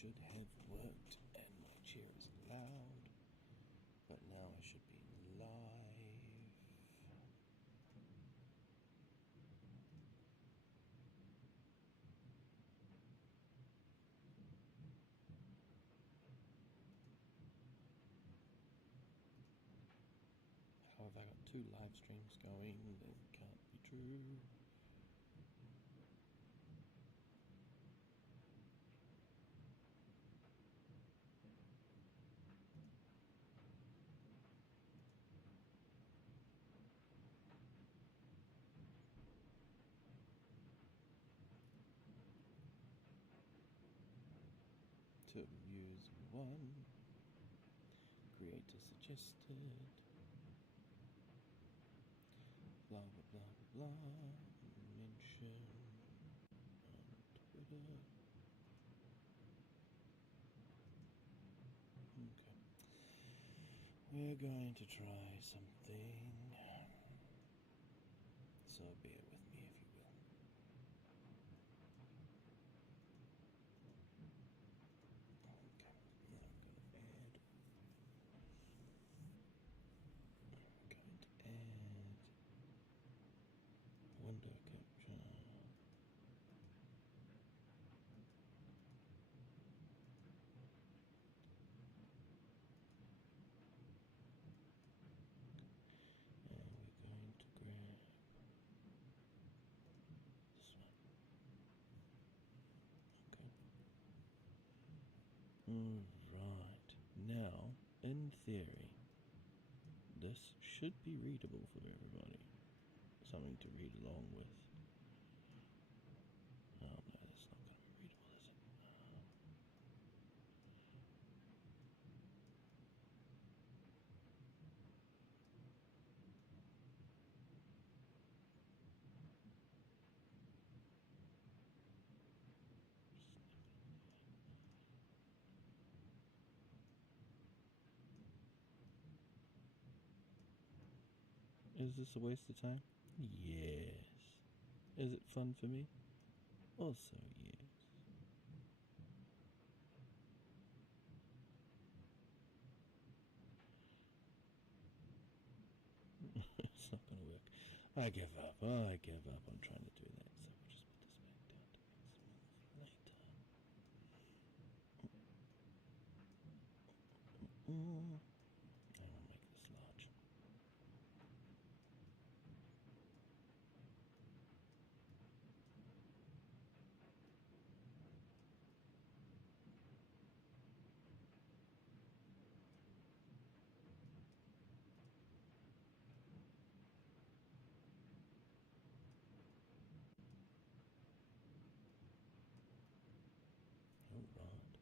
should have worked, and my chair is loud, but now I should be live. How have I got 2 live streams going? That can't be true. To use 1, creator suggested, blah blah blah blah blah, mention on Twitter. Okay, we're going to try something, so bear with me if you will. Window capture. And we're going to grab this one. Okay. Alright. Now, in theory, this should be readable for everybody. Something to read along with. Oh no, that's not going to be readable, is it? Is this a waste of time? Yes. Is it fun for me? Also, yes. It's not gonna work. I give up. I give up on trying to do that. So we'll just put this back down to make small later. I will make this large. Alright.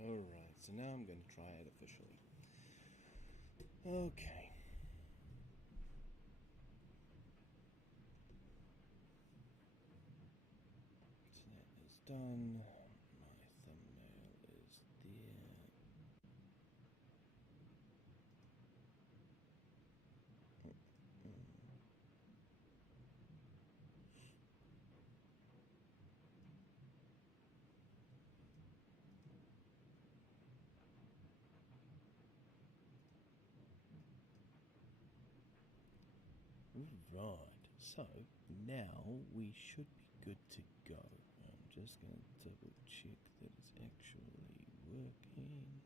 Alright, so now I'm going to try it officially. Okay. So that is done. My thumbnail is there. Right, so now we should be good to go. I'm just going to double check that it's actually working.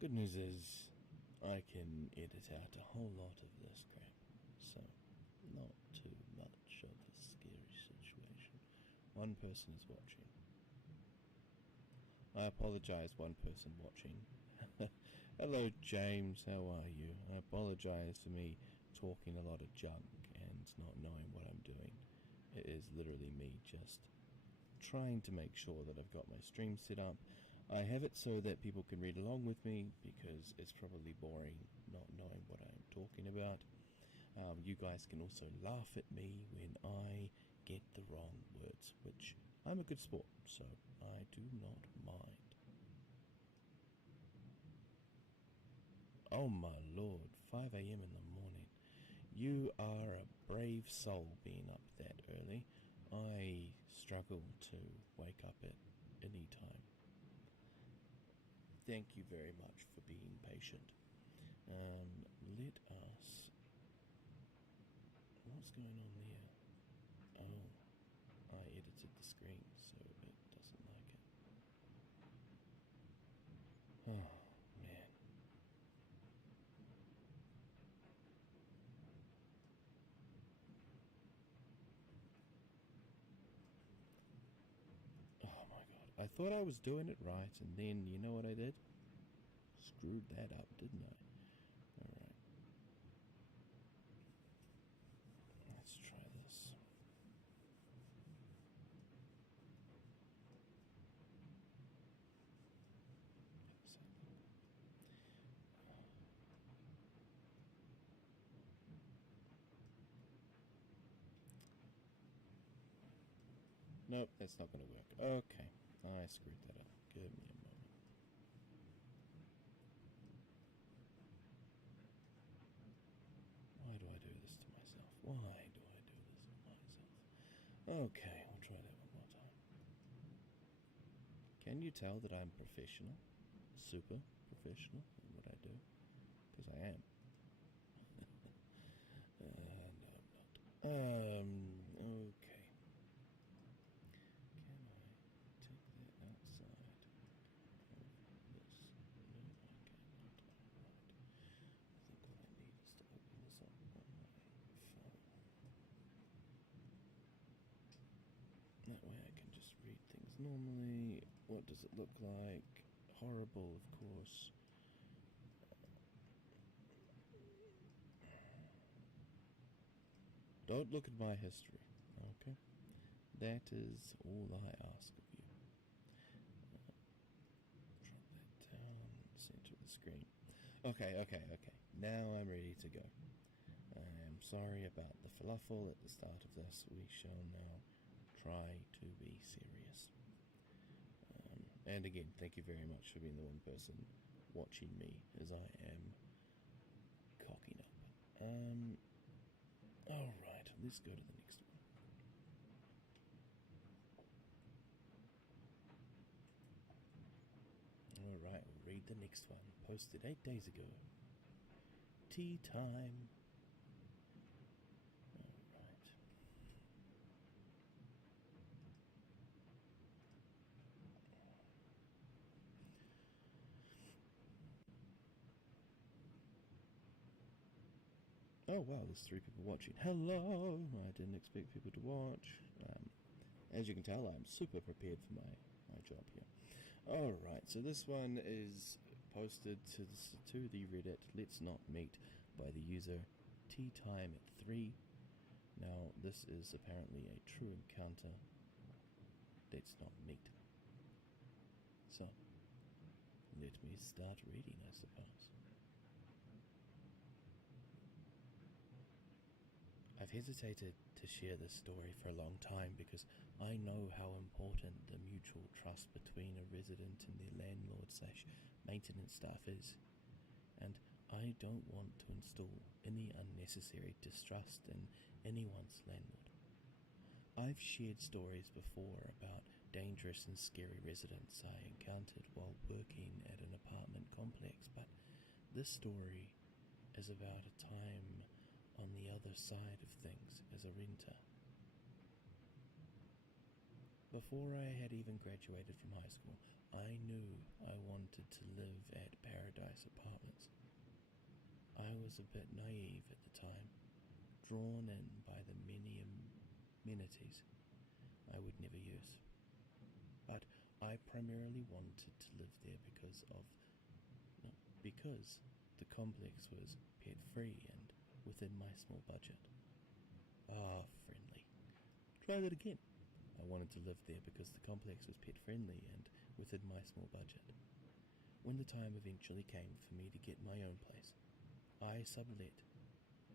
Good news is I can edit out a whole lot of this crap, so not too much of a scary situation. One person is watching. I apologize, one person watching. Hello, James, how are you? I apologize for me talking a lot of junk and not knowing what I'm doing. It is literally me just trying to make sure that I've got my stream set up. I have it so that people can read along with me because it's probably boring not knowing what I'm talking about. You guys can also laugh at me when I get the wrong words, which I'm a good sport, so I do not mind. Oh my lord, 5 a.m. in the morning. You are a brave soul being up that early. I struggle to wake up at any time. Thank you very much for being patient. Let us... What's going on there? Oh, I edited the screen, so it doesn't like it. Oh, man. Oh my god. I thought I was doing it right, and then, you know what I did? Screwed that up, didn't I? Alright. Let's try this. Nope, that's not going to work. Okay, I screwed that up. Give me a moment. Why do I do this to myself? Why do I do this to myself? Okay, we'll try that one more time. Can you tell that I'm professional? Super professional in what I do? Because I am. No, I'm not. Okay. Can I take that outside of this? No, I cannot. Right. I think all I need is to open this up on my phone. That way I can just read things normally. What does it look like? Horrible, of course. Don't look at my history, okay? That is all I ask of you. Drop that down, center of the screen. Okay. Now I'm ready to go. I am sorry about the falafel at the start of this. We shall now try to be serious. And again, thank you very much for being the one person watching me as I am cocking up. Alright, let's go to the next one. Alright, we'll read the next one. Posted 8 days ago. Tea time. Alright. Oh wow, there's 3 people watching. Hello! I didn't expect people to watch. As you can tell, I'm super prepared for my job here. Alright, so this one is posted to the Reddit Let's Not Meet by the user TTime3. Now, this is apparently a true encounter. Let's not meet. So, let me start reading, I suppose. I've hesitated to share this story for a long time because I know how important the mutual trust between a resident and their landlord/maintenance staff is, and I don't want to install any unnecessary distrust in anyone's landlord. I've shared stories before about dangerous and scary residents I encountered while working at an apartment complex, but this story is about a time on the other side of things as a renter. Before I had even graduated from high school, I knew I wanted to live at Paradise Apartments. I was a bit naive at the time, drawn in by the many amenities I would never use. But I primarily wanted to live there because the complex was pet-free and within my small budget. Friendly. Try that again. I wanted to live there because the complex was pet-friendly and within my small budget. When the time eventually came for me to get my own place, I sublet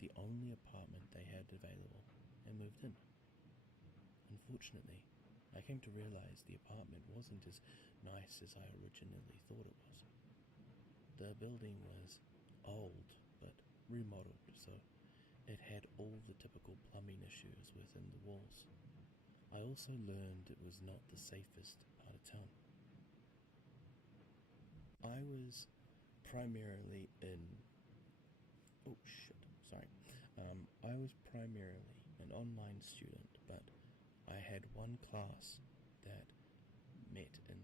the only apartment they had available and moved in. Unfortunately, I came to realize the apartment wasn't as nice as I originally thought it was. The building was old but remodeled, so it had all the typical plumbing issues within the walls. I also learned it was not the safest part of town. I was primarily I was primarily an online student, but I had one class that met in...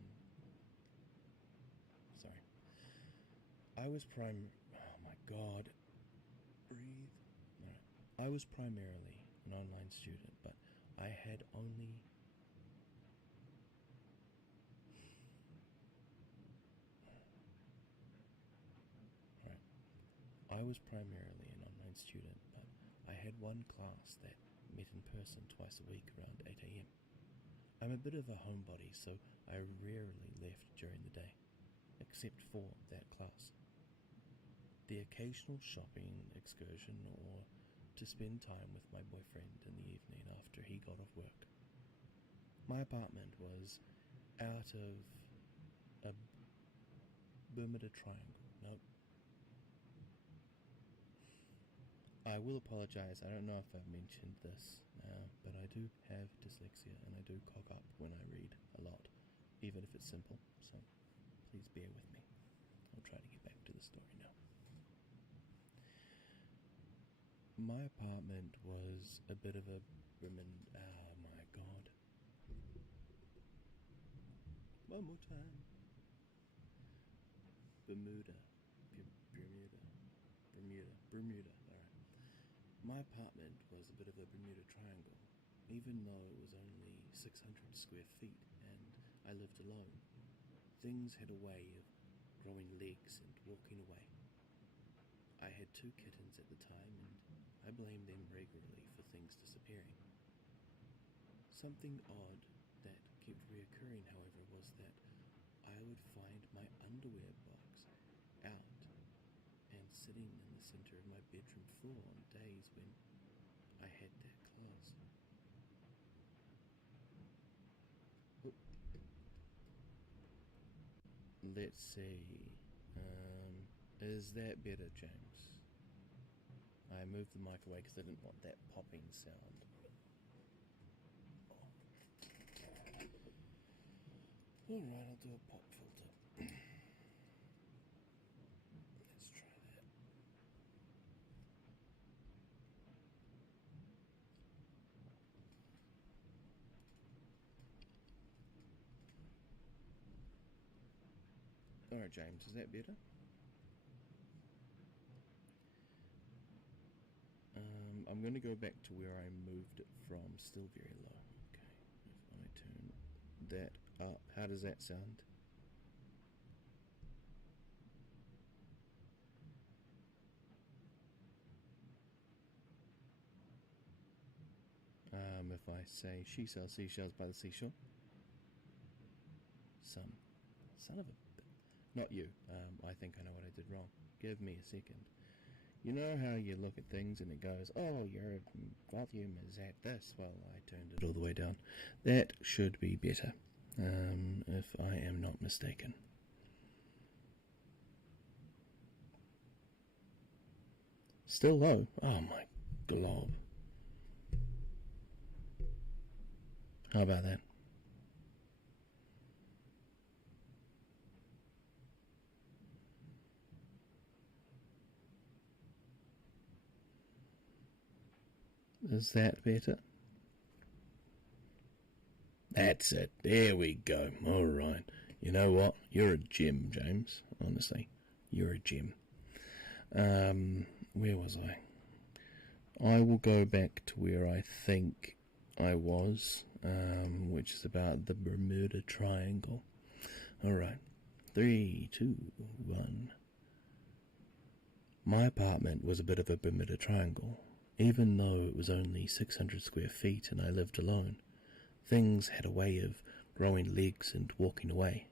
I was primarily an online student, but I had only... I was primarily an online student, but I had one class that met in person twice a week around 8 a.m. I'm a bit of a homebody, so I rarely left during the day, except for that class. The occasional shopping excursion or to spend time with my boyfriend in the evening after he got off work. My apartment was out of a Bermuda Triangle. Nope. I will apologize, I don't know if I've mentioned this, but I do have dyslexia and I do cock up when I read a lot, even if it's simple, so please bear with me. I'll try to get back to the story now. My apartment was a bit of a One more time. Bermuda. Alright. My apartment was a bit of a Bermuda Triangle, even though it was only 600 square feet and I lived alone. Things had a way of growing legs and walking away. I had 2 kittens at the time and I blamed them regularly for things disappearing. Something odd that kept reoccurring, however, was that I would find my underwear box out and sitting in the center of my bedroom floor on days when I had that class. Let's see. Is that better, James? I moved the mic away because I didn't want that popping sound. Alright, I'll do a pop filter. Let's try that. Alright, James, is that better? I'm going to go back to where I moved it from, still very low. Okay, if I turn that up, how does that sound? if I say she sells seashells by the seashore? Son of a... Not you. I think I know what I did wrong. Give me a second. You know how you look at things and it goes, oh, your volume is at this. Well, I turned it all the way down. That should be better, if I am not mistaken. Still low? Oh my glob. How about that? Is that better? That's it. There we go. All right. You know what? You're a gem, James. Honestly, you're a gem. Where was I? I will go back to where I think I was, which is about the Bermuda Triangle. All right. 3, 2, 1. My apartment was a bit of a Bermuda Triangle. Even though it was only 600 square feet and I lived alone, things had a way of growing legs and walking away.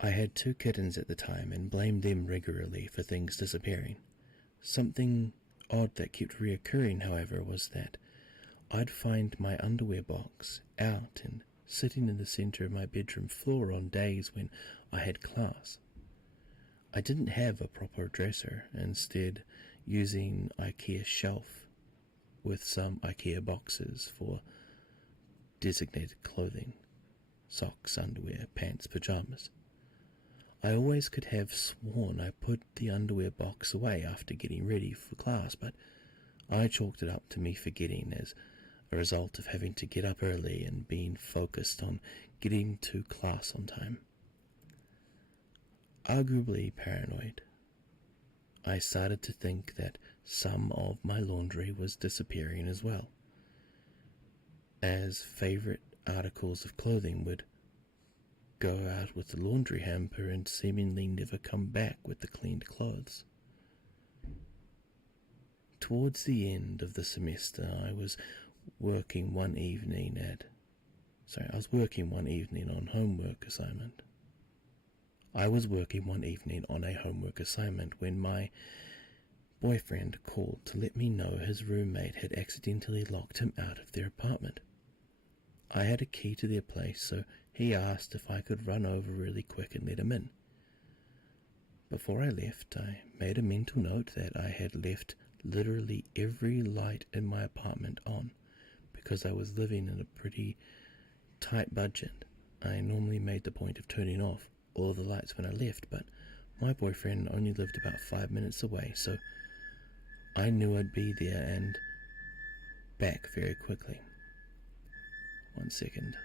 I had 2 kittens at the time and blamed them regularly for things disappearing. Something odd that kept reoccurring, however, was that I'd find my underwear box out and sitting in the center of my bedroom floor on days when I had class. I didn't have a proper dresser, instead using IKEA shelf with some IKEA boxes for designated clothing, socks, underwear, pants, pajamas. I always could have sworn I put the underwear box away after getting ready for class, but I chalked it up to me forgetting as a result of having to get up early and being focused on getting to class on time. Arguably paranoid, I started to think that some of my laundry was disappearing as well, as favorite articles of clothing would go out with the laundry hamper and seemingly never come back with the cleaned clothes. Towards the end of the semester, I was working one evening on homework assignment. I was working one evening on a homework assignment when my boyfriend called to let me know his roommate had accidentally locked him out of their apartment. I had a key to their place, so he asked if I could run over really quick and let him in. Before I left, I made a mental note that I had left literally every light in my apartment on because I was living in a pretty tight budget. I normally made the point of turning off all the lights when I left, but my boyfriend only lived about 5 minutes away, so I knew I'd be there and back very quickly. 1 second.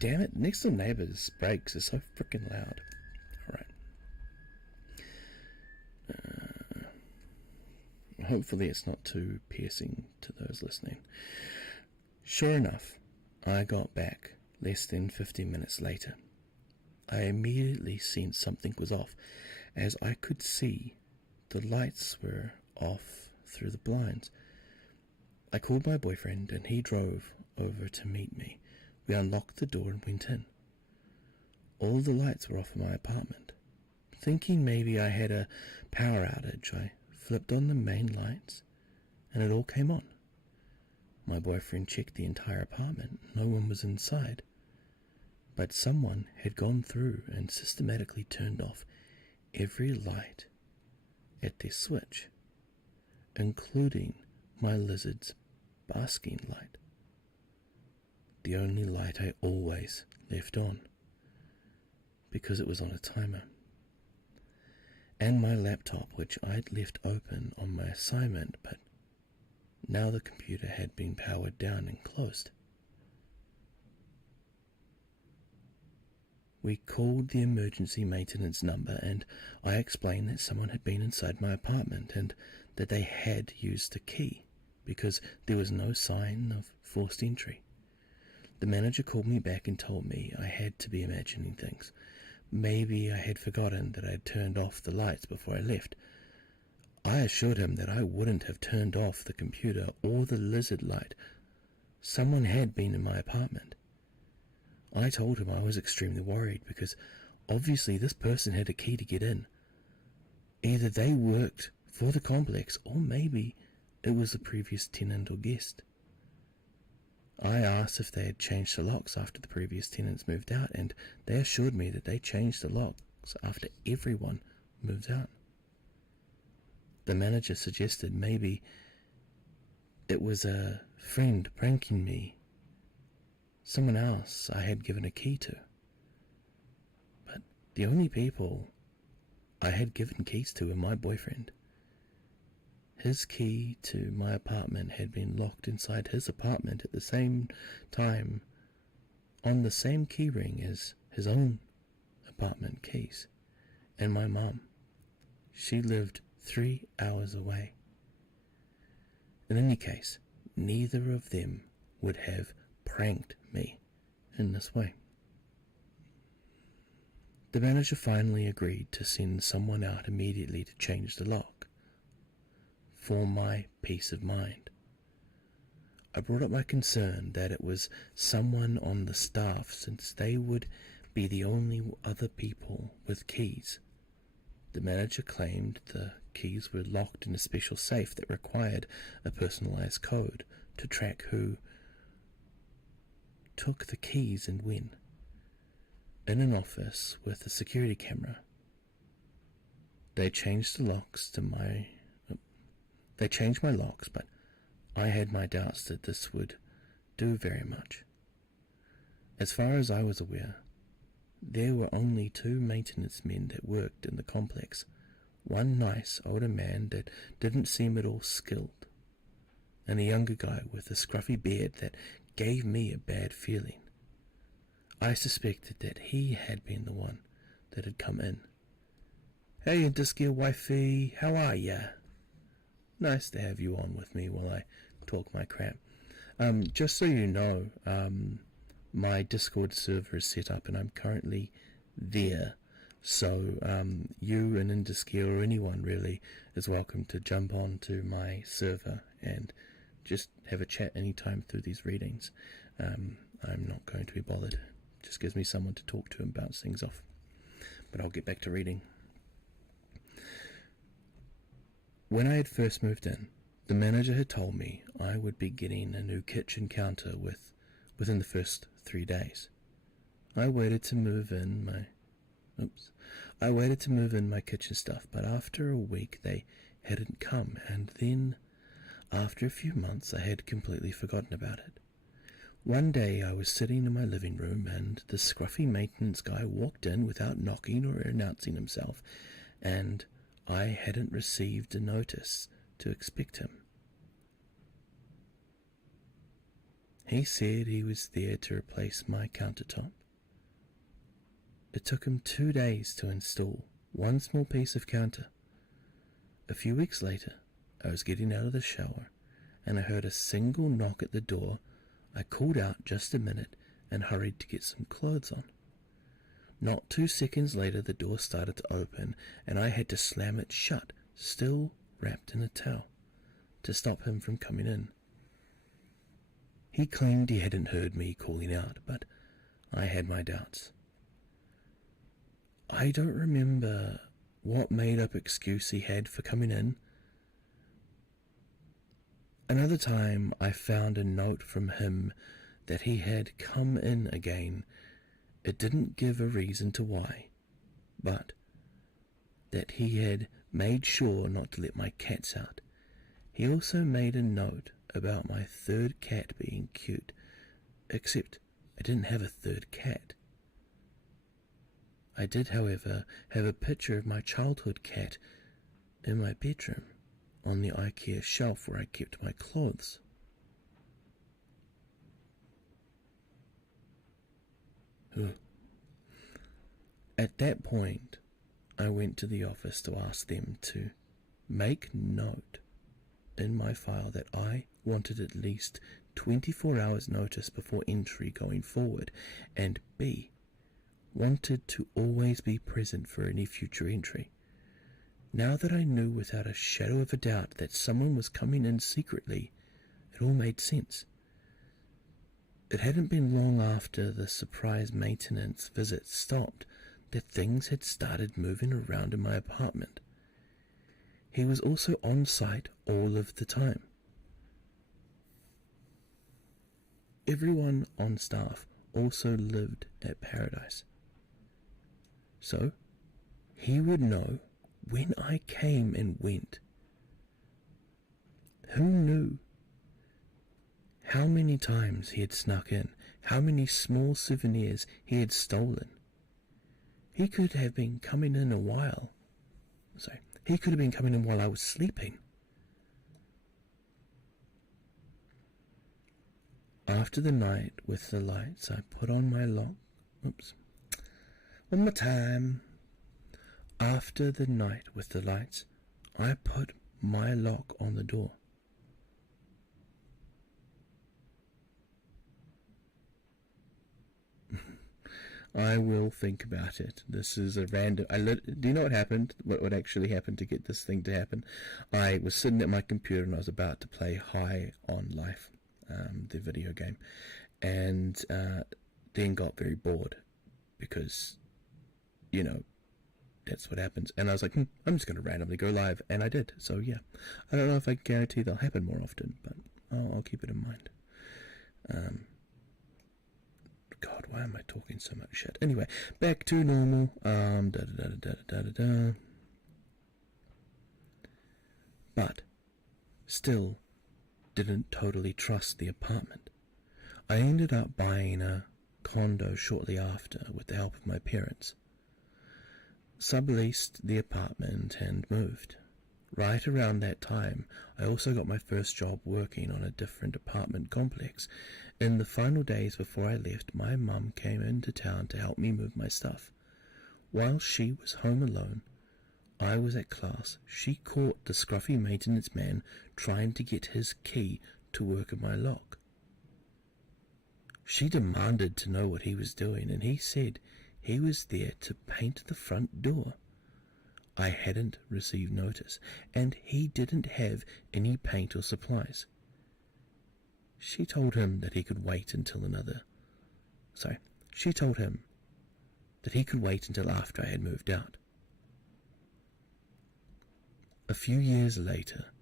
Damn it, next door neighbor's brakes are so freaking loud. Alright. Hopefully it's not too piercing to those listening. Sure enough, I got back less than 15 minutes later. I immediately sensed something was off, as I could see the lights were off through the blinds. I called my boyfriend and he drove over to meet me. We unlocked the door and went in. All the lights were off in my apartment. Thinking maybe I had a power outage, I flipped on the main lights and it all came on. My boyfriend checked the entire apartment. No one was inside. But someone had gone through and systematically turned off every light at their switch, including my lizard's basking light. The only light I always left on, because it was on a timer. And my laptop, which I'd left open on my assignment, but now the computer had been powered down and closed. We called the emergency maintenance number, and I explained that someone had been inside my apartment and that they had used the key because there was no sign of forced entry. The manager called me back and told me I had to be imagining things. Maybe I had forgotten that I had turned off the lights before I left. I assured him that I wouldn't have turned off the computer or the lizard light. Someone had been in my apartment. I told him I was extremely worried because obviously this person had a key to get in. Either they worked for the complex or maybe it was a previous tenant or guest. I asked if they had changed the locks after the previous tenants moved out, and they assured me that they changed the locks after everyone moved out. The manager suggested maybe it was a friend pranking me, someone else I had given a key to. But the only people I had given keys to were my boyfriend. His key to my apartment had been locked inside his apartment at the same time on the same key ring as his own apartment keys. And my mum, she lived 3 hours away. In any case, neither of them would have pranked me in this way. The manager finally agreed to send someone out immediately to change the lock. For my peace of mind, I brought up my concern that it was someone on the staff, since they would be the only other people with keys. The manager claimed the keys were locked in a special safe that required a personalized code to track who took the keys and when. In an office with a security camera, they changed my locks, but I had my doubts that this would do very much. As far as I was aware, there were only 2 maintenance men that worked in the complex. One nice older man that didn't seem at all skilled, and a younger guy with a scruffy beard that gave me a bad feeling. I suspected that he had been the one that had come in. "Hey, Interscale wifey, how are ya? Nice to have you on with me while I talk my crap. Just so you know, my Discord server is set up and I'm currently there. So you and Interscale or anyone really is welcome to jump on to my server and just have a chat anytime through these readings. I'm not going to be bothered. It just gives me someone to talk to and bounce things off. But I'll get back to reading. When I had first moved in, the manager had told me I would be getting a new kitchen counter within the first 3 days. I waited to move in my kitchen stuff, but after a week they hadn't come, and then after a few months I had completely forgotten about it. One day I was sitting in my living room and the scruffy maintenance guy walked in without knocking or announcing himself, and I hadn't received a notice to expect him. He said he was there to replace my countertop. It took him 2 days to install one small piece of counter. A few weeks later, I was getting out of the shower and I heard a single knock at the door. I called out just a minute and hurried to get some clothes on. Not 2 seconds later, the door started to open and I had to slam it shut, still wrapped in a towel, to stop him from coming in. He claimed he hadn't heard me calling out, but I had my doubts. I don't remember what made-up excuse he had for coming in. Another time I found a note from him that he had come in again. It didn't give a reason to why, but that he had made sure not to let my cats out. He also made a note about my 3rd cat being cute, except I didn't have a 3rd cat. I did, however, have a picture of my childhood cat in my bedroom on the IKEA shelf where I kept my clothes. At that point, I went to the office to ask them to make note in my file that I wanted at least 24 hours notice before entry going forward, and B, wanted to always be present for any future entry. Now that I knew without a shadow of a doubt that someone was coming in secretly, it all made sense. It hadn't been long after the surprise maintenance visit stopped that things had started moving around in my apartment. He was also on site all of the time. Everyone on staff also lived at Paradise. So, he would know when I came and went. Who knew how many times he had snuck in, how many small souvenirs he had stolen? He could have been coming in while I was sleeping. After the night with the lights, I put on my lock. One more time. After the night with the lights, I put my lock on the door. I will think about it. This is a random... do you know what happened? What actually happened to get this thing to happen? I was sitting at my computer and I was about to play High on Life, the video game, and then got very bored because, you know, that's what happens. And I was like, I'm just going to randomly go live, and I did. So yeah, I don't know if I can guarantee they'll happen more often, but I'll keep it in mind. God, why am I talking so much shit? Anyway, back to normal. But still didn't totally trust the apartment. I ended up buying a condo shortly after with the help of my parents. Subleased the apartment and moved. Right around that time, I also got my first job working on a different apartment complex. In the final days before I left, my mum came into town to help me move my stuff. While she was home alone, I was at class. She caught the scruffy maintenance man trying to get his key to work in my lock. She demanded to know what he was doing, and he said he was there to paint the front door. I hadn't received notice, and he didn't have any paint or supplies. She told him that he could wait until after I had moved out. A few years later,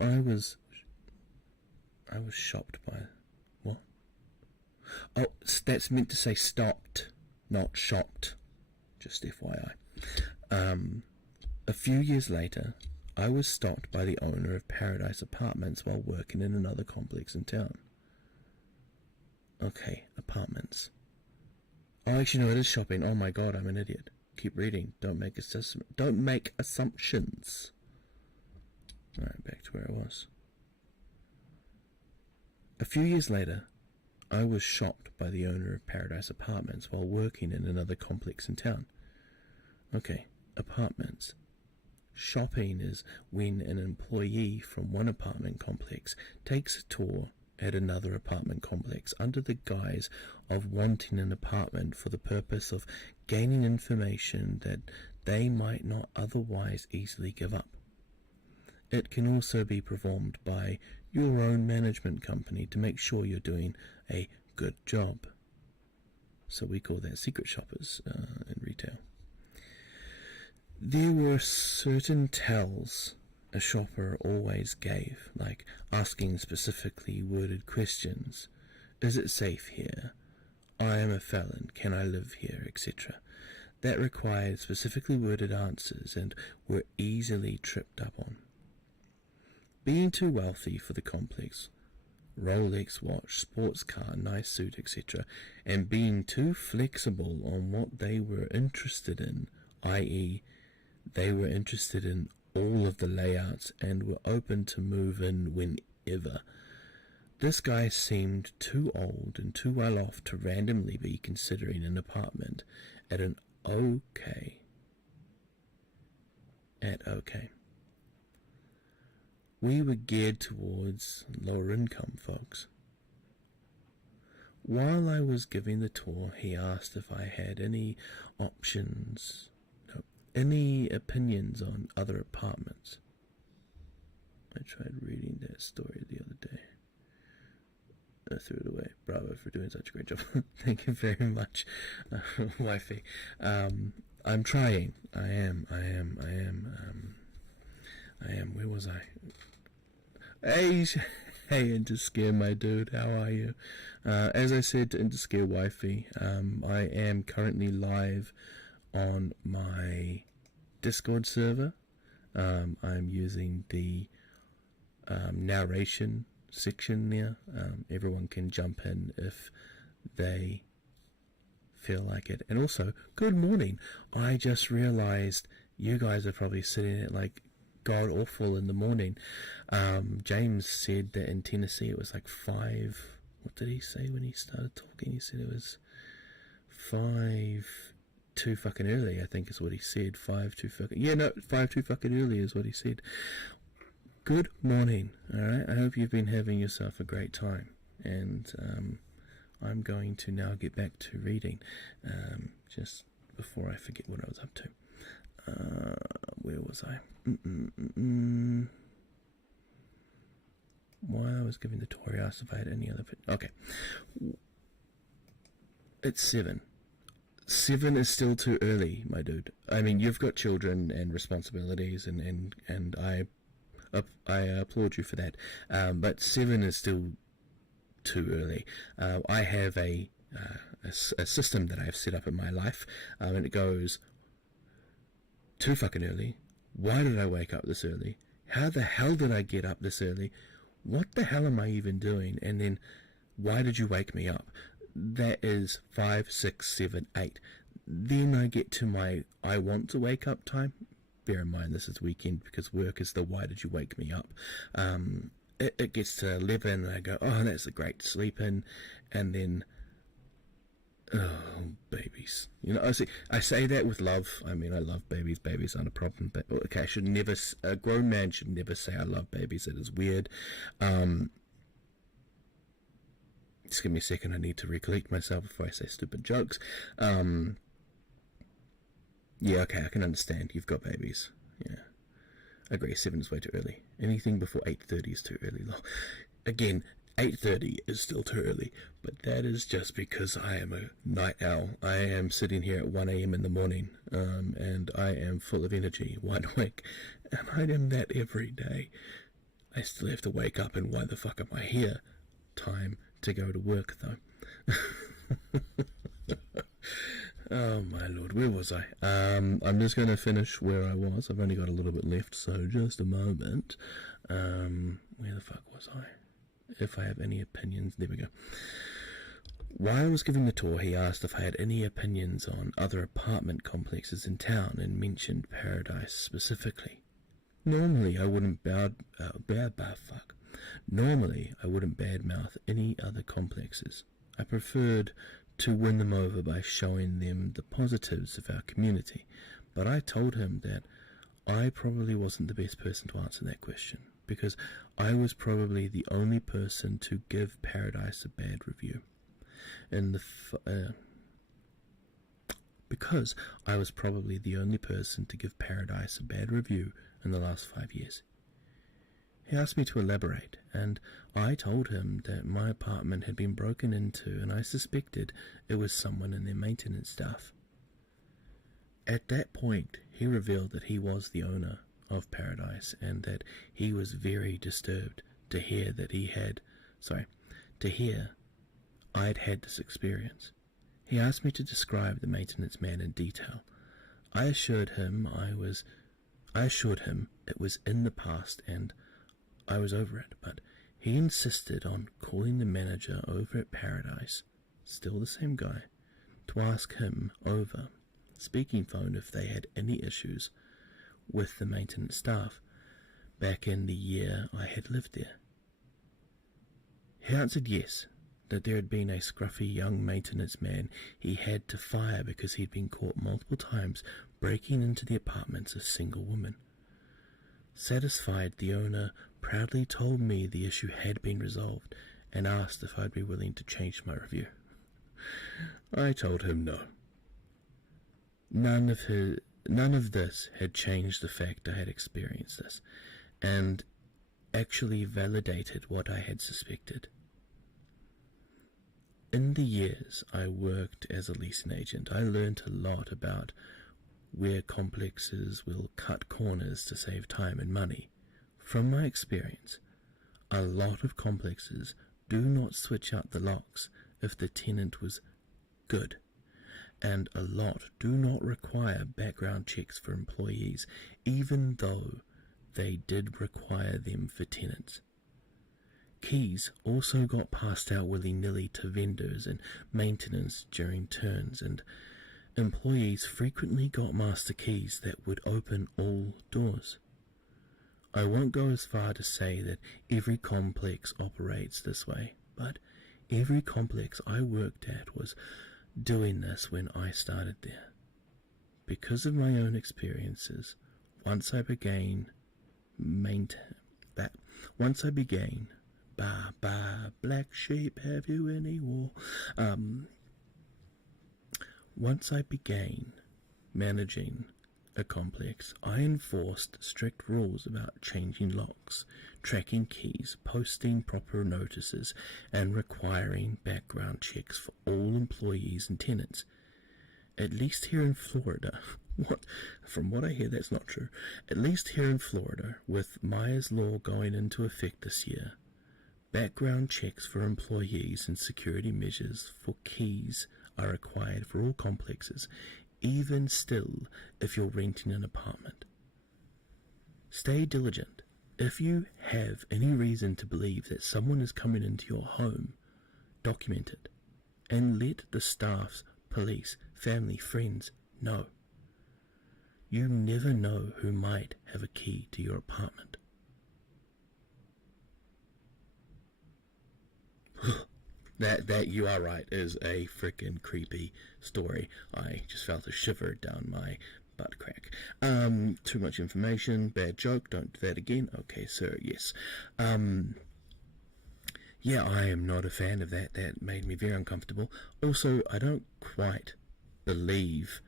I was shocked by... What? Oh, that's meant to say stopped, not shocked. Just FYI. A few years later, I was stopped by the owner of Paradise Apartments while working in another complex in town. Okay, apartments. Oh, actually, no, it is shopping. Oh my god, I'm an idiot. Keep reading. Don't make assumptions. Alright, back to where I was. A few years later, I was shopped by the owner of Paradise Apartments while working in another complex in town. Okay, apartments. Shopping is when an employee from one apartment complex takes a tour at another apartment complex under the guise of wanting an apartment for the purpose of gaining information that they might not otherwise easily give up. It can also be performed by your own management company to make sure you're doing a good job. So we call that secret shoppers in retail. There were certain tells a shopper always gave, like asking specifically worded questions. Is it safe here? I am a felon. Can I live here? Etc. That required specifically worded answers and were easily tripped up on. Being too wealthy for the complex, Rolex watch, sports car, nice suit, etc., and being too flexible on what they were interested in, i.e., they were interested in all of the layouts and were open to move in whenever. This guy seemed too old and too well off to randomly be considering an apartment at an okay. We were geared towards lower income folks. While I was giving the tour, he asked if I had any any opinions on other apartments. I tried reading that story the other day. I threw it away. Bravo for doing such a great job. Thank you very much, wifey. I'm trying. I am. Where was I? Hey, Interscare, my dude. How are you? As I said to Interscare wifey, I am currently live on my Discord server. I'm using the narration section there. Everyone can jump in if they feel like it. And also, good morning. I just realized you guys are probably sitting at like god awful in the morning. James said that in Tennessee it was like 5. What did he say when he started talking? He said it was 5 too fucking early, I think is what he said. 5 too fucking 5 too fucking early is what he said. Good morning. Alright, I hope you've been having yourself a great time, and I'm going to now get back to reading, just before I forget what I was up to. Where was I? While I was giving the tour, I asked if I had any other... Okay. It's 7. 7 is still too early, my dude. I mean, you've got children and responsibilities, and I applaud you for that. But 7 is still too early. I have a system that I have set up in my life, and it goes... Too fucking early. Why did I wake up this early? How the hell did I get up this early? What the hell am I even doing? And then, why did you wake me up? That is 5, 6, 7, 8. Then I get to my I want to wake up time. Bear in mind this is weekend because work is the why did you wake me up. It gets to 11 and I go, oh, that's a great sleep in. And then... oh, babies. You know, I say that with love. I mean, I love babies. Babies aren't a problem. But, okay, a grown man should never say I love babies. It is weird. Just give me a second. I need to recollect myself before I say stupid jokes. Yeah, okay, I can understand. You've got babies. Yeah. I agree, 7 is way too early. Anything before 8:30 is too early. Again, 8:30 is still too early, but that is just because I am a night owl. I am sitting here at 1 a.m. in the morning, and I am full of energy, wide awake, and I am that every day. I still have to wake up, and why the fuck am I here? Time to go to work, though. Oh my lord, where was I? I'm just going to finish where I was. I've only got a little bit left, so just a moment. Where the fuck was I? If I have any opinions, there we go. While I was giving the tour, he asked if I had any opinions on other apartment complexes in town and mentioned Paradise specifically. Normally, I wouldn't badmouth any other complexes. I preferred to win them over by showing them the positives of our community, but I told him that I probably wasn't the best person to answer that question, because I was probably the only person to give Paradise a bad review. Because I was probably the only person to give Paradise a bad review in the last 5 years. He asked me to elaborate, and I told him that my apartment had been broken into and I suspected it was someone in their maintenance staff. At that point, he revealed that he was the owner of Paradise and that he was very disturbed to hear I'd had this experience. He asked me to describe the maintenance man in detail. I assured him it was in the past and I was over it, but he insisted on calling the manager over at Paradise, still the same guy, to ask him over speaking-phone if they had any issues with the maintenance staff back in the year I had lived there. He answered yes, that there had been a scruffy young maintenance man he had to fire because he'd been caught multiple times breaking into the apartments of single women. Satisfied, the owner proudly told me the issue had been resolved and asked if I'd be willing to change my review. I told him no. None of this had changed the fact I had experienced this, and actually validated what I had suspected. In the years I worked as a leasing agent, I learned a lot about where complexes will cut corners to save time and money. From my experience, a lot of complexes do not switch out the locks if the tenant was good, and a lot do not require background checks for employees, even though they did require them for tenants. Keys also got passed out willy-nilly to vendors and maintenance during turns, and employees frequently got master keys that would open all doors. I won't go as far to say that every complex operates this way, but every complex I worked at was doing this when I started there. Because of my own experiences, once I began, black sheep, have you any wool? Once I began managing a complex, I enforced strict rules about changing locks, tracking keys, posting proper notices, and requiring background checks for all employees and tenants. At least here in Florida, from what I hear, that's not true. At least here in Florida, with Myers Law going into effect this year, background checks for employees and security measures for keys are required for all complexes, even still if you're renting an apartment. Stay diligent. If you have any reason to believe that someone is coming into your home, document it, and let the staff, police, family, friends know. You never know who might have a key to your apartment. That you are right, is a frickin' creepy story. I just felt a shiver down my butt crack. Too much information, bad joke, don't do that again. Okay, sir, yes. Yeah, I am not a fan of that. That made me very uncomfortable. Also, I don't quite believe,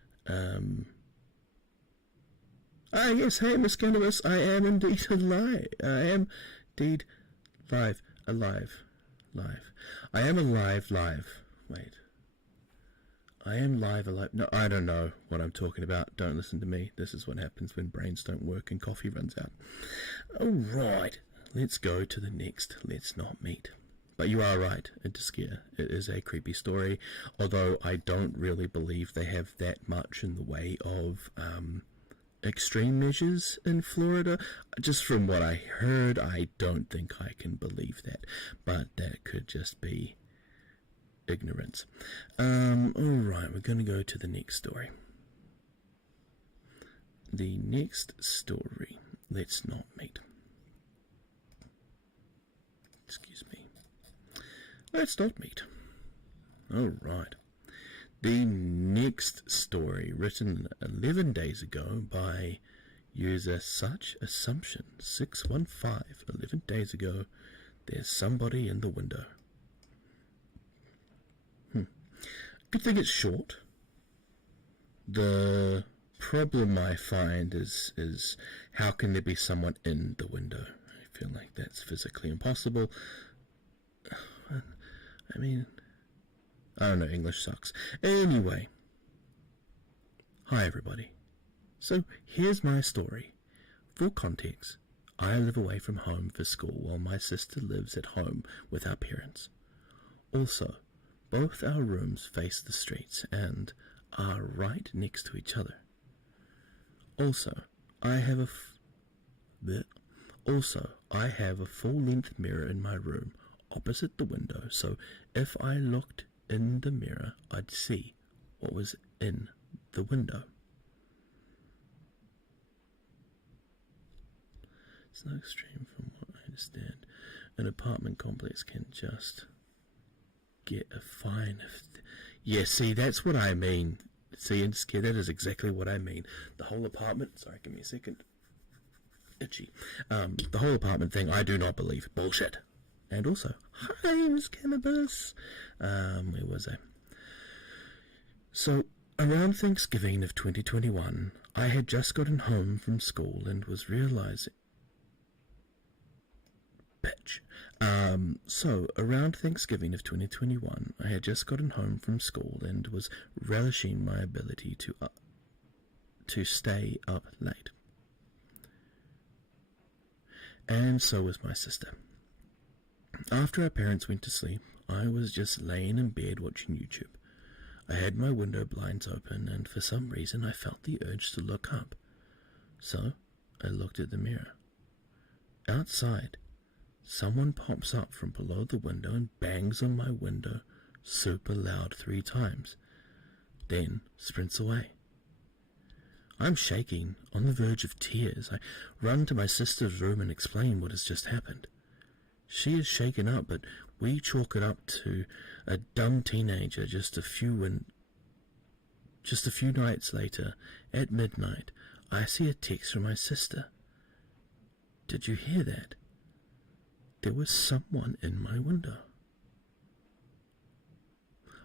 yes, hey, Miss Cannabis, I am indeed alive. I am indeed alive. I am alive. Wait. I am alive. No, I don't know what I'm talking about. Don't listen to me. This is what happens when brains don't work and coffee runs out. Alright, let's go to the next Let's Not Meet. But you are right, it does scare. It is a creepy story, although I don't really believe they have that much in the way of extreme measures in Florida. Just from what I heard, I don't think I can believe that, but that could just be ignorance. Alright, we're going to go to the next story. The next story, Let's Not Meet. Excuse me. Let's not meet. Alright. The next story, written 11 days ago by user Such Assumption 615. 11 days ago, there's somebody in the window. Good thing it's short. The problem I find is how can there be someone in the window? I feel like that's physically impossible. I mean, I don't know, English sucks. Anyway, hi everybody. So here's my story. For context, I live away from home for school while my sister lives at home with our parents. Also, both our rooms face the streets and are right next to each other. Also, I have a full-length mirror in my room opposite the window, so if I looked in the mirror, I'd see what was in the window. It's not extreme from what I understand. an apartment complex can just get a fine. Yeah, see, that's what I mean. See, and scare, that is exactly what I mean. The whole apartment, sorry, give me a second. Itchy. The whole apartment thing, I do not believe. Bullshit. And also, hi, Miss Cannabis. Where was I? So, around Thanksgiving of 2021, I had just gotten home from school and was realizing... Bitch. So, around Thanksgiving of 2021, I had just gotten home from school and was relishing my ability to stay up late. And so was my sister. After our parents went to sleep, I was just laying in bed watching YouTube. I had my window blinds open, and for some reason I felt the urge to look up. So, I looked at the mirror. Outside, someone pops up from below the window and bangs on my window super loud 3 times, then sprints away. I'm shaking, on the verge of tears. I run to my sister's room and explain what has just happened. She is shaken up, but we chalk it up to a dumb teenager. Just a few nights later, at midnight, I see a text from my sister. Did you hear that? There was someone in my window.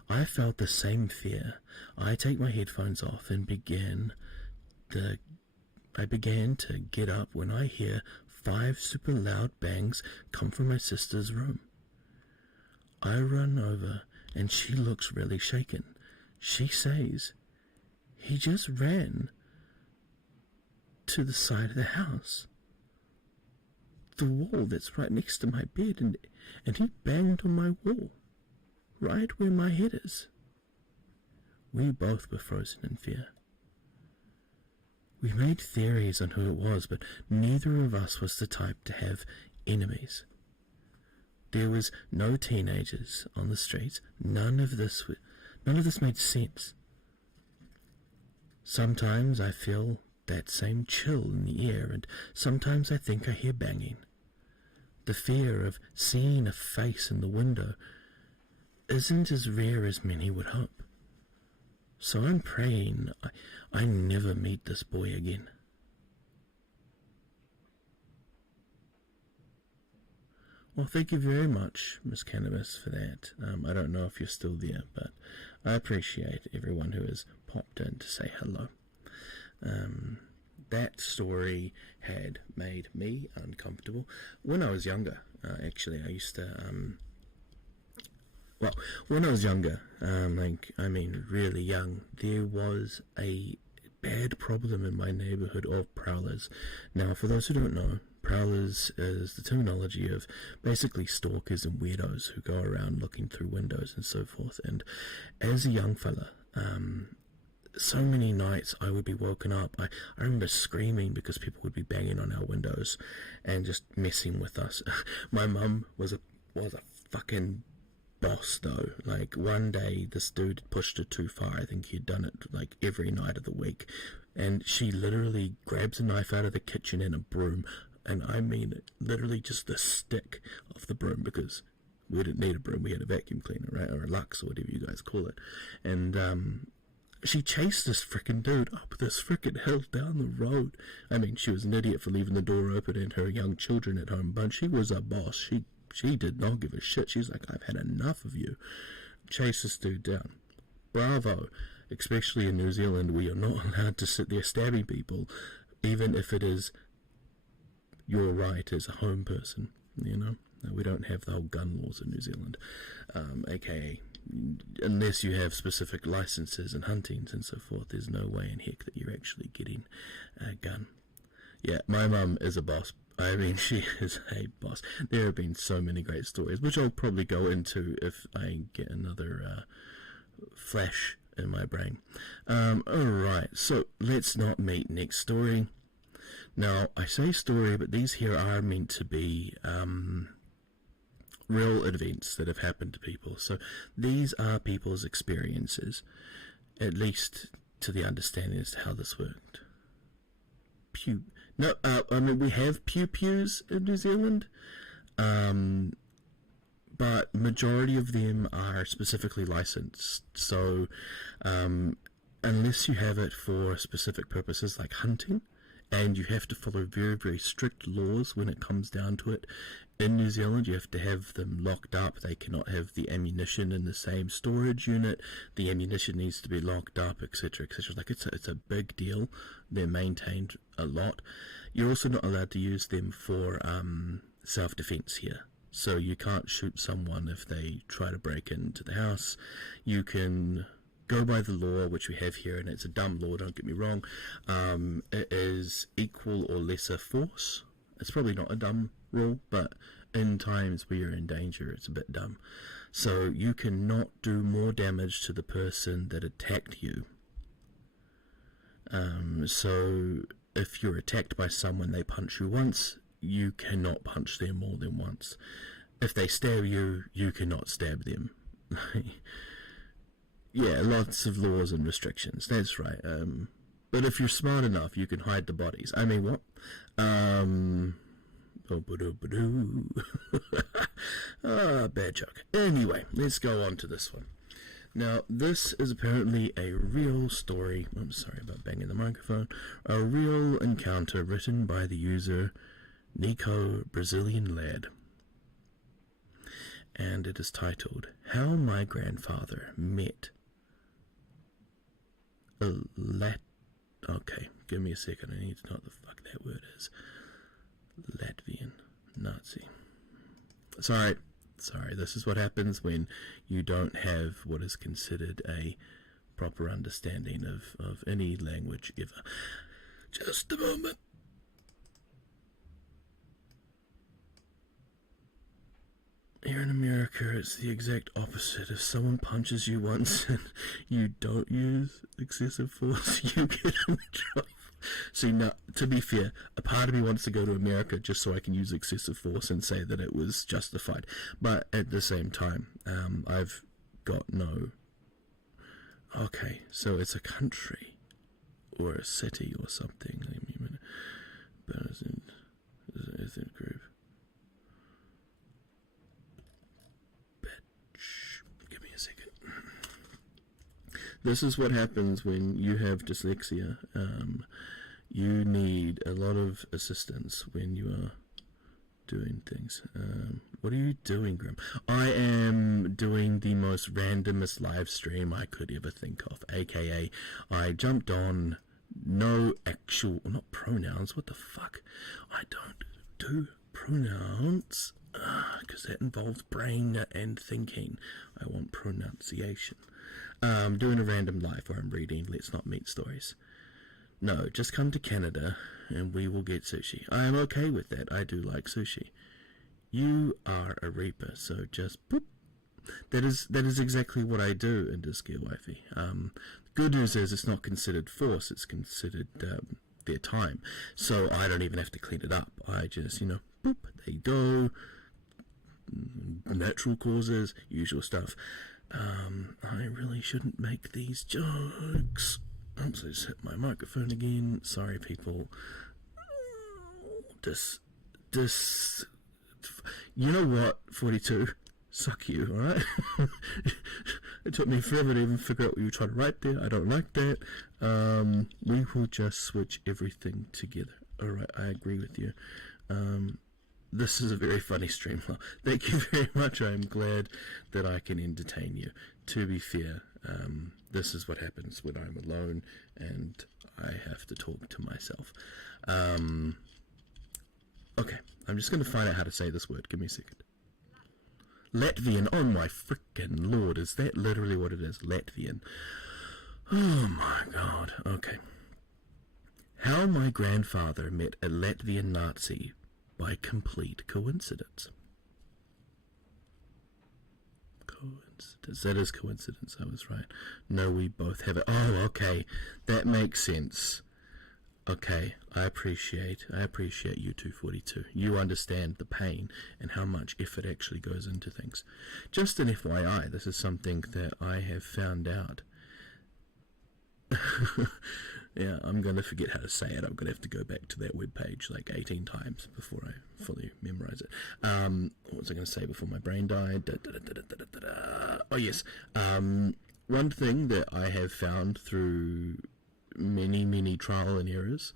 I felt the same fear. I take my headphones off and I began to get up when I hear 5 super loud bangs come from my sister's room. I run over and she looks really shaken. She says, "He just ran to the side of the house, the wall that's right next to my bed, and he banged on my wall, right where my head is." We both were frozen in fear. We made theories on who it was, but neither of us was the type to have enemies. There was no teenagers on the streets. None of this made sense. Sometimes I feel that same chill in the air, and sometimes I think I hear banging. The fear of seeing a face in the window isn't as rare as many would hope. So I'm praying I never meet this boy again. Well, thank you very much, Miss Cannabis, for that. I don't know if you're still there, but I appreciate everyone who has popped in to say hello. That story had made me uncomfortable. When I was younger, actually, I used to... when I was younger, really young, there was a bad problem in my neighborhood of prowlers. Now, for those who don't know, prowlers is the terminology of basically stalkers and weirdos who go around looking through windows and so forth. And as a young fella, so many nights I would be woken up. I remember screaming because people would be banging on our windows and just messing with us. My mum was a fucking boss though. Like, one day this dude pushed it too far. I think he'd done it like every night of the week, and she literally grabs a knife out of the kitchen and a broom, and I mean it, literally just the stick of the broom, because we didn't need a broom, we had a vacuum cleaner, right, or a Lux or whatever you guys call it. And she chased this frickin' dude up this frickin' hill down the road. I mean, she was an idiot for leaving the door open and her young children at home, but she was a boss. She did not give a shit. She's like, "I've had enough of you." Chase this dude down. Bravo. Especially in New Zealand, we are not allowed to sit there stabbing people, even if it is your right as a home person, you know? We don't have the whole gun laws in New Zealand, aka, unless you have specific licenses and huntings and so forth, there's no way in heck that you're actually getting a gun. Yeah, my mum is a boss. I mean, she is a boss. There have been so many great stories, which I'll probably go into if I get another flash in my brain. Alright, so let's not meet next story. Now, I say story, but these here are meant to be real events that have happened to people. So these are people's experiences, at least to the understanding as to how this worked. We have pew-pews in New Zealand. But majority of them are specifically licensed. So unless you have it for specific purposes like hunting, and you have to follow very, very strict laws when it comes down to it. In New Zealand, you have to have them locked up. They cannot have the ammunition in the same storage unit. The ammunition needs to be locked up, etc., etc. Like, it's a big deal. They're maintained a lot. You're also not allowed to use them for self-defense here. So you can't shoot someone if they try to break into the house. You can go by the law, which we have here, and it's a dumb law, don't get me wrong. It is equal or lesser force. It's probably not a dumb rule, but in times where you're in danger, it's a bit dumb. So you cannot do more damage to the person that attacked you. So if you're attacked by someone, they punch you once, you cannot punch them more than once. If they stab you, you cannot stab them. Yeah, lots of laws and restrictions, that's right. But if you're smart enough, you can hide the bodies. I mean, what? Bad joke. Anyway, let's go on to this one. Now, this is apparently a real story. I'm sorry about banging the microphone. A real encounter written by the user Nico Brazilian Lad. And it is titled, How My Grandfather Met a Okay, give me a second. I need to know what the fuck that word is. Latvian Nazi. Sorry, this is what happens when you don't have what is considered a proper understanding of any language ever. Just a moment. Here in America, it's the exact opposite. If someone punches you once and you don't use excessive force, you get in trouble. See, now, to be fair, a part of me wants to go to America just so I can use excessive force and say that it was justified. But at the same time, I've got no... Okay, so it's a country or a city or something. Let me a minute. But it's a group. Give me a second. This is what happens when you have dyslexia. You need a lot of assistance when you are doing things. What are you doing, Grimm? I am doing the most randomest live stream I could ever think of, aka I jumped on no actual, not pronouns, what the fuck? I don't do pronouns, because that involves brain and thinking. I want pronunciation. Doing a random live where I'm reading Let's Not Meet stories. No, just come to Canada and we will get sushi. I am okay with that. I do like sushi. You are a reaper, so just boop. That is exactly what I do in Disgear Wifey. The good news is it's not considered force, it's considered their time. So I don't even have to clean it up. I just, boop, they go. Natural causes, usual stuff. I really shouldn't make these jokes. Oops, I just hit my microphone again. Sorry, people. You know what, 42? Suck you, alright? It took me forever to even figure out what you were trying to write there. I don't like that. We will just switch everything together. Alright, I agree with you. This is a very funny stream. Thank you very much. I'm glad that I can entertain you. To be fair, this is what happens when I'm alone and I have to talk to myself. Okay, I'm just going to find out how to say this word. Give me a second. Latvian. Oh my frickin' lord, is that literally what it is? Latvian. Oh my god. Okay. How my grandfather met a Latvian Nazi by complete coincidence. Coincidence. That is coincidence, I was right. No, we both have it. Oh, okay. That makes sense. Okay, I appreciate you, 242. You understand the pain and how much effort actually goes into things. Just an FYI, this is something that I have found out. Yeah, I'm going to forget how to say it. I'm going to have to go back to that webpage like 18 times before I fully memorize it. What was I going to say before my brain died? Oh, yes. One thing that I have found through many, many trial and errors,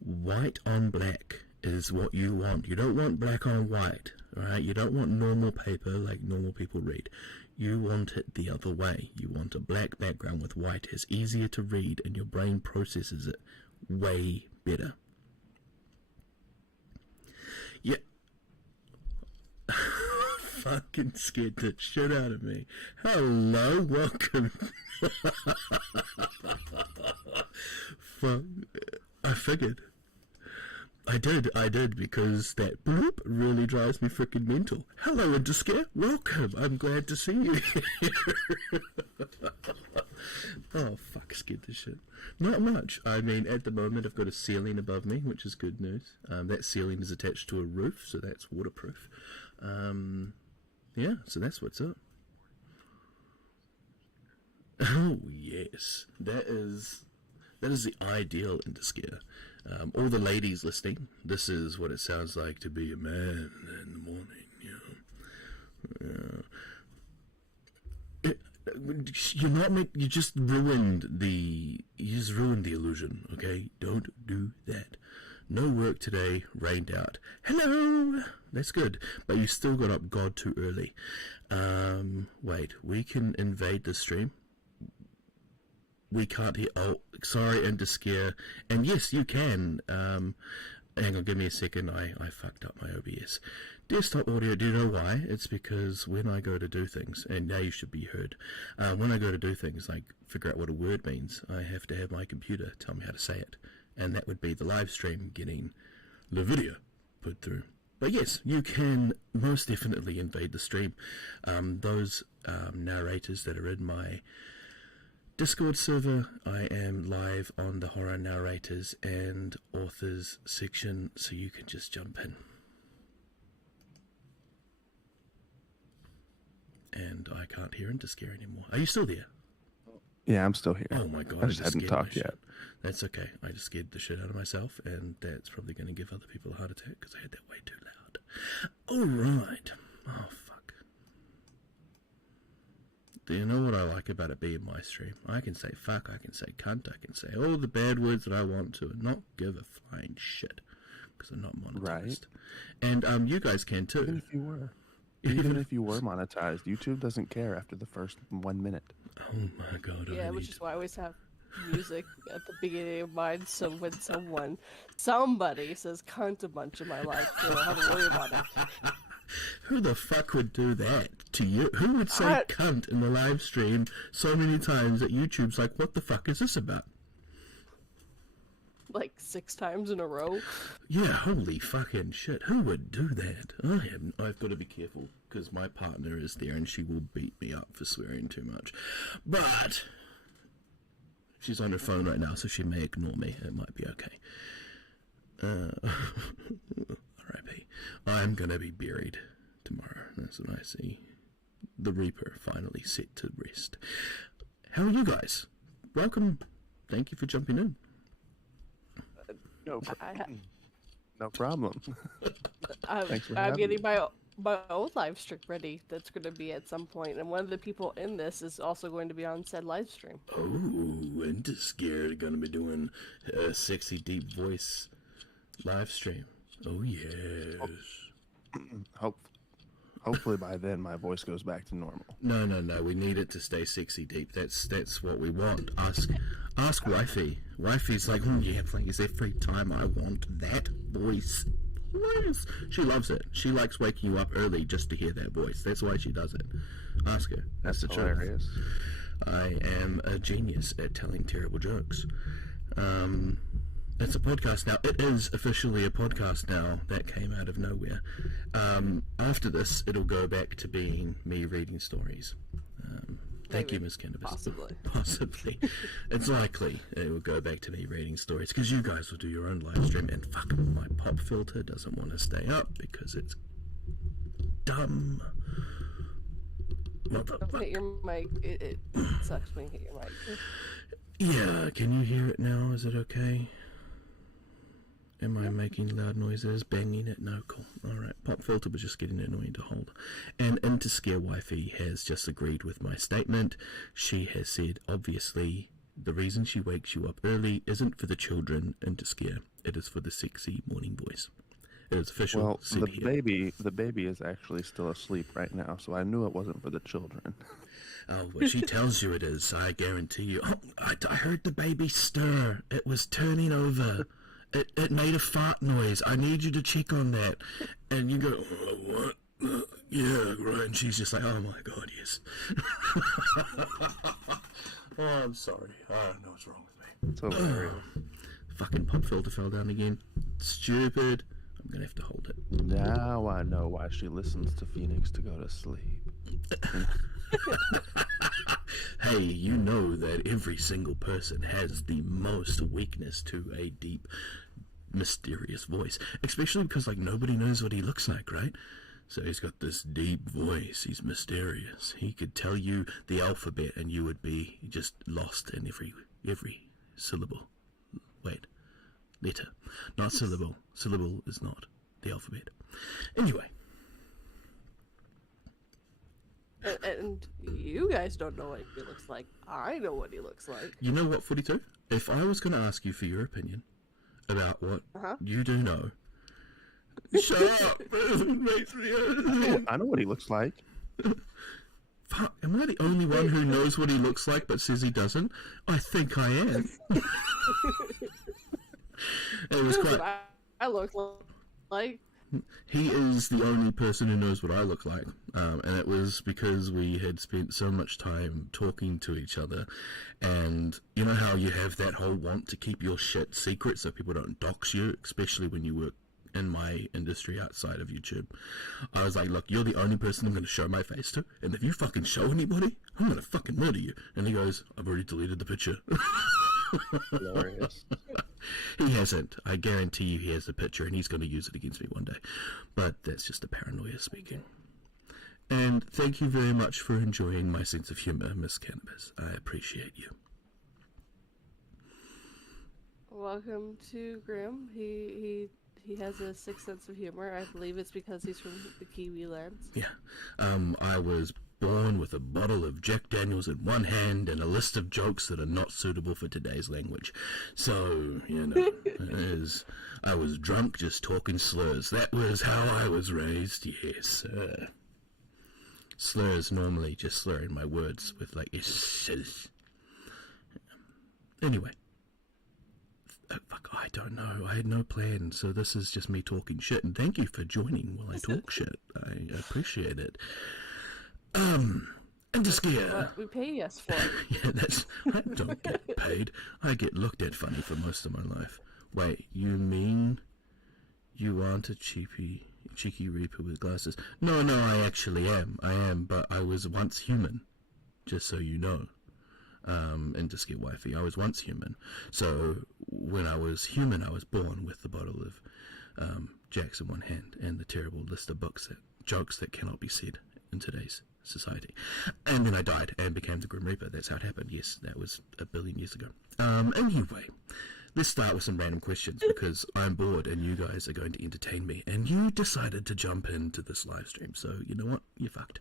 white on black is what you want. You don't want black on white, right? You don't want normal paper like normal people read. You want it the other way. You want a black background with white. It's easier to read and your brain processes it way better. Yeah. Fucking scared the shit out of me. Hello, welcome. Fuck. I figured. I did, because that bloop really drives me freaking mental. Hello, Induscare. Welcome. I'm glad to see you here. Oh, fuck, scared the shit. Not much. I mean, at the moment, I've got a ceiling above me, which is good news. That ceiling is attached to a roof, so that's waterproof. Yeah, so that's what's up. Oh, yes. That is the ideal Induscare. All the ladies listening, this is what it sounds like to be a man in the morning, you just ruined the illusion, okay? Don't do that. No work today, rained out. Hello! That's good, but you still got up God too early. Wait, we can invade the stream? We can't hear. Oh, sorry, Induscare. And yes, you can. Hang on, give me a second. I fucked up my OBS. Desktop audio, do you know why? It's because when I go to do things, and now you should be heard, when I go to do things, like figure out what a word means, I have to have my computer tell me how to say it. And that would be the live stream getting the video put through. But yes, you can most definitely invade the stream. Those narrators that are in my Discord server, I am live on the horror narrators and authors section, so you can just jump in. And I can't hear Induscare anymore. Are you still there? Yeah, I'm still here. Oh my god, I just hadn't talked yet. That's okay. I just scared the shit out of myself, and that's probably going to give other people a heart attack because I had that way too loud. Alright. Oh, fuck. Do you know what I like about it being my stream? I can say fuck, I can say cunt, I can say all the bad words that I want to and not give a flying shit because I'm not monetized. Right. And you guys can too. Even if you were. Even if you were monetized, YouTube doesn't care after the first 1 minute. Oh my god. Yeah, which is why I always have music at the beginning of mine, so when somebody says cunt a bunch in my life, you don't have to worry about it. Who the fuck would do that to you? Who would say cunt in the live stream so many times that YouTube's like, what the fuck is this about? Like 6 times in a row? Yeah, holy fucking shit. Who would do that? I've got to be careful because my partner is there and she will beat me up for swearing too much. But she's on her phone right now, so she may ignore me. It might be okay. R.I.P. I'm gonna be buried tomorrow. That's what I see. The Reaper finally set to rest. How are you guys? Welcome. Thank you for jumping in. No problem. I'm getting my own live stream ready. That's going to be at some point, and one of the people in this is also going to be on said live stream. Oh, Induscare going to be doing a sexy deep voice live stream. Oh yes. Hopefully by then my voice goes back to normal. No. We need it to stay sexy deep. That's what we want. Ask Wifey. Wifey's like, oh yeah, please, every time I want that voice. Please. She loves it. She likes waking you up early just to hear that voice. That's why she does it. Ask her. That's the hilarious. Truth. I am a genius at telling terrible jokes. It's a podcast now. It is officially a podcast now. That came out of nowhere. After this, it'll go back to being me reading stories. Thank you, Ms. Cannabis. Possibly. It's likely it will go back to me reading stories because you guys will do your own live stream. And fuck, my pop filter doesn't want to stay up because it's dumb. Don't hit your mic. It sucks when you hit your mic. Yeah, can you hear it now? Is it okay? Am I making loud noises, banging it? No, cool. Alright, pop filter was just getting annoying to hold. And Into Scare Wifey has just agreed with my statement. She has said, obviously, the reason she wakes you up early isn't for the children Into Scare. It is for the sexy morning voice. It is official. Well, said the here. baby is actually still asleep right now, so I knew it wasn't for the children. Oh, well, she tells you it is, I guarantee you. Oh, I heard the baby stir. It was turning over. It made a fart noise. I need you to check on that. And you go, oh, what? Yeah, right. And she's just like, oh my God, yes. Oh, I'm sorry. I don't know what's wrong with me. It's hilarious. Fucking pop filter fell down again. Stupid. I'm gonna have to hold it. Now I know why she listens to Phoenix to go to sleep. Hey, you know that every single person has the most weakness to a deep, mysterious voice. Especially because, like, nobody knows what he looks like, right? So he's got this deep voice. He's mysterious. He could tell you the alphabet and you would be just lost in every syllable. Wait. Letter. Not syllable. Syllable is not the alphabet. Anyway. And you guys don't know what he looks like. I know what he looks like. You know what, 42? If I was going to ask you for your opinion about what you do know, shut up! It makes me I know what he looks like. Fuck, am I the only one who knows what he looks like but says he doesn't? I think I am. It was quite... I look like. He is the only person who knows what I look like, and it was because we had spent so much time talking to each other, and you know how you have that whole want to keep your shit secret so people don't dox you, especially when you work in my industry outside of YouTube. I was like, look, you're the only person I'm going to show my face to, and if you fucking show anybody, I'm going to fucking murder you. And he goes, I've already deleted the picture. Hilarious. He hasn't. I guarantee you he has the picture and he's going to use it against me one day. But that's just a paranoia speaking. And thank you very much for enjoying my sense of humor, Miss Cannabis. I appreciate you. Welcome to Grimm. He has a sick sense of humor. I believe it's because he's from the Kiwi lands. Yeah. I was born with a bottle of Jack Daniels in one hand and a list of jokes that are not suitable for today's language. So, you know, I was drunk just talking slurs. That was how I was raised, yes. Slurs normally just slurring my words with like, anyway. Fuck, I don't know. I had no plan, so this is just me talking shit. And thank you for joining while I talk shit. I appreciate it. And to scare. What we pay us for. Yeah, I don't get paid. I get looked at funny for most of my life. Wait, you mean you aren't a cheeky reaper with glasses? No, I actually am. I am, but I was once human. Just so you know. And to scare wifey, I was once human. So when I was human, I was born with the bottle of Jacks in one hand and the terrible list of jokes that cannot be said in today's society. And then I died and became the Grim Reaper. That's how it happened. Yes, that was 1 billion years ago. Anyway, let's start with some random questions because I'm bored and you guys are going to entertain me. And you decided to jump into this live stream. So you know what? You're fucked.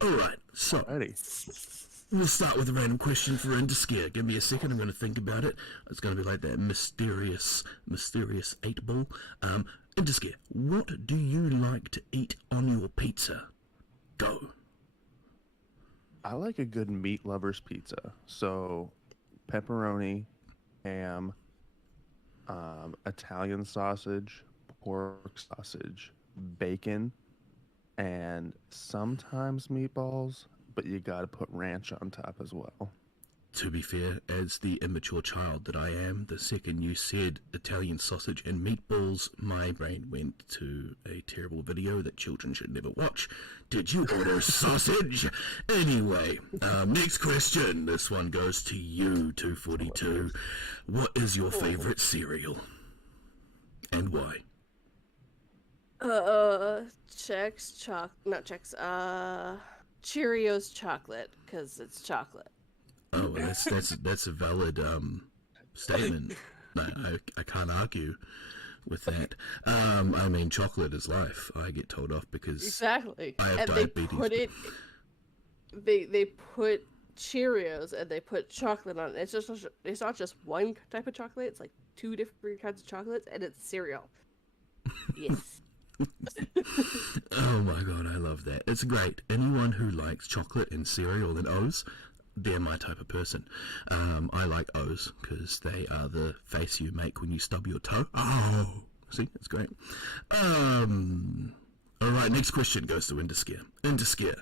Alright, so... Alrighty. We'll start with a random question for Into Scare. Give me a second, I'm going to think about it. It's going to be like that mysterious 8-ball. Into Scare, what do you like to eat on your pizza? Go. I like a good meat lover's pizza. So, pepperoni, ham, Italian sausage, pork sausage, bacon, and sometimes meatballs. But you gotta put ranch on top as well. To be fair, as the immature child that I am, the second you said Italian sausage and meatballs, my brain went to a terrible video that children should never watch. Did you order sausage? Anyway, next question. This one goes to you, 242. What is your favorite cereal? And why? Cheerios chocolate, because it's chocolate. Oh, well, that's a valid statement. I can't argue with that. I mean, chocolate is life. I get told off because Exactly. I have And diabetes. they put it. They put Cheerios and they put chocolate on it. It's not just one type of chocolate. It's like 2 different kinds of chocolates, and it's cereal. Yes. Oh my god, I love that. It's great. Anyone who likes chocolate and cereal and O's, they're my type of person. I like O's because they are the face you make when you stub your toe. Oh, see, it's great. Alright, next question goes to Interscare. Interscare.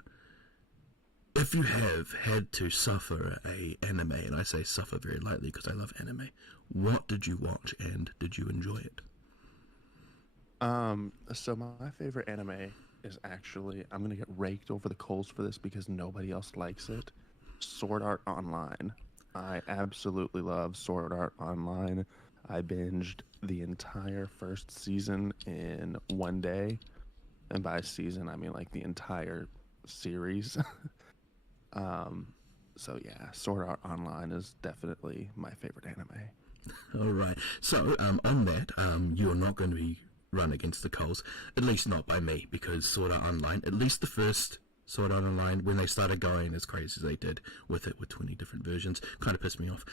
If you have had to suffer a anime, and I say suffer very lightly because I love anime, what did you watch and did you enjoy it? So my favorite anime is actually, I'm gonna get raked over the coals for this because nobody else likes it. Sword Art Online. I absolutely love Sword Art Online. I binged the entire first season in one day, and by season I mean like the entire series. So yeah, Sword Art Online is definitely my favorite anime. Alright, so on that, you're not going to be run against the coals, at least not by me, because Sword Art Online, at least the first Sword Art Online, when they started going as crazy as they did with it, with 20 different versions, kind of pissed me off.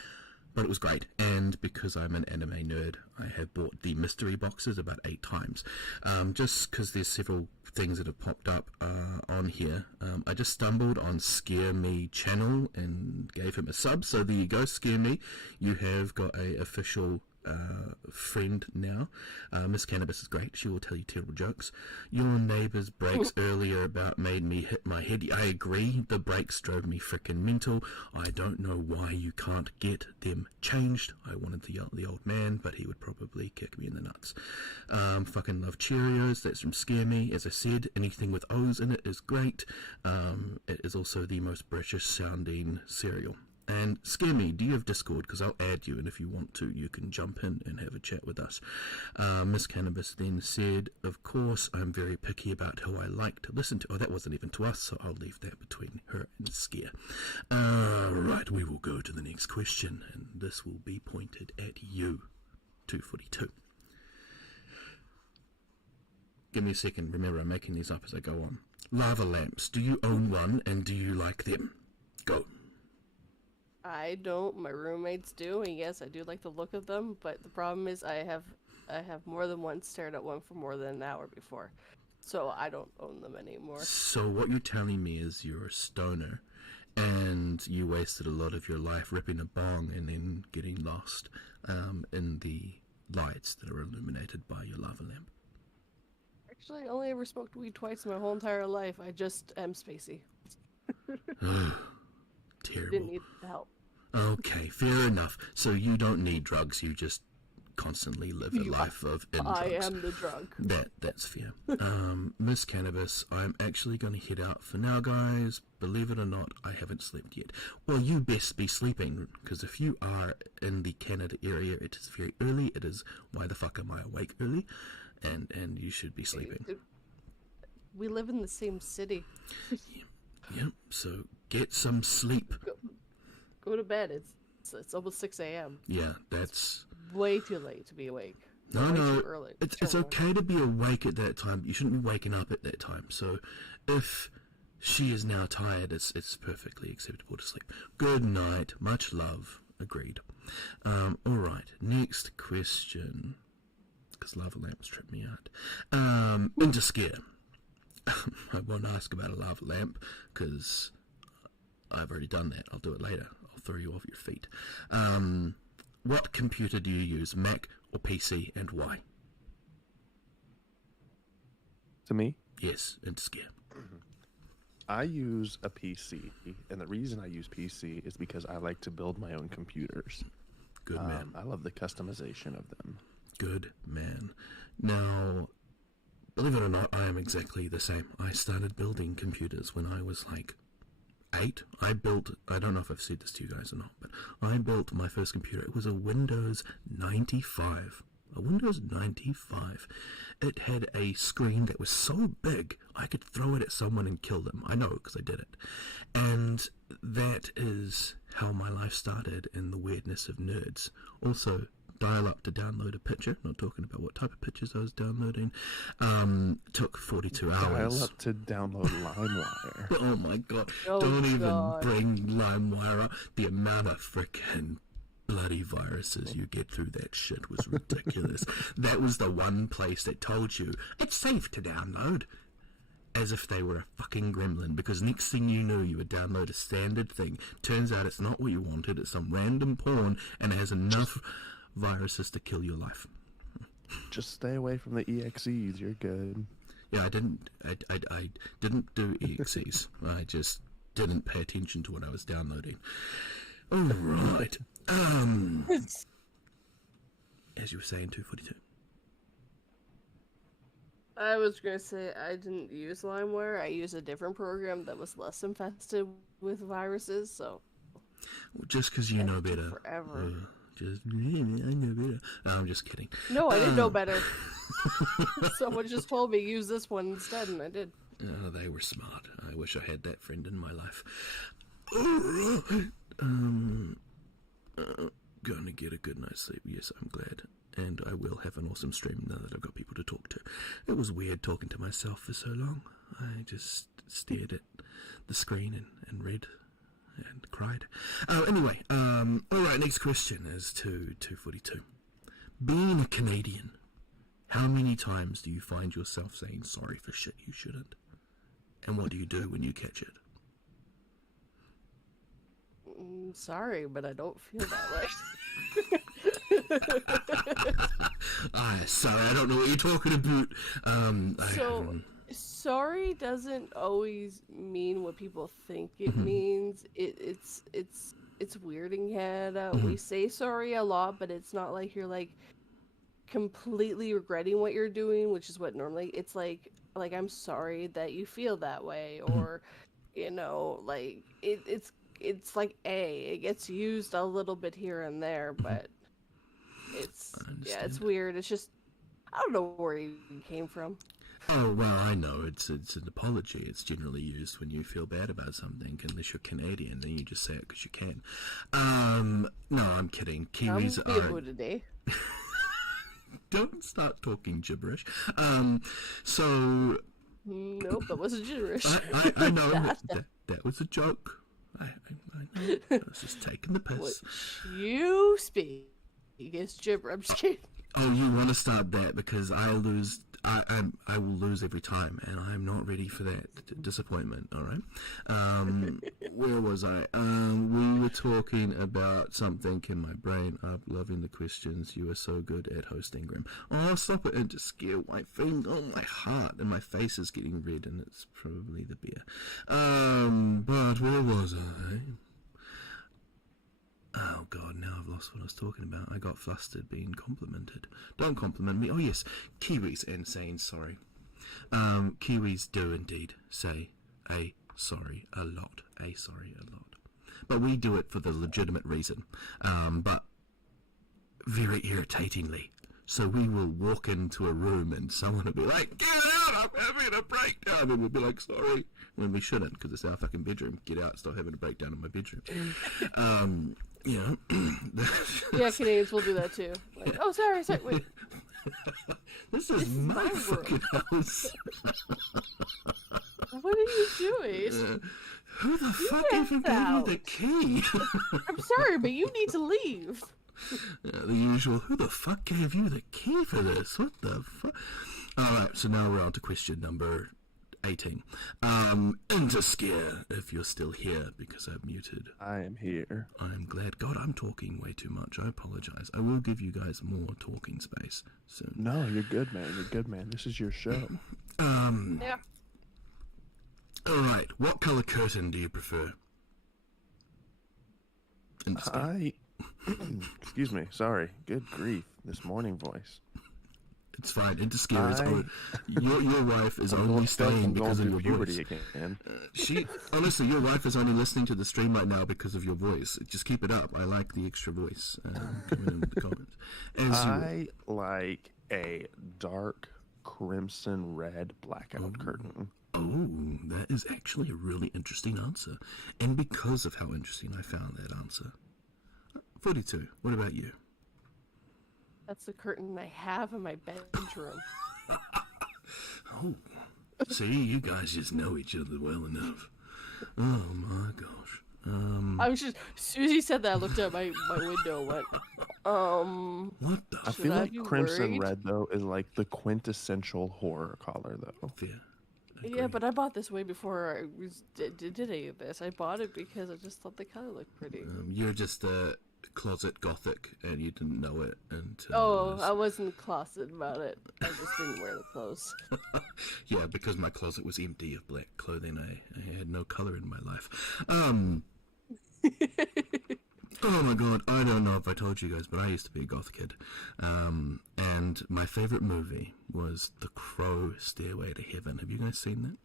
But it was great, and because I'm an anime nerd, I have bought the mystery boxes about 8 times, just because there's several things that have popped up on here. I just stumbled on Scare Me channel and gave him a sub, so there you go, Scare Me. You have got a official friend now. Miss Cannabis is great. She will tell you terrible jokes. Your neighbour's brakes earlier about made me hit my head. I agree. The brakes drove me frickin' mental. I don't know why you can't get them changed. I wanted to yell at the old man, but he would probably kick me in the nuts. Fucking love Cheerios. That's from Scare Me. As I said, anything with O's in it is great. It is also the most British sounding cereal. And Scare Me, do you have Discord? Because I'll add you, and if you want to, you can jump in and have a chat with us. Miss Cannabis then said, of course, I'm very picky about who I like to listen to. Oh, that wasn't even to us, so I'll leave that between her and Scare. Right, we will go to the next question, and this will be pointed at you, 242. Give me a second. Remember, I'm making these up as I go on. Lava lamps. Do you own one, and do you like them? Go. I don't. My roommates do, and yes, I do like the look of them. But the problem is, I have more than once stared at one for more than an hour before, so I don't own them anymore. So what you're telling me is you're a stoner, and you wasted a lot of your life ripping a bong and then getting lost in the lights that are illuminated by your lava lamp. Actually, I only ever smoked weed twice in my whole entire life. I just am spacey. Terrible. Didn't need the help. Okay, fair enough. So you don't need drugs, you just constantly live a life of in drugs. I am the drug. That's fair. Miss Cannabis, I'm actually going to head out for now, guys. Believe it or not, I haven't slept yet. Well, you best be sleeping, because if you are in the Canada area, it is very early. It is, why the fuck am I awake early? And you should be sleeping. We live in the same city. Yep, so get some sleep. Go to bed. It's almost 6 a.m. Yeah, that's way too late to be awake. No, way no, too early. it's okay to be awake at that time. You shouldn't be waking up at that time. So if she is now tired, it's perfectly acceptable to sleep. Good night. Much love. Agreed. Alright, next question. Because lava lamps trip me out. Interscare. I won't ask about a lava lamp, because I've already done that. I'll do it later. I'll throw you off your feet. What computer do you use, Mac or PC, and why? To me? Yes, Interscare. I use a PC, and the reason I use PC is because I like to build my own computers. Good man. I love the customization of them. Good man. Now, believe it or not, I am exactly the same. I started building computers when I was like 8. I don't know if I've said this to you guys or not, but I built my first computer. It was a Windows 95. a Windows 95. It had a screen that was so big I could throw it at someone and kill them. I know, because I did it. And that is how my life started in the weirdness of nerds. Also, dial-up to download a picture, not talking about what type of pictures I was downloading, took 42 hours. Dial-up to download LimeWire. Oh my god, Oh don't even God. bring LimeWire up. The amount of frickin' bloody viruses you get through that shit was ridiculous. That was the one place that told you, it's safe to download. As if they were a fucking gremlin, because next thing you knew, you would download a standard thing. Turns out it's not what you wanted, it's some random porn, and it has enough viruses to kill your life. Just stay away from the EXEs, you're good. Yeah, I didn't do EXEs. I just didn't pay attention to what I was downloading. All right. As you were saying, 242. I was gonna say I didn't use LimeWire. I used a different program that was less infested with viruses. So Just because you know better. forever. I know better. I'm just kidding. No, I didn't know better. Someone just told me use this one instead, and I did. They were smart. I wish I had that friend in my life. Alright. Gonna get a good night's sleep. Yes, I'm glad. And I will have an awesome stream now that I've got people to talk to. It was weird talking to myself for so long. I just stared at the screen and read and cried. Anyway, alright, next question is to 242. Being a Canadian, how many times do you find yourself saying sorry for shit you shouldn't? And what do you do when you catch it? Sorry, but I don't feel that way. Sorry, I don't know what you're talking about. Sorry doesn't always mean what people think it means. It's weird in Canada. We say sorry a lot, but it's not like you're like completely regretting what you're doing, which is what normally it's like I'm sorry that you feel that way, or like it's like it gets used a little bit here and there, but it's weird. It's just I don't know where it came from. Oh, well, I know. It's an apology. It's generally used when you feel bad about something. Unless you're Canadian, then you just say it because you can. No, I'm kidding. Kiwis are... today. Don't start talking gibberish. So... Nope, that wasn't gibberish. I know. that was a joke. I was just taking the piss. What you speak is gibberish. I'm just kidding. Oh, you want to start that because I lose. I will lose every time, and I'm not ready for that disappointment. All right. Where was I? We were talking about something in my brain. I'm loving the questions. You are so good at hosting, Grimm. Oh, stop it and just scare my thing. Oh, my heart and my face is getting red, and it's probably the beer. But where was I? Oh god, now I've lost what I was talking about. I got flustered being complimented. Don't compliment me. Oh yes, Kiwis and saying sorry. Kiwis do indeed say a sorry a lot. A sorry a lot. But we do it for the legitimate reason. But very irritatingly. So we will walk into a room and someone will be like, get out, I'm having a breakdown. And we'll be like, sorry. When we shouldn't, because it's our fucking bedroom. Get out, stop having a breakdown in my bedroom. Yeah, Canadians will do that too. Like, oh, sorry, wait. This is my fucking house. What are you doing? Who the fuck even gave you the key? I'm sorry, but you need to leave. The usual, who the fuck gave you the key for this? What the fuck? Alright, so now we're on to question number 18. Interscare, if you're still here, because I've muted. I am here. I'm glad. God, I'm talking way too much. I apologize. I will give you guys more talking space soon. No, you're good, man. You're good, man. This is your show. Yeah. Alright, what color curtain do you prefer? Excuse me, sorry. Good grief. This morning voice. It's fine. Interskills. I- Your wife is only staying because of your voice. Again. Honestly, your wife is only listening to the stream right now because of your voice. Just keep it up. I like the extra voice coming in with the comments. I like a dark crimson red blackout curtain. Oh, that is actually a really interesting answer. And because of how interesting I found that answer. 42, what about you? That's the curtain I have in my bedroom. Oh, see, you guys just know each other well enough. Oh my gosh. I was just, Susie said that, I looked out my window and went, What the I Should feel I like be crimson worried? red though is like the quintessential horror color though. fair? Yeah, but I bought this way before I did any of this. I bought it because I just thought the color looked pretty. You're just a closet gothic and you didn't know it until... Oh, I wasn't closeted about it. I just didn't wear the clothes. Yeah, because my closet was empty of black clothing. I had no color in my life. Oh my god, I don't know if I told you guys, but I used to be a goth kid. And my favorite movie was The Crow Stairway to Heaven. Have you guys seen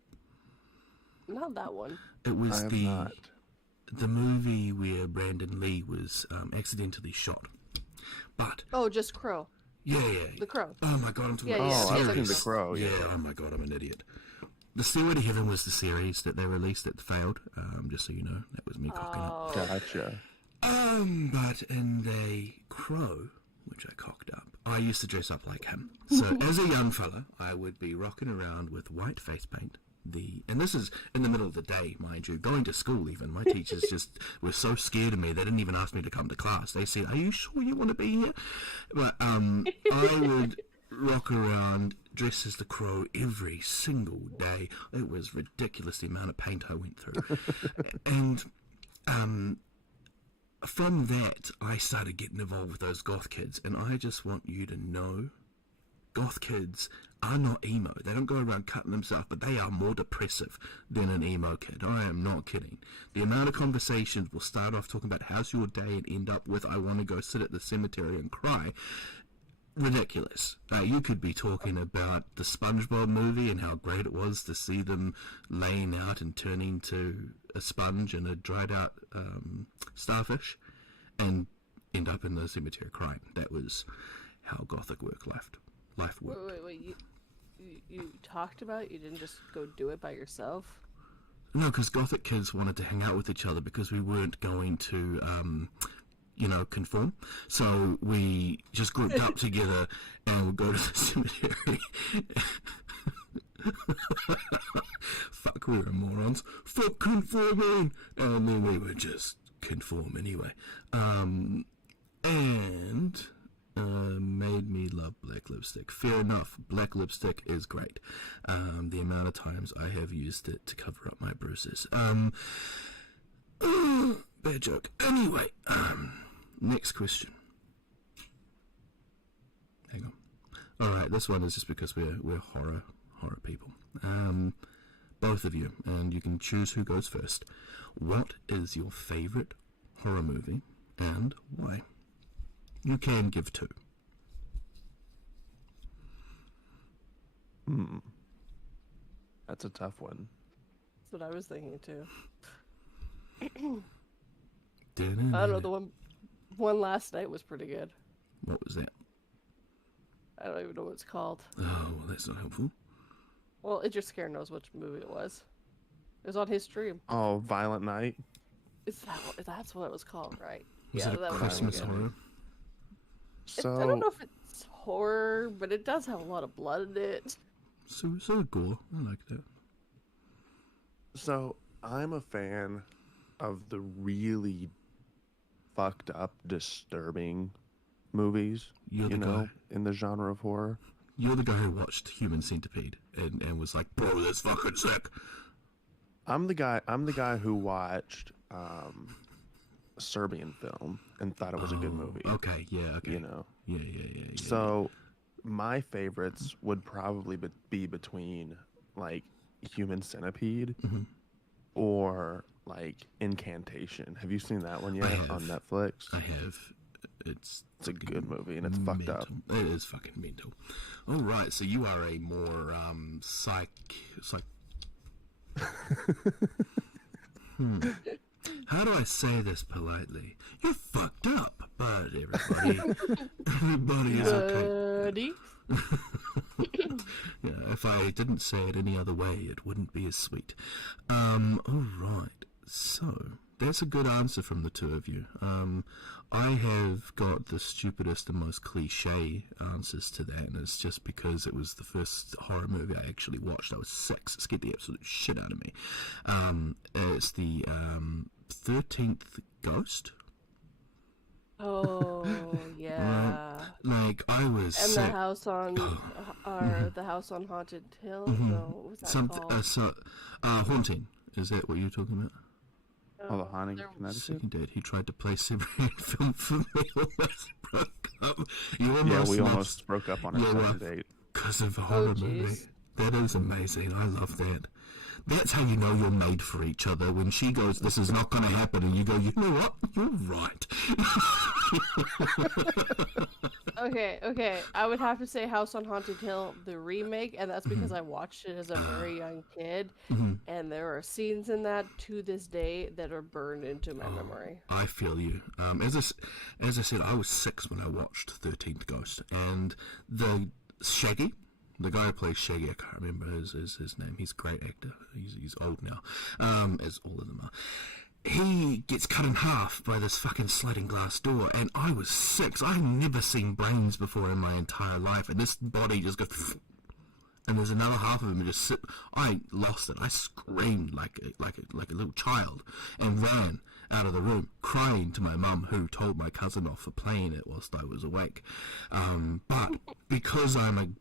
that? Not that one. It was I have the not. movie where Brandon Lee was accidentally shot. But Oh, just Crow. yeah. The Crow. Oh my god, I'm talking Yeah, about yeah, Oh, the I've yeah, seen series. The Crow. Yeah, oh my god, I'm an idiot. The Stairway to Heaven was the series that they released that failed. Just so you know, that was me cocking up. Oh, Gotcha. But in The Crow, which I cocked up, I used to dress up like him. So as a young fella, I would be rocking around with white face paint. And this is in the middle of the day, mind you, going to school even. My teachers just were so scared of me, they didn't even ask me to come to class. They said, "Are you sure you want to be here?" But I would rock around dressed as the Crow every single day. It was ridiculous the amount of paint I went through. And from that, I started getting involved with those goth kids, and I just want you to know, goth kids are not emo. They don't go around cutting themselves, but they are more depressive than an emo kid. I am not kidding. The amount of conversations will start off talking about how's your day and end up with I want to go sit at the cemetery and cry. Ridiculous. You could be talking about the SpongeBob movie and how great it was to see them laying out and turning to a sponge and a dried out starfish and end up in the cemetery crying. That was how gothic life worked. wait. You talked about it? You didn't just go do it by yourself? No, because gothic kids wanted to hang out with each other because we weren't going to conform. So we just grouped up together and would go to the cemetery. Fuck, we were morons. Fuck conforming! And then we would just conform anyway. Made me love black lipstick. Fair enough, black lipstick is great. The amount of times I have used it to cover up my bruises. Bad joke. Anyway, next question. Hang on. Alright, this one is just because we're horror people. Both of you, and you can choose who goes first. What is your favourite horror movie, and why? You can give two. That's a tough one. That's what I was thinking too. I What don't know, the one last night was pretty good. was that? I don't even know what it's called. Oh, well, that's not helpful. Well, It Just Scare knows which movie it was. It was on his stream. Oh, Violent Night. That's what it was called, right? Was yeah, it a that was Christmas good. horror? So I don't know if it's horror, but it does have a lot of blood in it. So gore. I like that. So I'm a fan of the really fucked up, disturbing movies, You're the guy. in the genre of horror. You're the guy who watched Human Centipede and was like, bro, that's fucking sick. I'm the guy who watched a Serbian film and thought it was a good movie. Okay, yeah, okay. Yeah. So my favorites would probably be between like Human Centipede or like Incantation. Have you seen that one yet on Netflix? I have. It's a good movie, and it's fucked up. It is fucking mental. All right, so you are a more How do I say this politely? You're fucked up, but everybody is okay. Yeah, if I didn't say it any other way, it wouldn't be as sweet. All right. So that's a good answer from the two of you. I have got the stupidest and most cliche answers to that, and it's just because it was the first horror movie I actually watched. I was 6. It scared the absolute shit out of me. It's the 13th Ghost. Oh yeah. Like I was. And sick. the house on, the house on Haunted Hill. No, what was that called? Haunting. Is that what you're talking about? Oh, the Haunting in Connecticut? Second date, he tried to play Superman film for me, almost broke up. We almost broke up on our second date. Because of a horror movie. That is amazing. I love that. That's how you know you're made for each other. When she goes, this is not going to happen, and you go, you know what? You're right. Okay. I would have to say House on Haunted Hill, the remake, and that's because I watched it as a very young kid, and there are scenes in that to this day that are burned into my memory. I feel you. As I said, I was 6 when I watched 13th Ghost, and the Shaggy, the guy who plays Shaggy, I can't remember his name. He's a great actor. He's old now, as all of them are. He gets cut in half by this fucking sliding glass door, and I was 6. I had never seen brains before in my entire life, and this body just goes, and there's another half of him just sit. I lost it. I screamed like a little child, and ran out of the room, crying to my mum, who told my cousin off for playing it whilst I was awake. But because I'm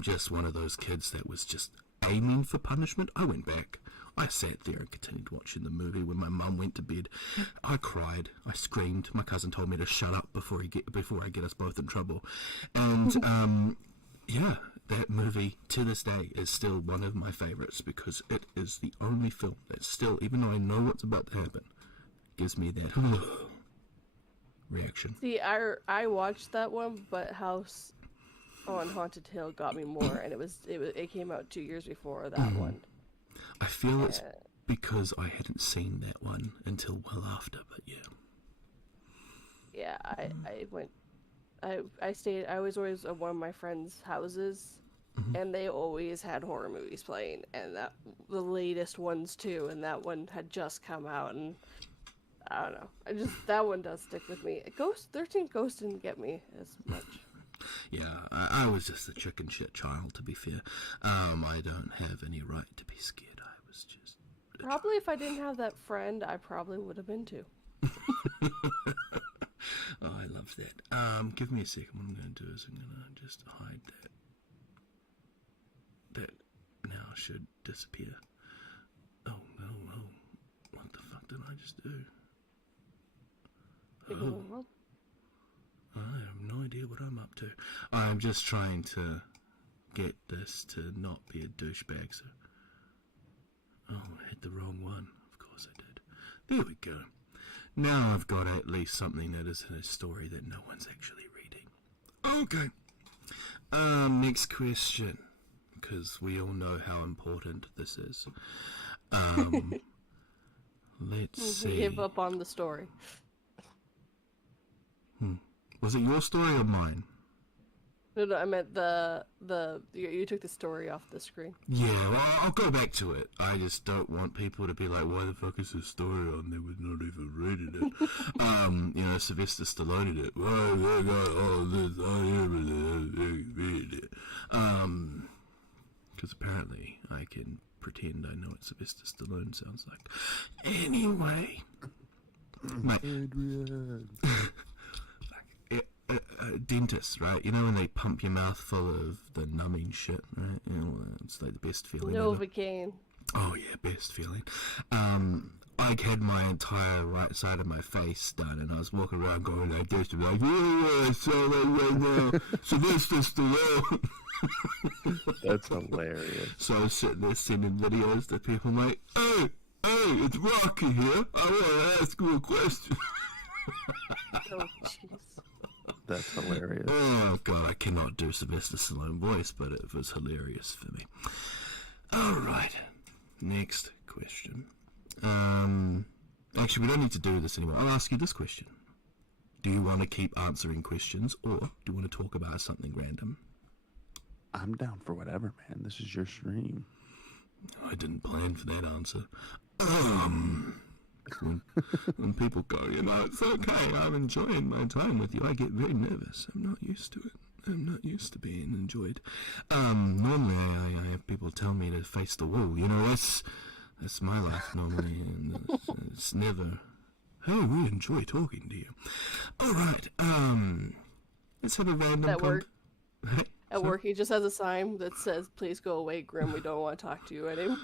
just one of those kids that was just aiming for punishment, I went back. I sat there and continued watching the movie. When my mum went to bed, I cried. I screamed. My cousin told me to shut up before I get us both in trouble. And yeah, that movie to this day is still one of my favorites because it is the only film that still, even though I know what's about to happen, gives me that reaction. See, I watched that one, but House on Haunted Hill got me more, and it came out 2 years before that one. I feel it's because I hadn't seen that one until well after, but yeah. Yeah, I stayed. I was always at one of my friends' houses, and they always had horror movies playing, and the latest ones too. And that one had just come out, and I don't know. That one does stick with me. 13 Ghost didn't get me as much. Yeah, I was just a chicken shit child, to be fair. I don't have any right to be scared. I was just... Probably if I didn't have that friend, I probably would have been too. Oh, I love that. Give me a second. What I'm going to do is I'm going to just hide that. That now should disappear. Oh, no. What the fuck did I just do? Oh. I have no idea what I'm up to. I'm just trying to get this to not be a douchebag, so... Oh, I hit the wrong one. Of course I did. There we go. Now I've got at least something that is in a story that no one's actually reading. Okay. Next question. Because we all know how important this is. Let's see. Give up on the story. Was it your story or mine? No, I meant you took the story off the screen. Yeah, well, I'll go back to it. I just don't want people to be like, why the fuck is this story on there? We've not even rated it. Sylvester Stallone did it. Why they got all this on here? Because apparently I can pretend I know what Sylvester Stallone sounds like. Anyway. Adrian. Dentist, right? You know when they pump your mouth full of the numbing shit, right? It's like the best feeling Novocaine. Oh yeah, best feeling. I had my entire right side of my face done, and I was walking around going like this, like, I saw that right now, Sylvester Stallone. That's hilarious. So I was sitting there sending videos to people like, hey, it's Rocky here. I want to ask you a question. Oh, jeez. That's hilarious. Oh god, I cannot do Sylvester Stallone voice, but it was hilarious for me. Alright, next question. Actually, we don't need to do this anymore. I'll ask you this question. Do you want to keep answering questions, or do you want to talk about something random? I'm down for whatever, man. This is your stream. I didn't plan for that answer. When people go, it's okay, I'm enjoying my time with you, I get very nervous. I'm not used to it. I'm not used to being enjoyed. Normally I have people tell me to face the wall. That's my life normally, and it's never, oh, we enjoy talking to you. Alright, let's have a random... At work. At work, he just has a sign that says, "Please go away, Grimm. We don't want to talk to you anymore."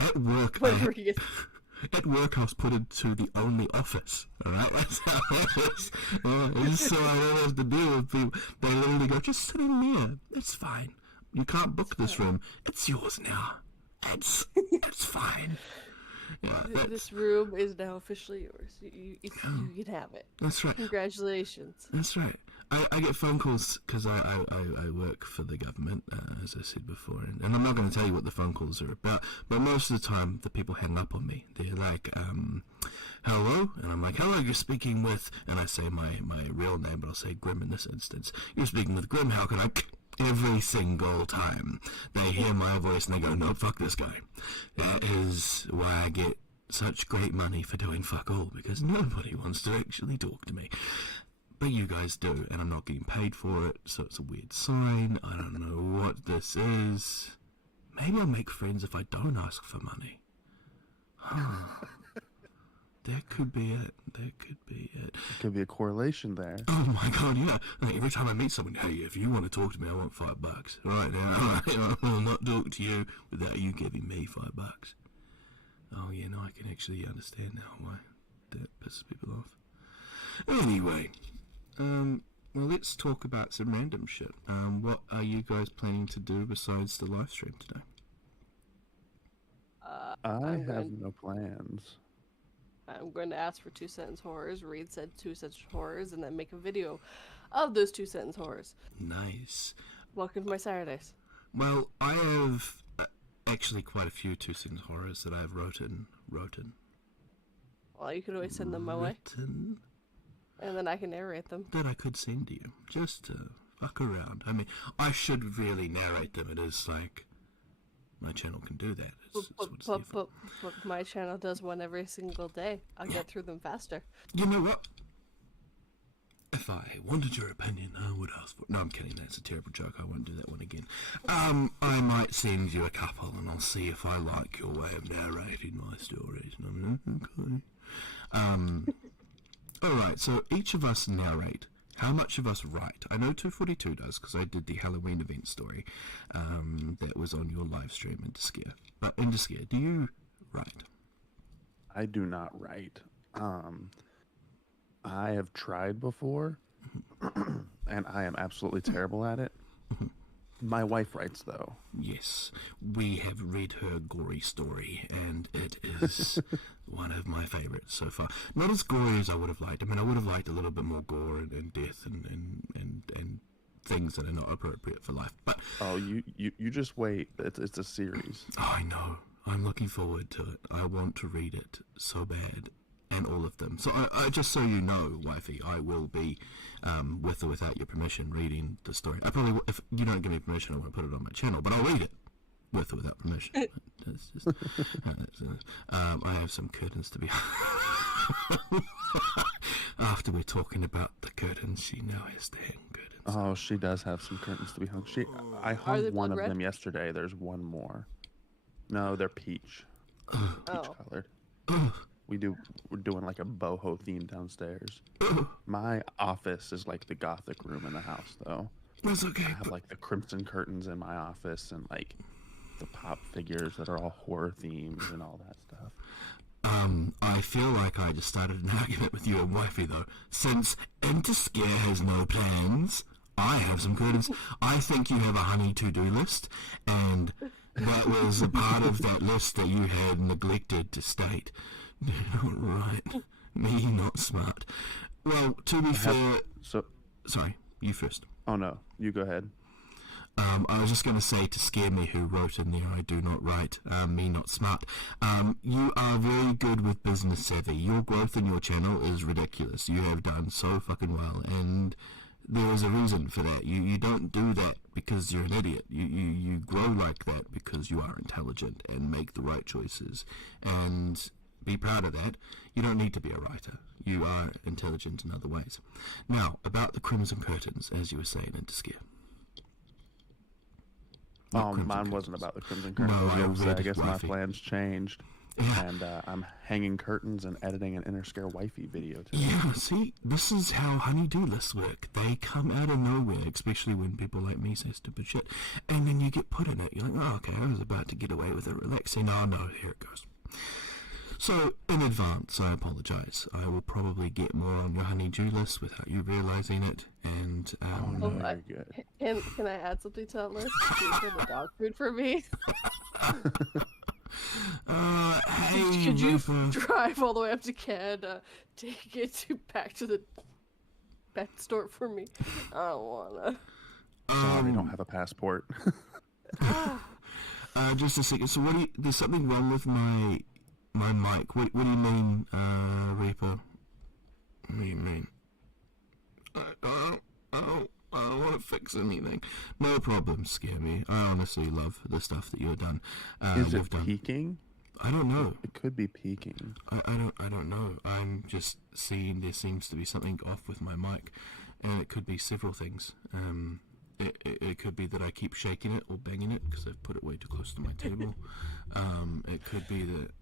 At work, Whenever he gets... At work, I was put into the only office. Alright, that's how it is. So I don't have to deal with people. They literally go, just sit in there. It's fine. You can't book this room. It's yours now. It's fine. Yeah, This room is now officially yours. You can have it. That's right. Congratulations. That's right. I get phone calls because I work for the government, as I said before, and I'm not going to tell you what the phone calls are about, but most of the time the people hang up on me. They're like, hello? And I'm like, hello, you're speaking with, and I say my real name, but I'll say Grimm in this instance. You're speaking with Grimm, how can I... Every single time they hear my voice and they go, no, fuck this guy. That is why I get such great money for doing fuck all, because nobody wants to actually talk to me. But you guys do, and I'm not getting paid for it, so it's a weird sign. I don't know what this is. Maybe I'll make friends if I don't ask for money. That could be it. That could be it. There could be a correlation there. Oh my god, yeah. Like every time I meet someone, hey, if you want to talk to me, I want $5. Right now, I will not talk to you without you giving me $5. Oh yeah, no, I can actually understand now why that pisses people off. Anyway, well, let's talk about some random shit. What are you guys planning to do besides the live stream today? I have no plans. I'm going to ask for 2-sentence horrors, read said 2-sentence horrors, and then make a video of those 2-sentence horrors. Nice. Welcome to my Saturdays. Well, I have actually quite a few 2-sentence horrors that I've written. Well, you could always send them my way, and then I can narrate them. That I could send to you, just to fuck around. I mean, I should really narrate them. It is like, my channel can do that. But my channel does one every single day. I'll get through them faster. You know what? If I wanted your opinion, I would ask for... No, I'm kidding. That's a terrible joke. I won't do that one again. I might send you a couple, and I'll see if I like your way of narrating my stories. Okay. Alright, so each of us narrate. How much of us write? I know 242 does, because I did the Halloween event story that was on your live stream in Scare. But in Scare, do you write? I do not write. I have tried before, and I am absolutely terrible at it. My wife writes, though. Yes, we have read her gory story, and it is one of my favorites so far. Not as gory as I would have liked. I mean, I would have liked a little bit more gore and death and things that are not appropriate for life. But oh, you just wait. It's a series. Oh, I know. I'm looking forward to it. I want to read it so bad. And all of them. So I just so you know, wifey, I will be, with or without your permission, reading the story. I probably, if you don't give me permission, I won't put it on my channel, but I'll read it, with or without permission. It's just, I have some curtains to be... After we're talking about the curtains, she now has to hang curtains. Oh, she does have some curtains to be hung. I hung one of them yesterday. There's one more. No, they're peach. Peach colored. We're doing like a boho theme downstairs. My office is like the gothic room in the house, though. That's okay. I have like the crimson curtains in my office and like the pop figures that are all horror themed and all that stuff. I feel like I just started an argument with you and wifey, though. Since Enter Scare has no plans, I have some curtains. I think you have a honey to-do list, and that was a part of that list that you had neglected to state. Right. Me not smart. Well, to be fair... So, Sorry, you first. oh no, you go ahead. I was just going to say to Scare Me, who wrote in there, I do not write, me not smart. You are very good with business savvy. Your growth in your channel is ridiculous. You have done so fucking well, and there is a reason for that. You don't do that because you're an idiot. You grow like that because you are intelligent and make the right choices, and be proud of that. You don't need to be a writer. You are intelligent in other ways. Now, about the Crimson Curtains, as you were saying in Scare. Mine wasn't about the Crimson Curtains. I guess my plans changed. Yeah. And I'm hanging curtains and editing an Inner Scare Wifey video too. Yeah, see, this is how honey-do lists work. They come out of nowhere, especially when people like me say stupid shit. And then you get put in it. You're like, oh, okay, I was about to get away with it, relaxing. Oh, no, here it goes. So, in advance, I apologize. I will probably get more on your honey-do list without you realizing it. And, you're good. Can I add something to that list? For the dog food for me? Hey, Could you Reaper. drive all the way up to Canada, take it back to the pet store for me? I don't wanna. Sorry, I don't have a passport. Just a second. So, there's something wrong with my mic. What do you mean, Reaper? What do you mean? I don't want to fix anything. No problem, Scare Me. I honestly love the stuff that you've done. Is it peaking? I don't know. It could be peaking. I don't know. I'm just seeing there seems to be something off with my mic, and it could be several things. It could be that I keep shaking it or banging it because I've put it way too close to my table. It could be that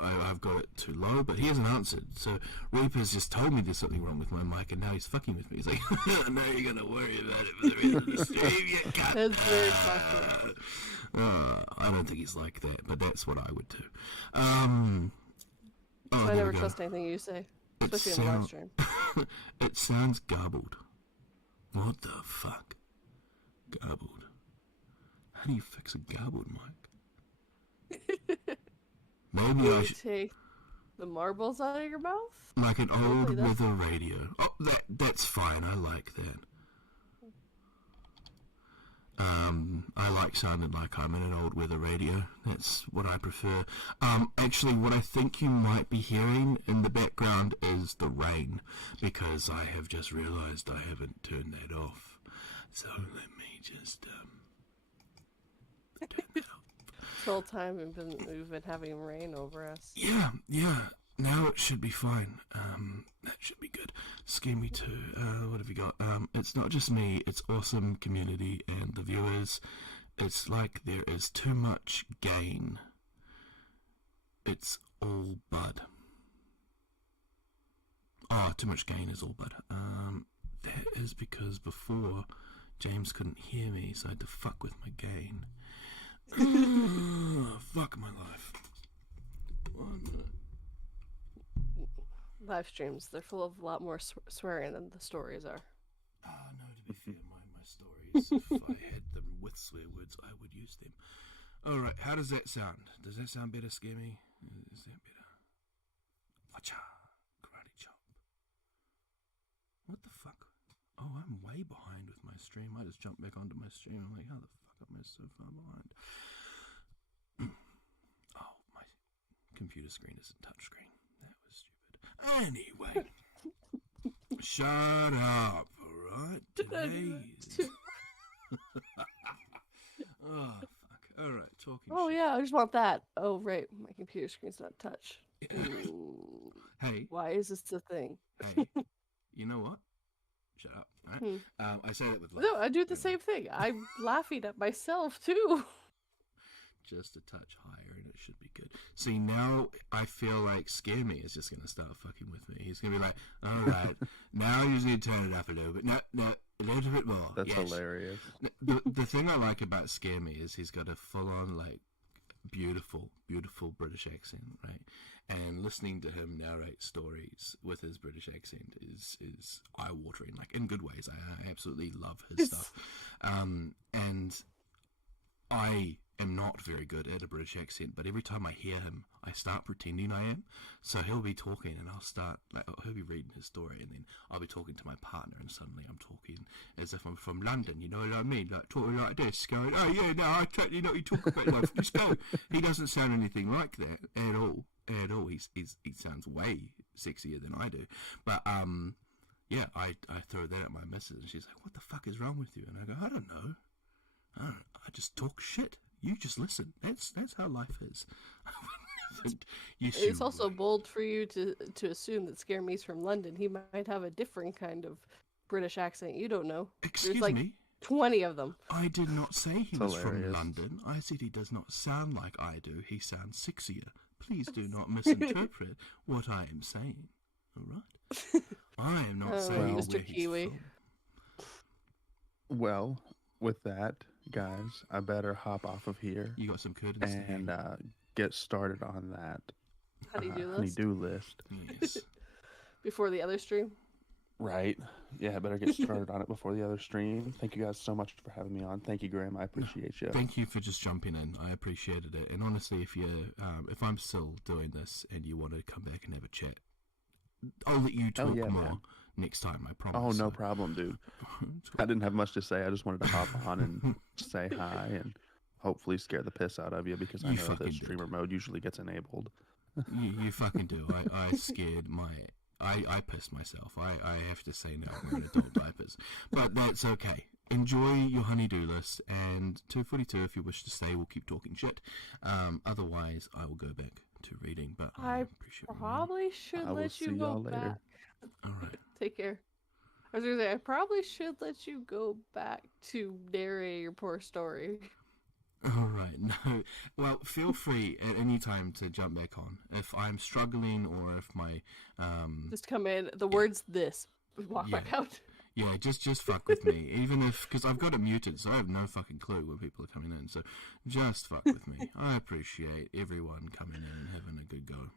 I've got it too low, but he hasn't answered. So Reaper's just told me there's something wrong with my mic, and now he's fucking with me. He's like, now you're gonna worry about it for the rest of the stream, you cunt. That's very possible. I don't think he's like that, but that's what I would do. I never trust anything you say, especially in the live stream. It sounds garbled. What the fuck? Garbled. How do you fix a garbled mic? Maybe I should take the marbles out of your mouth? like an old weather radio. Oh, that's fine. I like that. I like sounding like I'm in an old weather radio. That's what I prefer. Actually, what I think you might be hearing in the background is the rain, because I have just realized I haven't turned that off. So let me just turn that off. This whole time we've been having rain over us. Yeah. Now it should be fine. That should be good. Scare Me too. What have you got? It's not just me. It's awesome community and the viewers. It's like there is too much gain. It's all bud. Oh, too much gain is all bud. That is because before James couldn't hear me, so I had to fuck with my gain. Fuck my life. 1 minute. Live streams, they're full of a lot more swearing than the stories are. No, to be fair, my stories, if I had them with swear words, I would use them. Alright, how does that sound? Does that sound better, Scare Me? Is that better? Wacha! Karate chop. What the fuck? Oh, I'm way behind with my stream. I just jumped back onto my stream. I'm like, how the fuck am I so far behind? Oh, my computer screen isn't touchscreen. That was stupid. Anyway, shut up, alright? Today. Oh, fuck. Alright, talking Oh, shit. yeah, I just want that. Oh, right, my computer screen's not touch. Hey, Why is this a thing? hey, you know what? Shut up, alright? I say that with laugh. No, I do the same thing. I'm laughing at myself, too. Just a touch higher and it should be good. See, now I feel like Scare Me is just going to start fucking with me. He's going to be like, alright, now you just need to turn it up a little bit. No, a little bit more. That's yes. hilarious. The thing I like about Scare Me is he's got a full-on, like, beautiful British accent, right? And listening to him narrate stories with his British accent is eye-watering, like, in good ways. I absolutely love his stuff. And I am not very good at a British accent, but every time I hear him, I start pretending I am. So he'll be talking, and I'll start, like, he'll be reading his story, and then I'll be talking to my partner, and suddenly I'm talking as if I'm from London, you know what I mean? Like, talking like this, going, oh yeah, no, I totally know what you talk about. Like, just go. He doesn't sound anything like that at all. At all. He sounds way sexier than I do. But, yeah, I throw that at my missus, and she's like, what the fuck is wrong with you? And I go, I don't know. I just talk shit. You just listen. That's how life is. Yes, It's you're also right. bold for you to assume that Scare Me's from London. He might have a different kind of British accent. You don't know. Excuse There's like me? 20 of them. I did not say he It's was from hilarious. London. I said he does not sound like I do. He sounds sexier. Please do not misinterpret what I am saying. All right? I am not saying Mr. where he's Kiwi. from. Well, with that, guys, I better hop off of here You got some curtains to hang. and get started on that Honey-do list honey-do list. Yes. before the other stream. Right. Yeah, I better get started on it before the other stream. Thank you guys so much for having me on. Thank you, Grimm. I appreciate you. Thank you for just jumping in. I appreciated it. And honestly, if I'm still doing this and you want to come back and have a chat, I'll let you talk yeah, more man. next time. I promise. Oh, no So- problem, dude. I didn't have much to say. I just wanted to hop on and say hi and hopefully scare the piss out of you because I You know fucking that did. streamer mode usually gets enabled. You fucking do. I scared my... I pissed myself. I have to say now I'm wearing adult diapers. But that's okay. Enjoy your honey-do list, and 242, if you wish to stay, we'll keep talking shit. Otherwise, I will go back to reading, but I I appreciate it. Probably should I will let you see go y'all later. back. All right. Take care. I was gonna say I probably should let you go back to narrate your poor story. All right. No. Well, feel free at any time to jump back on. If I'm struggling or if my... Just come in. The words this. Walk back Yeah. out. Yeah, just fuck with me. Even if, because I've got it muted, so I have no fucking clue when people are coming in. So just fuck with me. I appreciate everyone coming in and having a good go.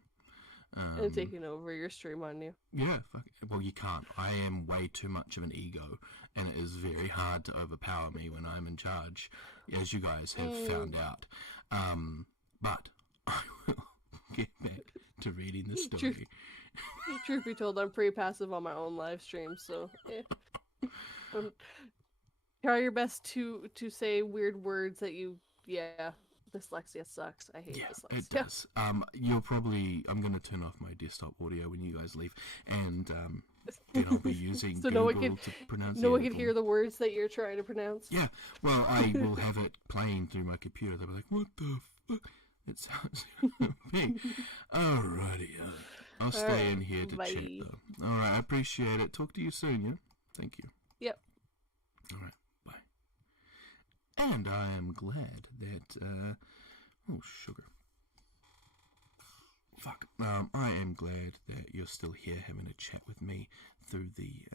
And taking over your stream on you. Yeah, fuck. Well, you can't. I am way too much of an ego, and it is very hard to overpower me when I'm in charge, as you guys have found out. But I will get back to reading the story. Truth be told, I'm pretty passive on my own live stream, so try your best to say weird words that you dyslexia sucks. I hate Yeah, dyslexia. it does. You'll probably... I'm going to turn off my desktop audio when you guys leave, and then I'll be using So Google no one can to pronounce no one can hear the words that you're trying to pronounce. Yeah, well, I will have it playing through my computer. They'll be like, what the fuck? It sounds big. Alrighty, I'll stay Alright, in here to bye. chat, though. Alright, I appreciate it. Talk to you soon, yeah? Thank you. Yep. Alright, bye. And I am glad that, oh, sugar. Fuck. I am glad that you're still here having a chat with me through the,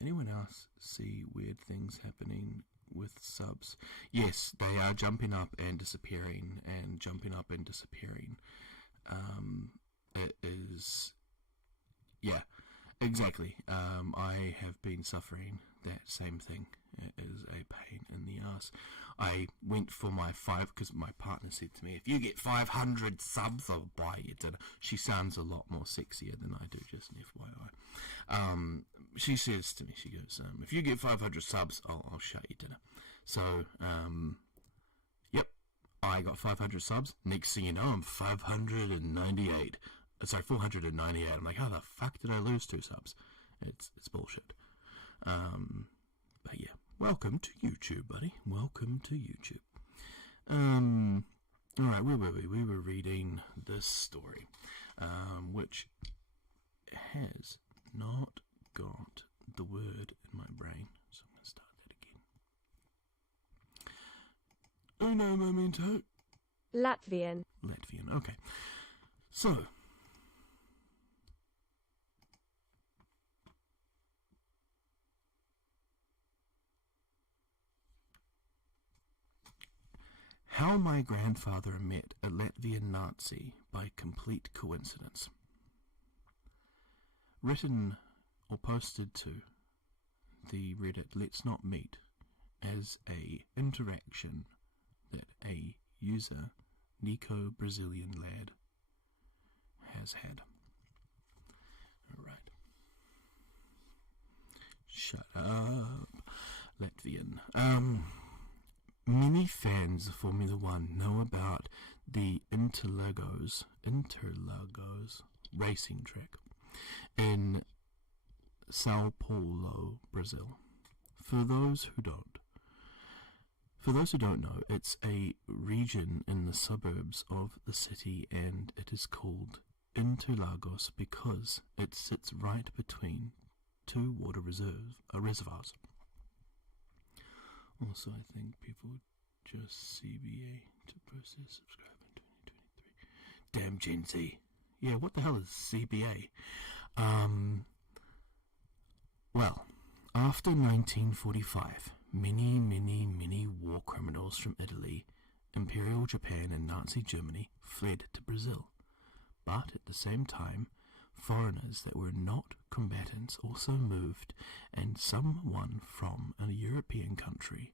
Anyone else see weird things happening with subs? Yes, they are jumping up and disappearing, and jumping up and disappearing. It is... Yeah, exactly. I have been suffering that same thing. It is a pain in the ass. I went for my 5, because my partner said to me, if you get 500 subs, I'll buy you dinner. She sounds a lot more sexier than I do, just an FYI. She says to me, she goes, if you get 500 subs, I'll shut you dinner. So, yep, I got 500 subs. Next thing you know, I'm 598. Sorry, 498. I'm like, how the fuck did I lose 2 subs? It's bullshit. But yeah, welcome to YouTube, buddy. Welcome to YouTube. Alright, where were we? We were reading this story, which has not got the word in my brain, so I'm going to start that again. Uno momento. Latvian. Latvian, okay. So, how my grandfather met a Latvian Nazi by complete coincidence. Written or posted to the Reddit Let's Not Meet as a interaction that a user, Nico Brazilian lad, has had. Alright. Shut up, Latvian. Many fans of Formula One know about the Interlagos racing track in Sao Paulo, Brazil. For those who don't know, it's a region in the suburbs of the city, and it is called Interlagos because it sits right between two water reservoirs. Also, I think people just CBA to process subscribe in 2023. Damn Gen Z. Yeah, what the hell is CBA? Well, after 1945, many war criminals from Italy, Imperial Japan and Nazi Germany fled to Brazil. But at the same time, foreigners that were not combatants also moved, and someone from a European country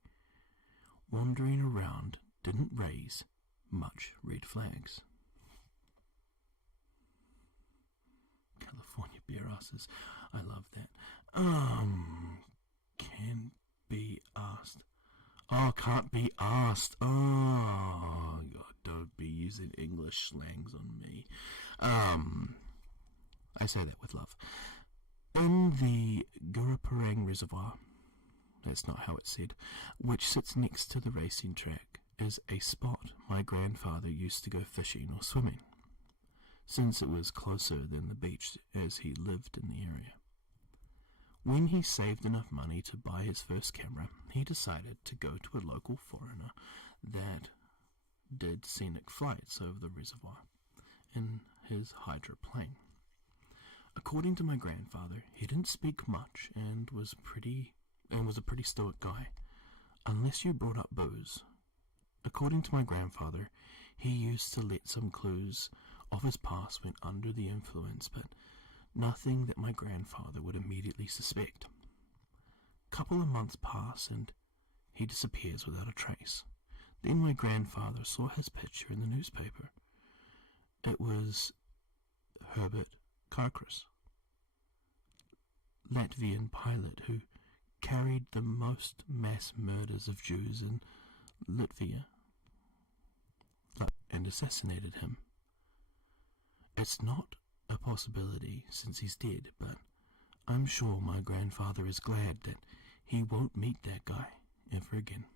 wandering around didn't raise much red flags. California beer asses. I love that. Can be asked. Oh, can't be asked. Oh, God, don't be using English slangs on me. I say that with love. In the Guruparang Reservoir, that's not how it's said, which sits next to the racing track, is a spot my grandfather used to go fishing or swimming, since it was closer than the beach as he lived in the area. When he saved enough money to buy his first camera, he decided to go to a local foreigner that did scenic flights over the reservoir in his hydroplane. According to my grandfather, he didn't speak much and was a pretty stoic guy, unless you brought up booze. According to my grandfather, he used to let some clues of his past when under the influence, but nothing that my grandfather would immediately suspect. Couple of months pass and he disappears without a trace. Then my grandfather saw his picture in the newspaper. It was Herbert Karkris, Latvian pilot who carried the most mass murders of Jews in Latvia and assassinated him. It's not a possibility since he's dead, but I'm sure my grandfather is glad that he won't meet that guy ever again.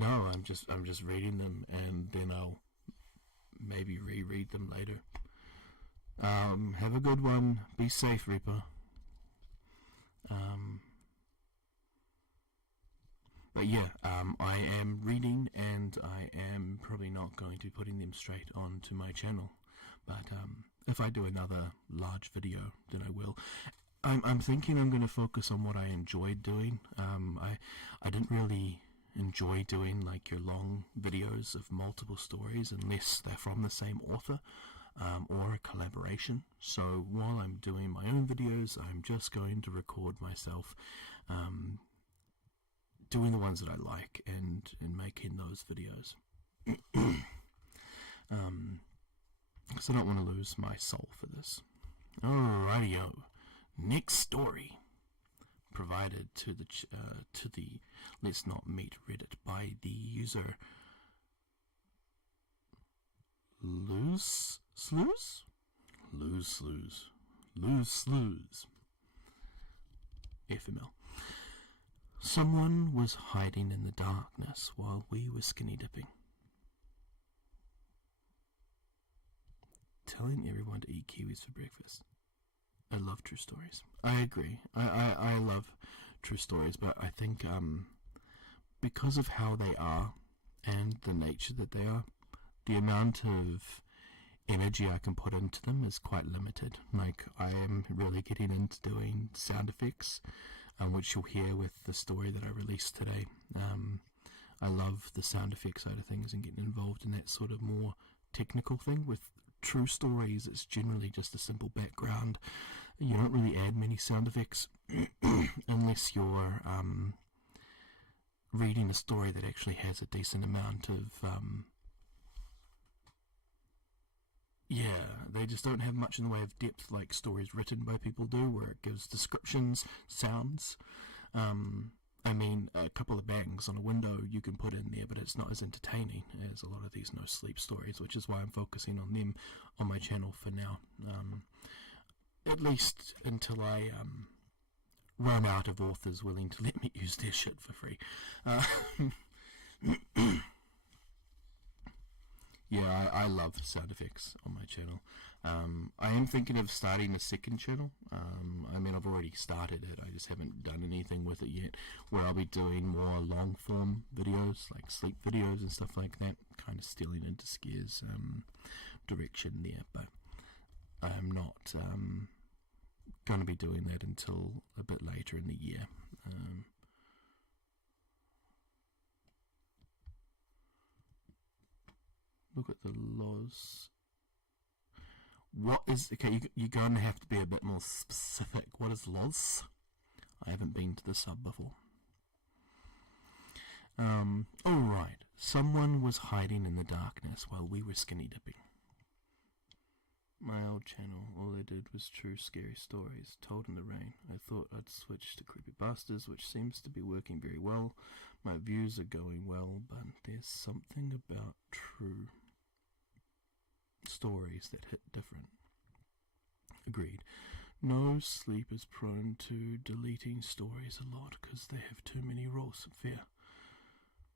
No, I'm just reading them, and then I'll maybe reread them later. Have a good one. Be safe, Reaper. But yeah, I am reading, and I am probably not going to be putting them straight onto my channel. But if I do another large video, then I will. I'm thinking I'm going to focus on what I enjoyed doing. I didn't really enjoy doing like your long videos of multiple stories unless they're from the same author or a collaboration. So while I'm doing my own videos, I'm just going to record myself doing the ones that I like and making those videos. So I don't want to lose my soul for this. Alrighty-o. Next story, provided to the Let's Not Meet Reddit by the user Lose Slews. FML. Someone was hiding in the darkness while we were skinny dipping, telling everyone to eat kiwis for breakfast. I love true stories. I agree. I love true stories, but I think because of how they are and the nature that they are, the amount of energy I can put into them is quite limited. Like, I am really getting into doing sound effects, which you'll hear with the story that I released today. I love the sound effects side of things and getting involved in that sort of more technical thing. With true stories, it's generally just a simple background. You don't really add many sound effects unless you're reading a story that actually has a decent amount of they just don't have much in the way of depth like stories written by people do, where it gives descriptions, sounds. I mean, a couple of bangs on a window you can put in there, but it's not as entertaining as a lot of these no-sleep stories, which is why I'm focusing on them on my channel for now. At least until I run out of authors willing to let me use their shit for free. Yeah, I love sound effects on my channel. I am thinking of starting a second channel. I mean, I've already started it. I just haven't done anything with it yet, where I'll be doing more long-form videos, like sleep videos and stuff like that, kind of stealing into Scare's direction there, but I'm not going to be doing that until a bit later in the year. Look at the laws. What is... Okay, you're going to have to be a bit more specific. What is laws? I haven't been to the sub before. Alright. Someone was hiding in the darkness while we were skinny dipping. My old channel, all I did was true scary stories told in the rain. I thought I'd switch to creepypastas, which seems to be working very well. My views are going well, but there's something about true stories that hit different. Agreed. No Sleep is prone to deleting stories a lot because they have too many rules. Fair.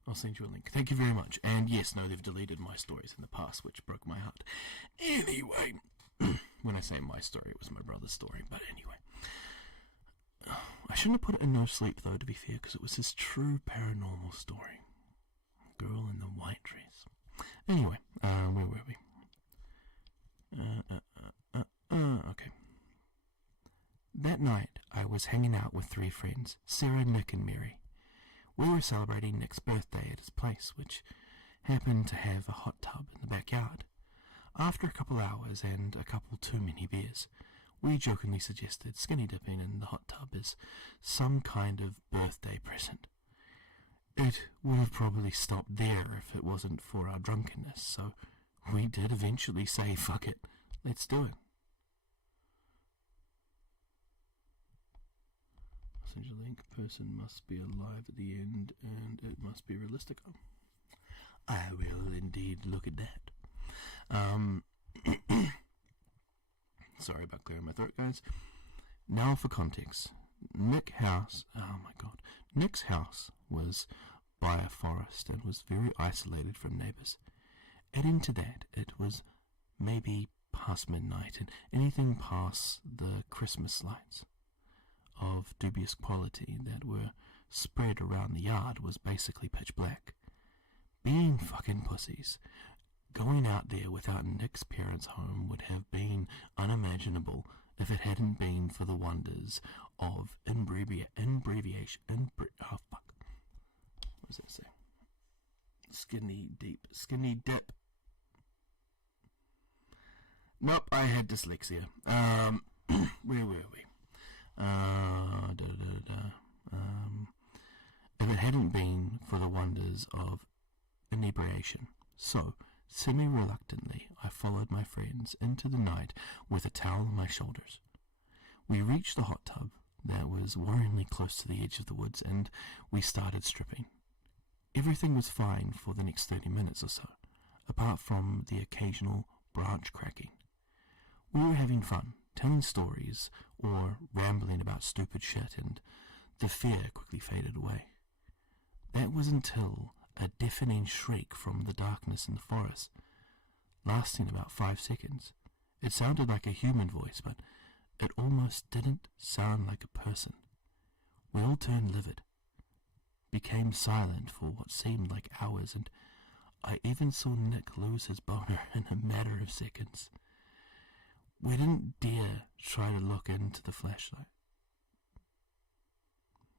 I'll send you a link. Thank you very much. And yes, no, they've deleted my stories in the past, which broke my heart. Anyway, when I say my story, it was my brother's story, but anyway. I shouldn't have put it in No Sleep, though, to be fair, because it was his true paranormal story. Girl in the white dress. Anyway, where were we? Okay. That night, I was hanging out with 3 friends, Sarah, Nick, and Mary. We were celebrating Nick's birthday at his place, which happened to have a hot tub in the backyard. After a couple hours and a couple too many beers, we jokingly suggested skinny dipping in the hot tub is some kind of birthday present. It would have probably stopped there if it wasn't for our drunkenness, so we did eventually say, fuck it, let's do it. Essential link, person must be alive at the end and it must be realistic. I will indeed look at that. Sorry about clearing my throat, guys. Now for context. Nick's house was by a forest and was very isolated from neighbours. Adding to that, it was maybe past midnight, and anything past the Christmas lights of dubious quality that were spread around the yard was basically pitch black. Being fucking pussies, going out there without Nick's parents' home would have been unimaginable if it hadn't been for the wonders of what does that say? Skinny dip. Nope, I had dyslexia. Where were we? If it hadn't been for the wonders of inebriation. So, semi-reluctantly, I followed my friends into the night with a towel on my shoulders. We reached the hot tub that was worryingly close to the edge of the woods, and we started stripping. Everything was fine for the next 30 minutes or so, apart from the occasional branch cracking. We were having fun, telling stories, or rambling about stupid shit, and the fear quickly faded away. That was until a deafening shriek from the darkness in the forest, lasting about 5 seconds. It sounded like a human voice, but it almost didn't sound like a person. We all turned livid, became silent for what seemed like hours, and I even saw Nick lose his boner in a matter of seconds. We didn't dare try to look into the flashlight.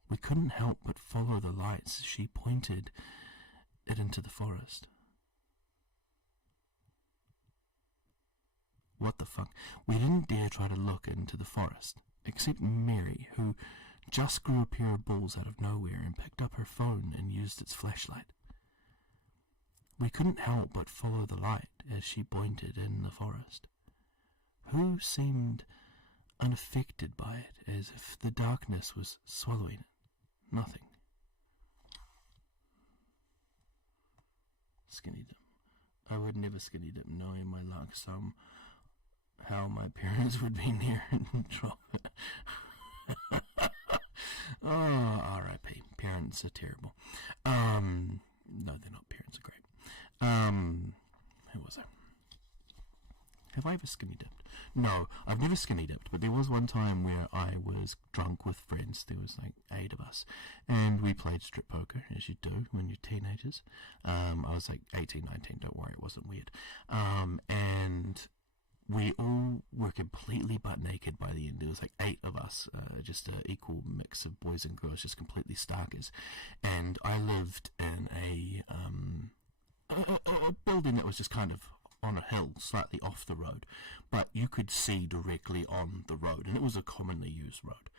We couldn't help but follow the lights as she pointed it into the forest. what the fuck? We didn't dare try to look into the forest, except Mary, who just grew a pair of balls out of nowhere and picked up her phone and used its flashlight. We couldn't help but follow the light as she pointed in the forest. Who seemed unaffected by it, as if the darkness was swallowing it. Nothing. Skinny dip. I would never skinny dip, knowing my luck. How my parents would be near and drop it. Oh, R.I.P. Parents are terrible. No, they're not. Parents are great. Who was I? Have I ever skinny dipped? No, I've never skinny dipped, but there was one time where I was drunk with friends. There was like 8 of us, and we played strip poker, as you do when you're teenagers. I was like 18, 19, don't worry, it wasn't weird. And we all were completely butt naked by the end. There was like 8 of us, just an equal mix of boys and girls, just completely starkers. And I lived in a building that was just kind of on a hill, slightly off the road, but you could see directly on the road, and it was a commonly used road.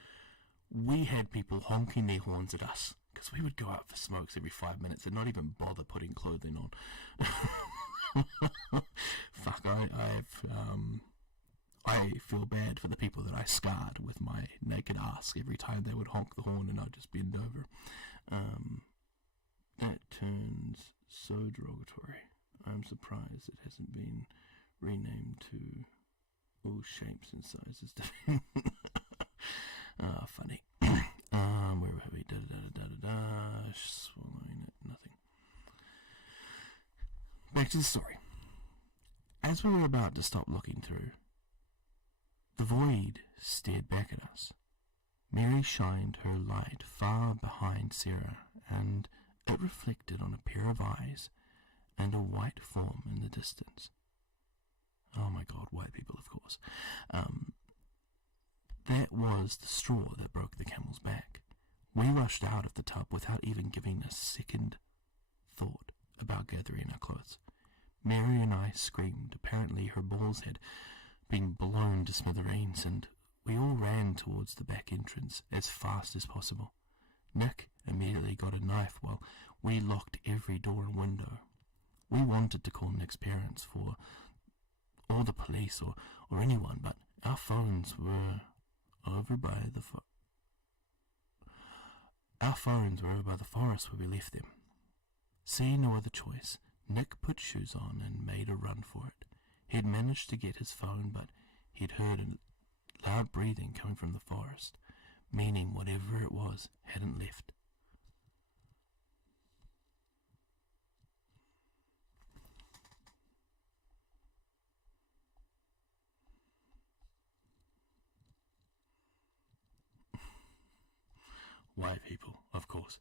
We had people honking their horns at us, because we would go out for smokes every 5 minutes and not even bother putting clothing on. Fuck, I feel bad for the people that I scarred with my naked ass every time they would honk the horn and I'd just bend over. That turns so derogatory. I'm surprised it hasn't been renamed to all shapes and sizes. Funny. Where were we? Swallowing it. Nothing. Back to the story. As we were about to stop looking through, the void stared back at us. Mary shined her light far behind Sarah, and it reflected on a pair of eyes and a white form in the distance. Oh my god, white people, of course. That was the straw that broke the camel's back. We rushed out of the tub without even giving a second thought about gathering our clothes. Mary and I screamed. Apparently her balls had been blown to smithereens, and we all ran towards the back entrance as fast as possible. Nick immediately got a knife while we locked every door and window. We wanted to call Nick's parents or the police or anyone, but our phones were over by the forest where we left them. Seeing no other choice, Nick put shoes on and made a run for it. He'd managed to get his phone, but he'd heard a loud breathing coming from the forest, meaning whatever it was hadn't left. White people, of course.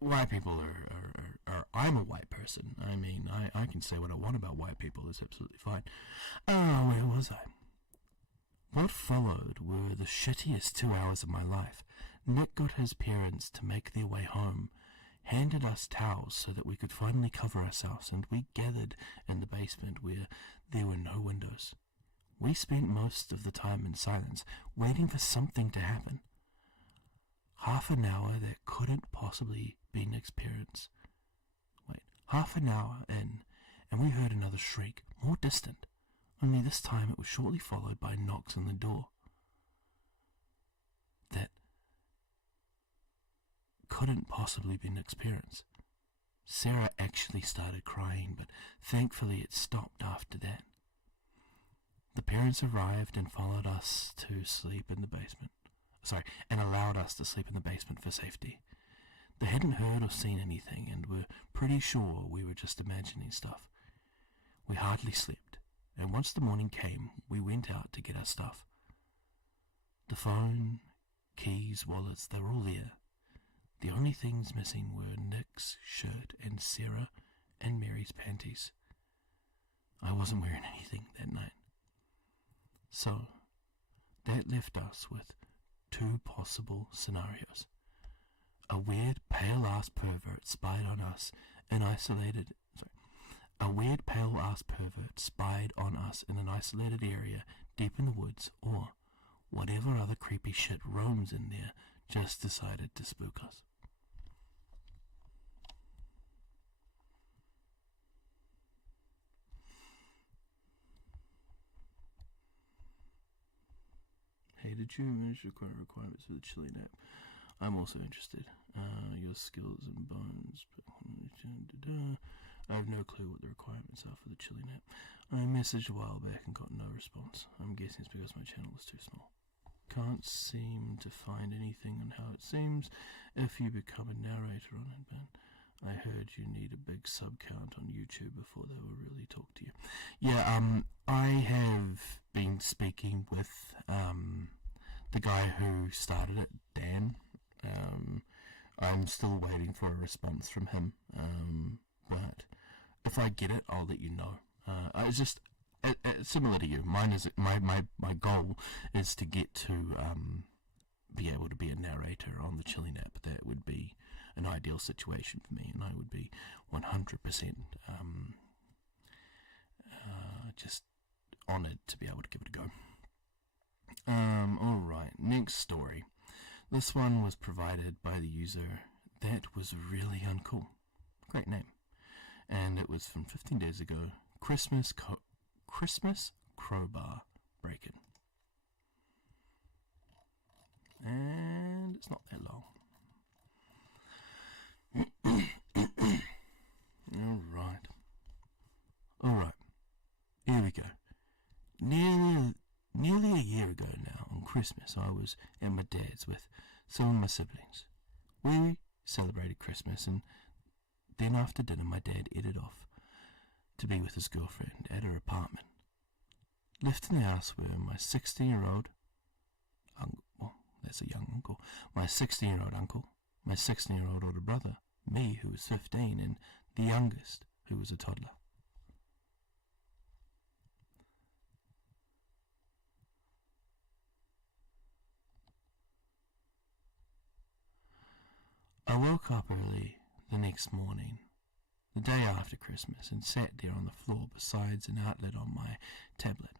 White people are I'm a white person. I mean, I can say what I want about white people. It's absolutely fine. Oh, where was I? What followed were the shittiest 2 hours of my life. Nick got his parents to make their way home, handed us towels so that we could finally cover ourselves, and we gathered in the basement where there were no windows. We spent most of the time in silence, waiting for something to happen. Half an hour that couldn't possibly be Nick's parents. Half an hour in, and we heard another shriek, more distant, only this time it was shortly followed by knocks on the door. That couldn't possibly be Nick's parents. Sarah actually started crying, but thankfully it stopped after that. The parents arrived and followed us to sleep in the basement. And allowed us to sleep in the basement for safety. They hadn't heard or seen anything and were pretty sure we were just imagining stuff. We hardly slept, and once the morning came, we went out to get our stuff. The phone, keys, wallets, they were all there. The only things missing were Nick's shirt and Sarah and Mary's panties. I wasn't wearing anything that night. So, that left us with 2 possible scenarios. A weird, pale-ass pervert spied on us and a weird pale-ass pervert spied on us in an isolated area deep in the woods, or whatever other creepy shit roams in there just decided to spook us. Hey, did you manage to acquire requirements for the chili nap? I'm also interested. Your skills and bones. I have no clue what the requirements are for the chili nap. I messaged a while back and got no response. I'm guessing it's because my channel was too small. Can't seem to find anything on how it seems if you become a narrator on it, but I heard you need a big sub count on YouTube before they will really talk to you. Yeah, I have been speaking with the guy who started it, Dan. I'm still waiting for a response from him, but if I get it, I'll let you know. It's just similar to you. Mine is my goal is to get to be able to be a narrator on the chili nap. That would be an ideal situation for me, and I would be 100% just honoured to be able to give it a go. Alright, next story. This one was provided by the user That Was Really Uncool. Great name. And it was from 15 days ago. Christmas crowbar break-in. And it's not that long. Alright. Here we go. Nearly a year ago now, on Christmas, I was at my dad's with some of my siblings. We celebrated Christmas, and then after dinner my dad headed off to be with his girlfriend at her apartment. Left in the house were my 16-year-old uncle, well, that's a young uncle, my 16-year-old uncle, my 16-year-old older brother, me who was 15, and the youngest who was a toddler. I woke up early the next morning, the day after Christmas, and sat there on the floor besides an outlet on my tablet.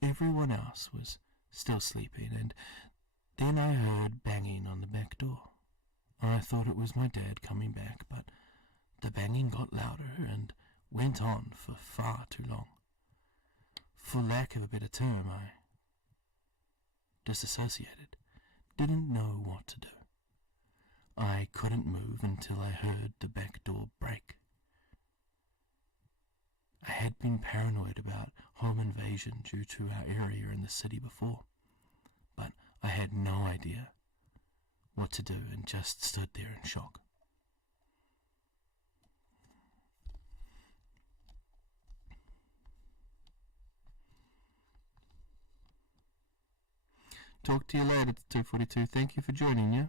Everyone else was still sleeping, and then I heard banging on the back door. I thought it was my dad coming back, but the banging got louder and went on for far too long. For lack of a better term, I disassociated, didn't know what to do. I couldn't move until I heard the back door break. I had been paranoid about home invasion due to our area in the city before, but I had no idea what to do and just stood there in shock. Talk to you later, 242. Thank you for joining, yeah?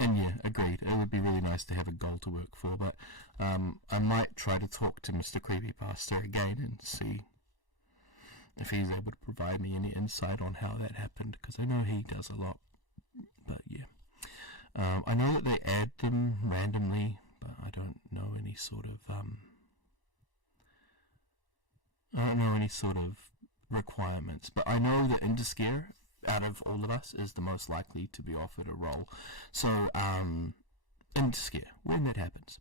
And yeah, agreed. It would be really nice to have a goal to work for, but I might try to talk to Mr. Creepypasta again and see if he's able to provide me any insight on how that happened, because I know he does a lot. But yeah, I know that they add them randomly, but I don't know any sort of requirements. But I know that Indiscare, out of all of us, is the most likely to be offered a role. So, Indiscare, when that happens,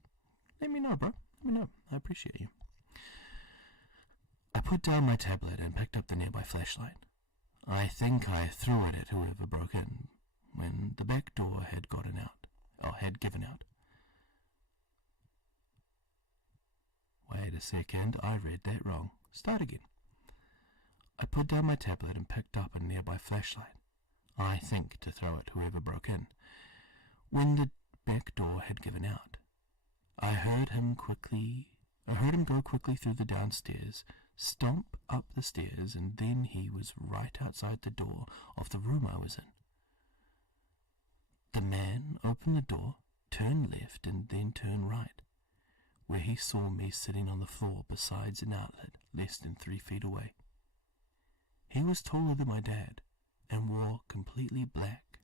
let me know, bro. Let me know. I appreciate you. I put down my tablet and picked up the nearby flashlight. I think I threw it at whoever broke in when the back door had given out. Wait a second, I read that wrong. Start again. I put down my tablet and picked up a nearby flashlight. I think to throw at whoever broke in. When the back door had given out, I heard him go quickly through the downstairs, stomp up the stairs, and then he was right outside the door of the room I was in. The man opened the door, turned left, and then turned right, where he saw me sitting on the floor besides an outlet less than 3 feet away. He was taller than my dad and wore completely black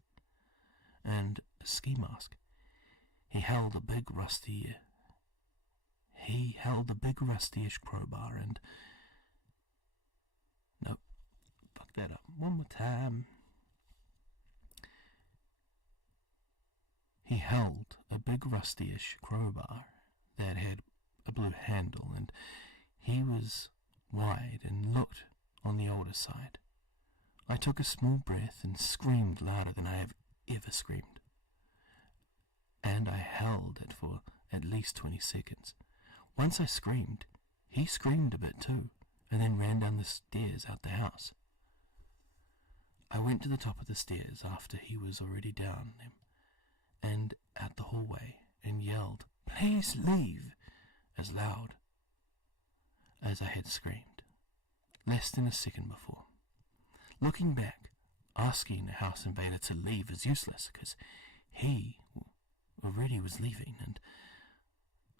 and a ski mask. He held a big rusty-ish crowbar and... Nope, fuck that up. One more time. He held a big rusty-ish crowbar that had a blue handle, and he was wide and looked on the older side. I took a small breath and screamed louder than I have ever screamed. And I held it for at least 20 seconds. Once I screamed, he screamed a bit too, and then ran down the stairs out the house. I went to the top of the stairs after he was already down them, and out the hallway, and yelled, "Please leave," as loud as I had screamed, less than a second before. Looking back, asking a house invader to leave is useless, because he already was leaving, and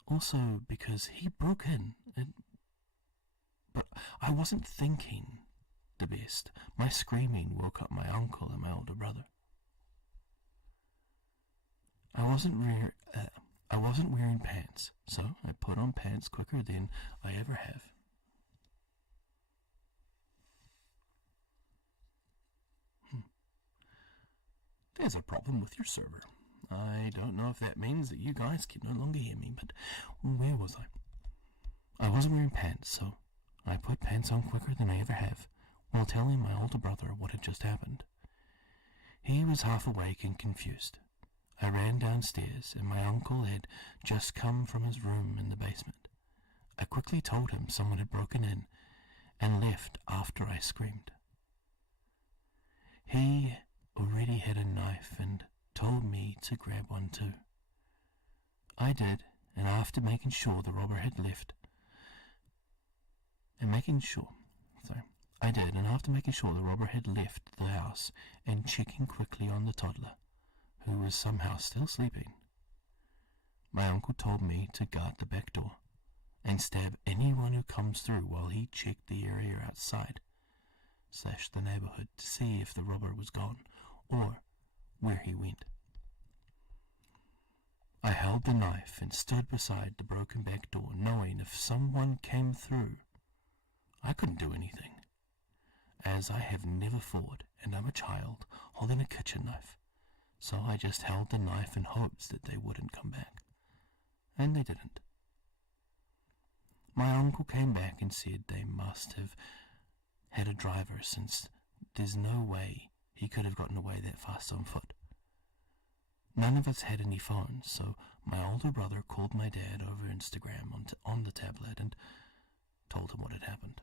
also because he broke in. But I wasn't thinking the best. My screaming woke up my uncle and my older brother. I wasn't wearing pants, so I put on pants quicker than I ever have. There's a problem with your server. I don't know if that means that you guys can no longer hear me, but where was I? I wasn't wearing pants, so I put pants on quicker than I ever have, while telling my older brother what had just happened. He was half awake and confused. I ran downstairs, and my uncle had just come from his room in the basement. I quickly told him someone had broken in and left after I screamed. He already had a knife and told me to grab one too. I did, and after making sure the robber had left, the house and checking quickly on the toddler, who was somehow still sleeping, my uncle told me to guard the back door and stab anyone who comes through while he checked the area outside / the neighborhood to see if the robber was gone or where he went. I held the knife and stood beside the broken back door, knowing if someone came through, I couldn't do anything, as I have never fought and I'm a child holding a kitchen knife, so I just held the knife in hopes that they wouldn't come back. And they didn't. My uncle came back and said they must have had a driver, since there's no way he could have gotten away that fast on foot. None of us had any phones, so my older brother called my dad over Instagram on the tablet and told him what had happened.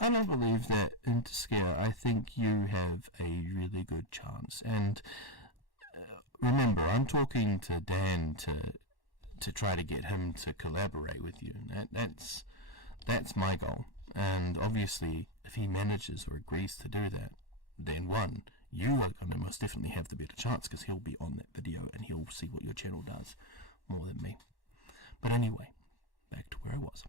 I don't believe that in Scare. I think you have a really good chance. And remember, I'm talking to Dan to try to get him to collaborate with you. That's my goal. And obviously, if he manages or agrees to do that, then one, you are going to most definitely have the better chance, because he'll be on that video and he'll see what your channel does more than me. But anyway, back to where I was.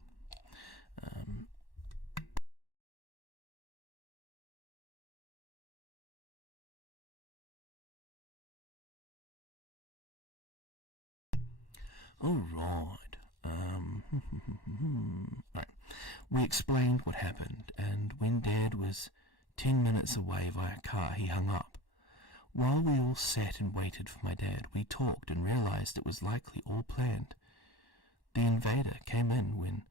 Alright. Right. We explained what happened, and when Dad was 10 minutes away via car, he hung up. While we all sat and waited for my dad, we talked and realized it was likely all planned. The invader came in when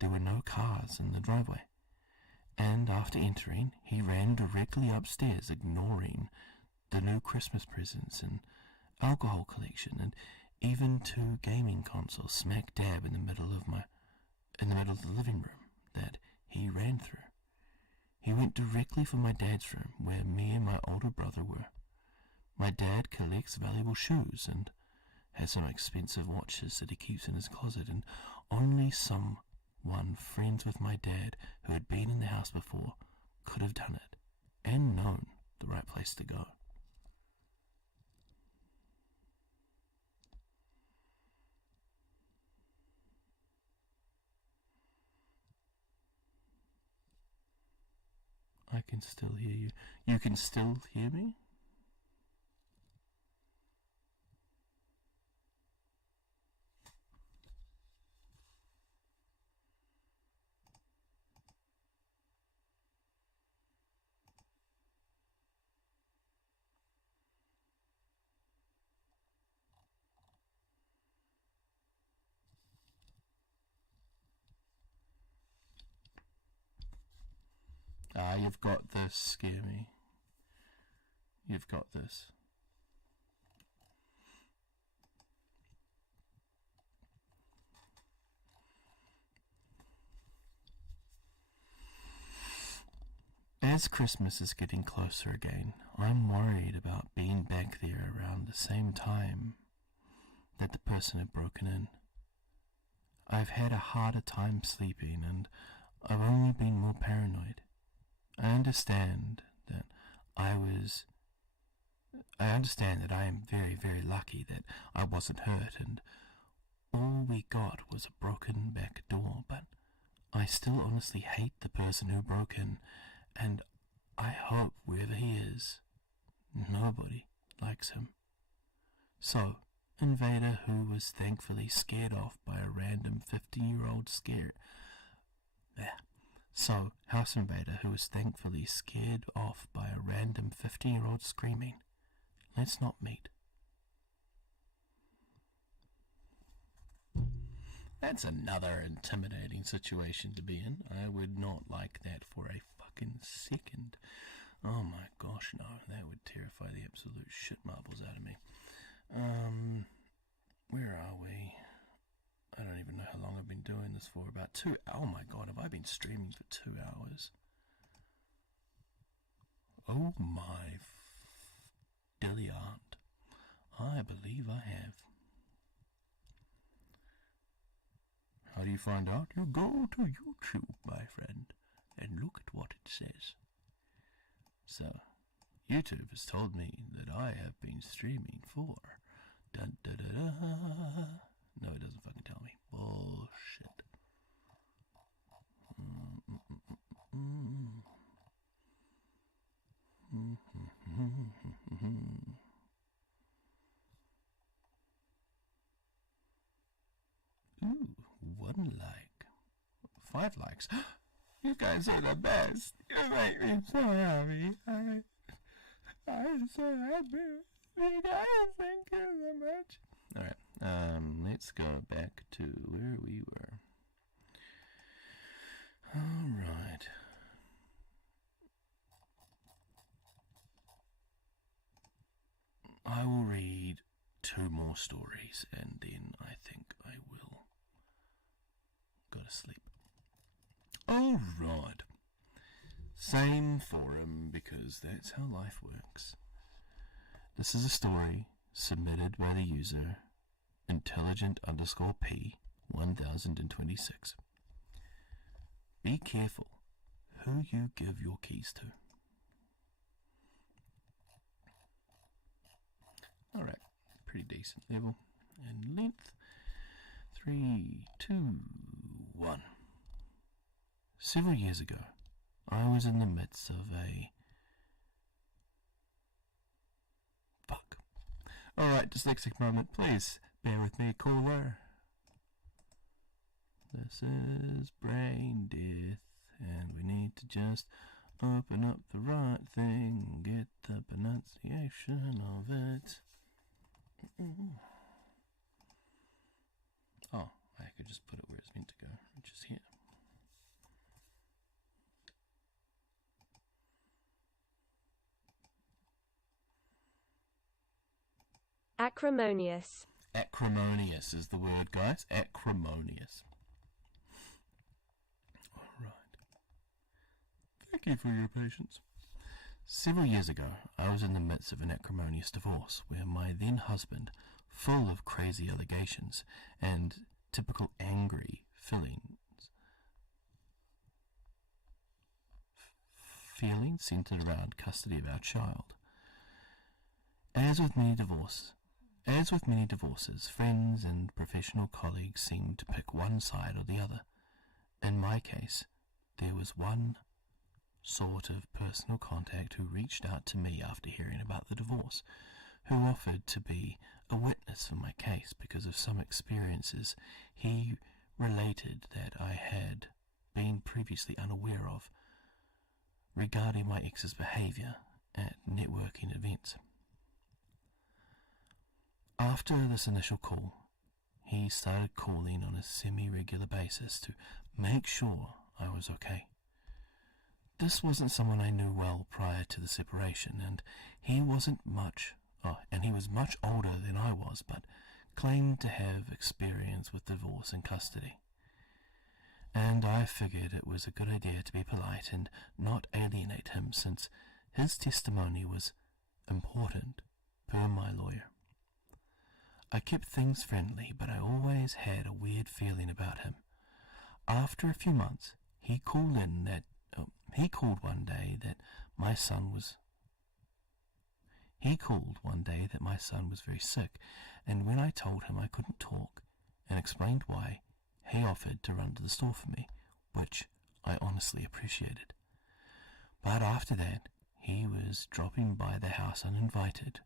there were no cars in the driveway, and after entering, he ran directly upstairs, ignoring the new Christmas presents and alcohol collection, and even 2 gaming consoles smack dab in the middle of the living room that he ran through. He went directly for my dad's room, where me and my older brother were. My dad collects valuable shoes and has some expensive watches that he keeps in his closet, and only someone friends with my dad who had been in the house before could have done it and known the right place to go. can still hear you. You can still hear me? You've got this, Scare Me. You've got this. As Christmas is getting closer again, I'm worried about being back there around the same time that the person had broken in. I've had a harder time sleeping, and I've only been more paranoid. I understand that I am very, very lucky that I wasn't hurt, and all we got was a broken back door, but I still honestly hate the person who broke in, and I hope wherever he is, nobody likes him. So, Invader, who was thankfully scared off by a random 15-year-old House Invader, who was thankfully scared off by a random 15-year-old screaming, let's not meet. That's another intimidating situation to be in. I would not like that for a fucking second. Oh my gosh, no. That would terrify the absolute shit marbles out of me. Where are we? I don't even know how long I've been doing this for. About 2 hours. Oh my god, have I been streaming for 2 hours? Oh my dilly aunt. I believe I have. How do you find out? You go to YouTube, my friend, and look at what it says. So, YouTube has told me that I have been streaming for... Dun, da, da, da. No, it doesn't fucking tell me. Bullshit. Ooh, 1 like. 5 likes. You guys are the best. You make me so happy. I'm so happy. You guys, thank you so much. Alright, let's go back to where we were. Alright. I will read 2 more stories, and then I think I will go to sleep. Alright. Same forum, because that's how life works. This is a story submitted by the user intelligent_P1026. Be careful who you give your keys to. Alright, pretty decent level. And length, 3, 2, 1. Several years ago, I was in the midst of a... Fuck. Alright, dyslexic moment, please bear with me, caller. This is brain death, and we need to just open up the right thing and get the pronunciation of it. Oh, I could just put it where it's meant to go, which is here. Acrimonious. Acrimonious is the word, guys. Acrimonious. Alright. Thank you for your patience. Several years ago, I was in the midst of an acrimonious divorce where my then husband, full of crazy allegations and typical angry feelings centered around custody of our child. As with many divorces, friends and professional colleagues seemed to pick one side or the other. In my case, there was one sort of personal contact who reached out to me after hearing about the divorce, who offered to be a witness for my case because of some experiences he related that I had been previously unaware of regarding my ex's behaviour at networking events. After this initial call, he started calling on a semi-regular basis to make sure I was okay. This wasn't someone I knew well prior to the separation, and he was much older than I was, but claimed to have experience with divorce and custody. And I figured it was a good idea to be polite and not alienate him, since his testimony was important, per my lawyer. I kept things friendly, but I always had a weird feeling about him. After a few months, he called one day that my son was very sick, and when I told him I couldn't talk and explained why, he offered to run to the store for me, which I honestly appreciated. But after that, he was dropping by the house uninvited,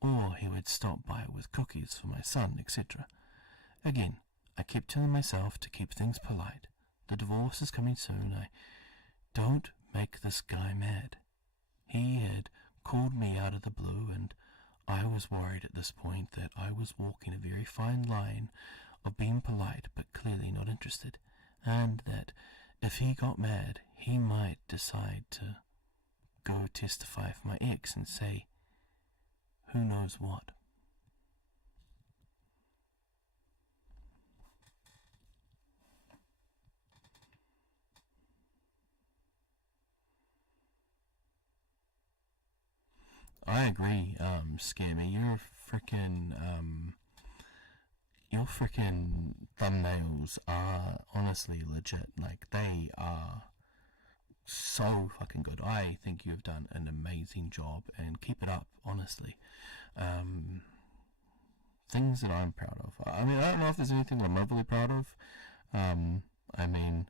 or he would stop by with cookies for my son, etc. Again, I kept telling myself to keep things polite. The divorce is coming soon. Don't make this guy mad. He had called me out of the blue, and I was worried at this point that I was walking a very fine line of being polite but clearly not interested, and that if he got mad, he might decide to go testify for my ex and say who knows what. I agree, Scammy. Your frickin' thumbnails are honestly legit. Like, they are so fucking good. I think you've done an amazing job, and keep it up, honestly. Things that I'm proud of. I mean, I don't know if there's anything I'm overly proud of. I mean,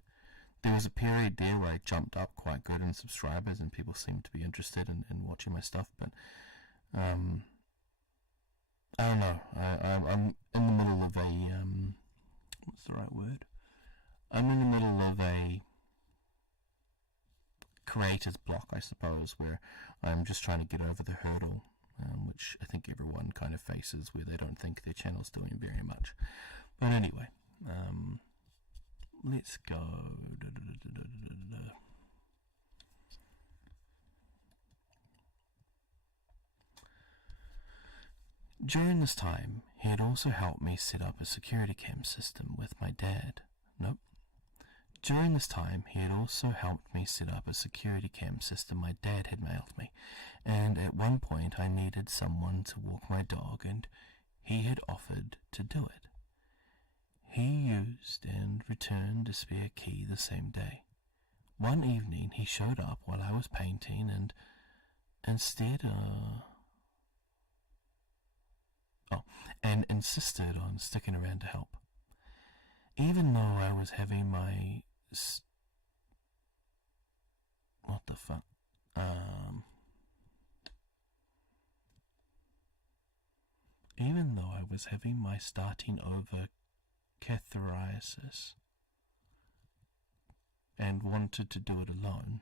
there was a period there where I jumped up quite good in subscribers and people seemed to be interested in watching my stuff, but I don't know. I'm in the middle of a what's the right word? I'm in the middle of a creator's block, I suppose, where I'm just trying to get over the hurdle, which I think everyone kind of faces, where they don't think their channel's doing very much. But anyway, let's go. During this time, he had also helped me set up a security cam system with my dad. During this time, he had also helped me set up a security cam system my dad had mailed me, and at one point I needed someone to walk my dog, and he had offered to do it. He used and returned a spare key the same day. One evening he showed up while I was painting and insisted on sticking around to help. Even though I was having my even though I was having my starting over catharsis and wanted to do it alone.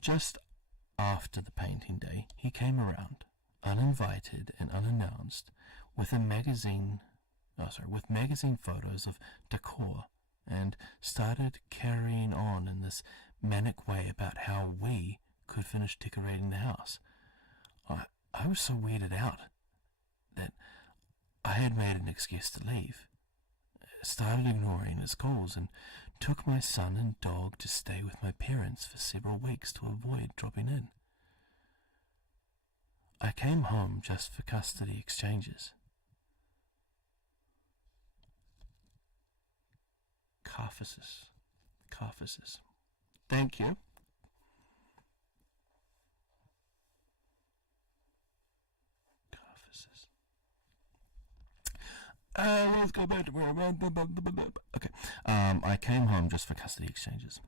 Just after the painting day, he came around, uninvited and unannounced, with magazine photos of decor, and started carrying on in this manic way about how we could finish decorating the house. I was so weirded out that I had made an excuse to leave, started ignoring his calls, and took my son and dog to stay with my parents for several weeks to avoid dropping in. I came home just for custody exchanges. Carphasis. Thank you. Let's go back to where I'm at. Okay. I came home just for custody exchanges.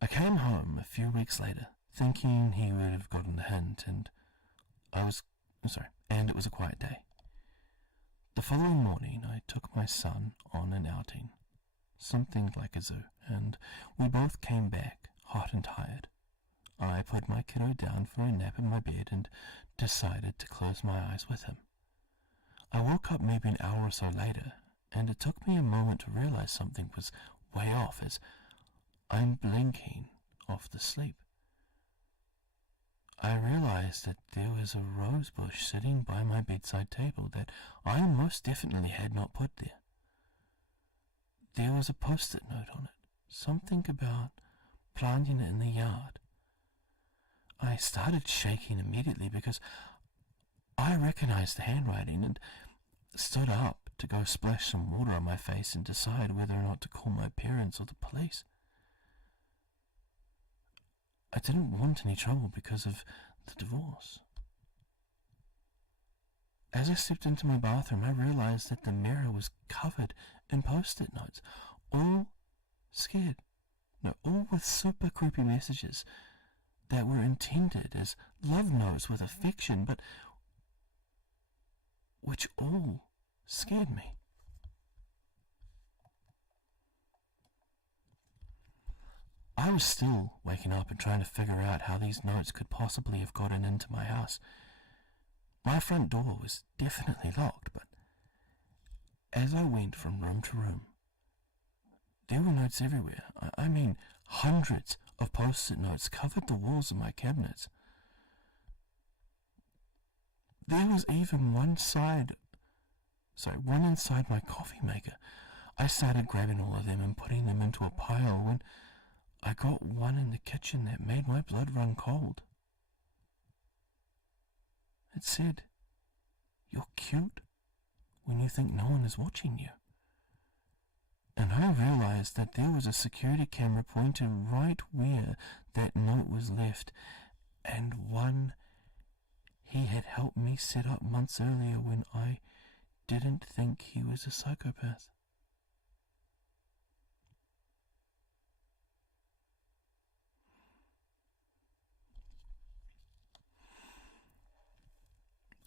I came home a few weeks later, thinking he would have gotten the hint, and it was a quiet day. The following morning, I took my son on an outing, something like a zoo, and we both came back hot and tired. I put my kiddo down for a nap in my bed and decided to close my eyes with him. I woke up maybe an hour or so later, and it took me a moment to realize something was way off as I'm blinking off to sleep. I realized that there was a rose bush sitting by my bedside table that I most definitely had not put there. There was a post-it note on it, something about planting it in the yard. I started shaking immediately because I recognized the handwriting and stood up to go splash some water on my face and decide whether or not to call my parents or the police. I didn't want any trouble because of the divorce. As I stepped into my bathroom, I realized that the mirror was covered in post-it notes, all scared. No, all with super creepy messages that were intended as love notes with affection, but which all scared me. I was still waking up and trying to figure out how these notes could possibly have gotten into my house. My front door was definitely locked, but as I went from room to room, there were notes everywhere. I mean, hundreds of post-it notes covered the walls of my cabinets. There was even one inside my coffee maker. I started grabbing all of them and putting them into a pile when I got one in the kitchen that made my blood run cold. It said, "You're cute when you think no one is watching you." And I realized that there was a security camera pointed right where that note was left, and one he had helped me set up months earlier when I didn't think he was a psychopath.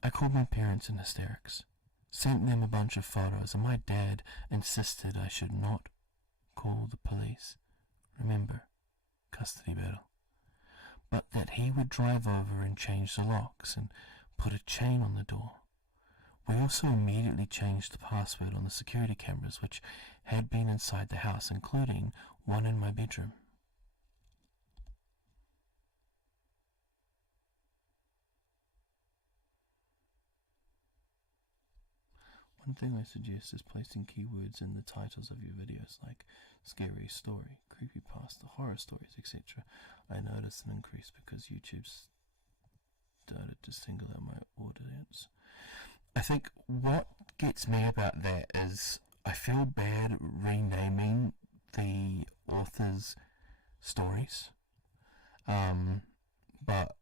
I called my parents in hysterics, sent them a bunch of photos, and my dad insisted I should not call the police. Remember, custody battle. But that he would drive over and change the locks and put a chain on the door. We also immediately changed the password on the security cameras which had been inside the house, including one in my bedroom. One thing I suggest is placing keywords in the titles of your videos like scary story, creepypasta, horror stories, etc. I noticed an increase because YouTube started to single out my audience. I think what gets me about that is I feel bad renaming the author's stories. But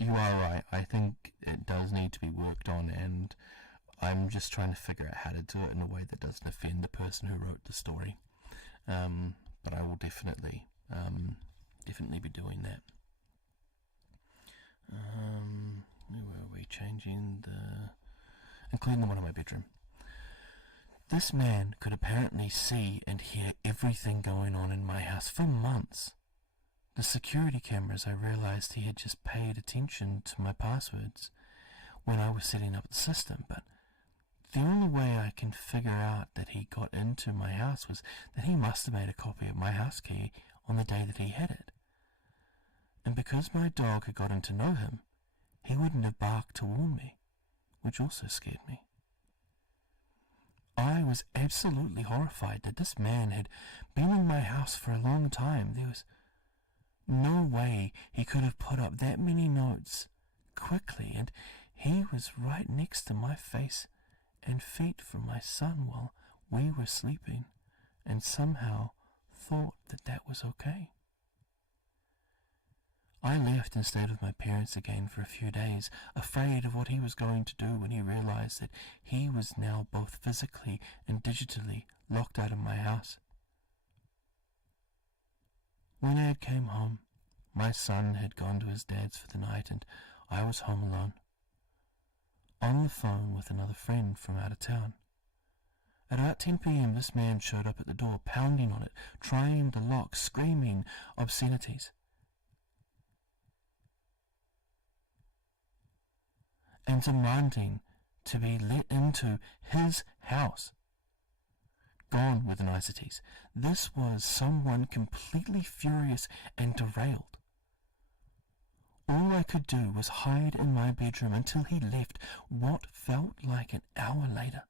you are right. I think it does need to be worked on, and I'm just trying to figure out how to do it in a way that doesn't offend the person who wrote the story. But I will definitely be doing that. Where were we? Including the one in my bedroom. This man could apparently see and hear everything going on in my house for months. The security cameras, I realized he had just paid attention to my passwords when I was setting up the system, but the only way I can figure out that he got into my house was that he must have made a copy of my house key on the day that he had it. And because my dog had gotten to know him, he wouldn't have barked to warn me, which also scared me. I was absolutely horrified that this man had been in my house for a long time. There was no way he could have put up that many notes quickly, and he was right next to my face and feet from my son while we were sleeping, and somehow thought that that was okay. I left and stayed with my parents again for a few days, afraid of what he was going to do when he realized that he was now both physically and digitally locked out of my house. When Ed came home, my son had gone to his dad's for the night and I was home alone, on the phone with another friend from out of town. At about 10 p.m. this man showed up at the door, pounding on it, trying the lock, screaming obscenities. And demanding to be let into his house. Gone with the niceties. This was someone completely furious and derailed. All I could do was hide in my bedroom until he left what felt like an hour later.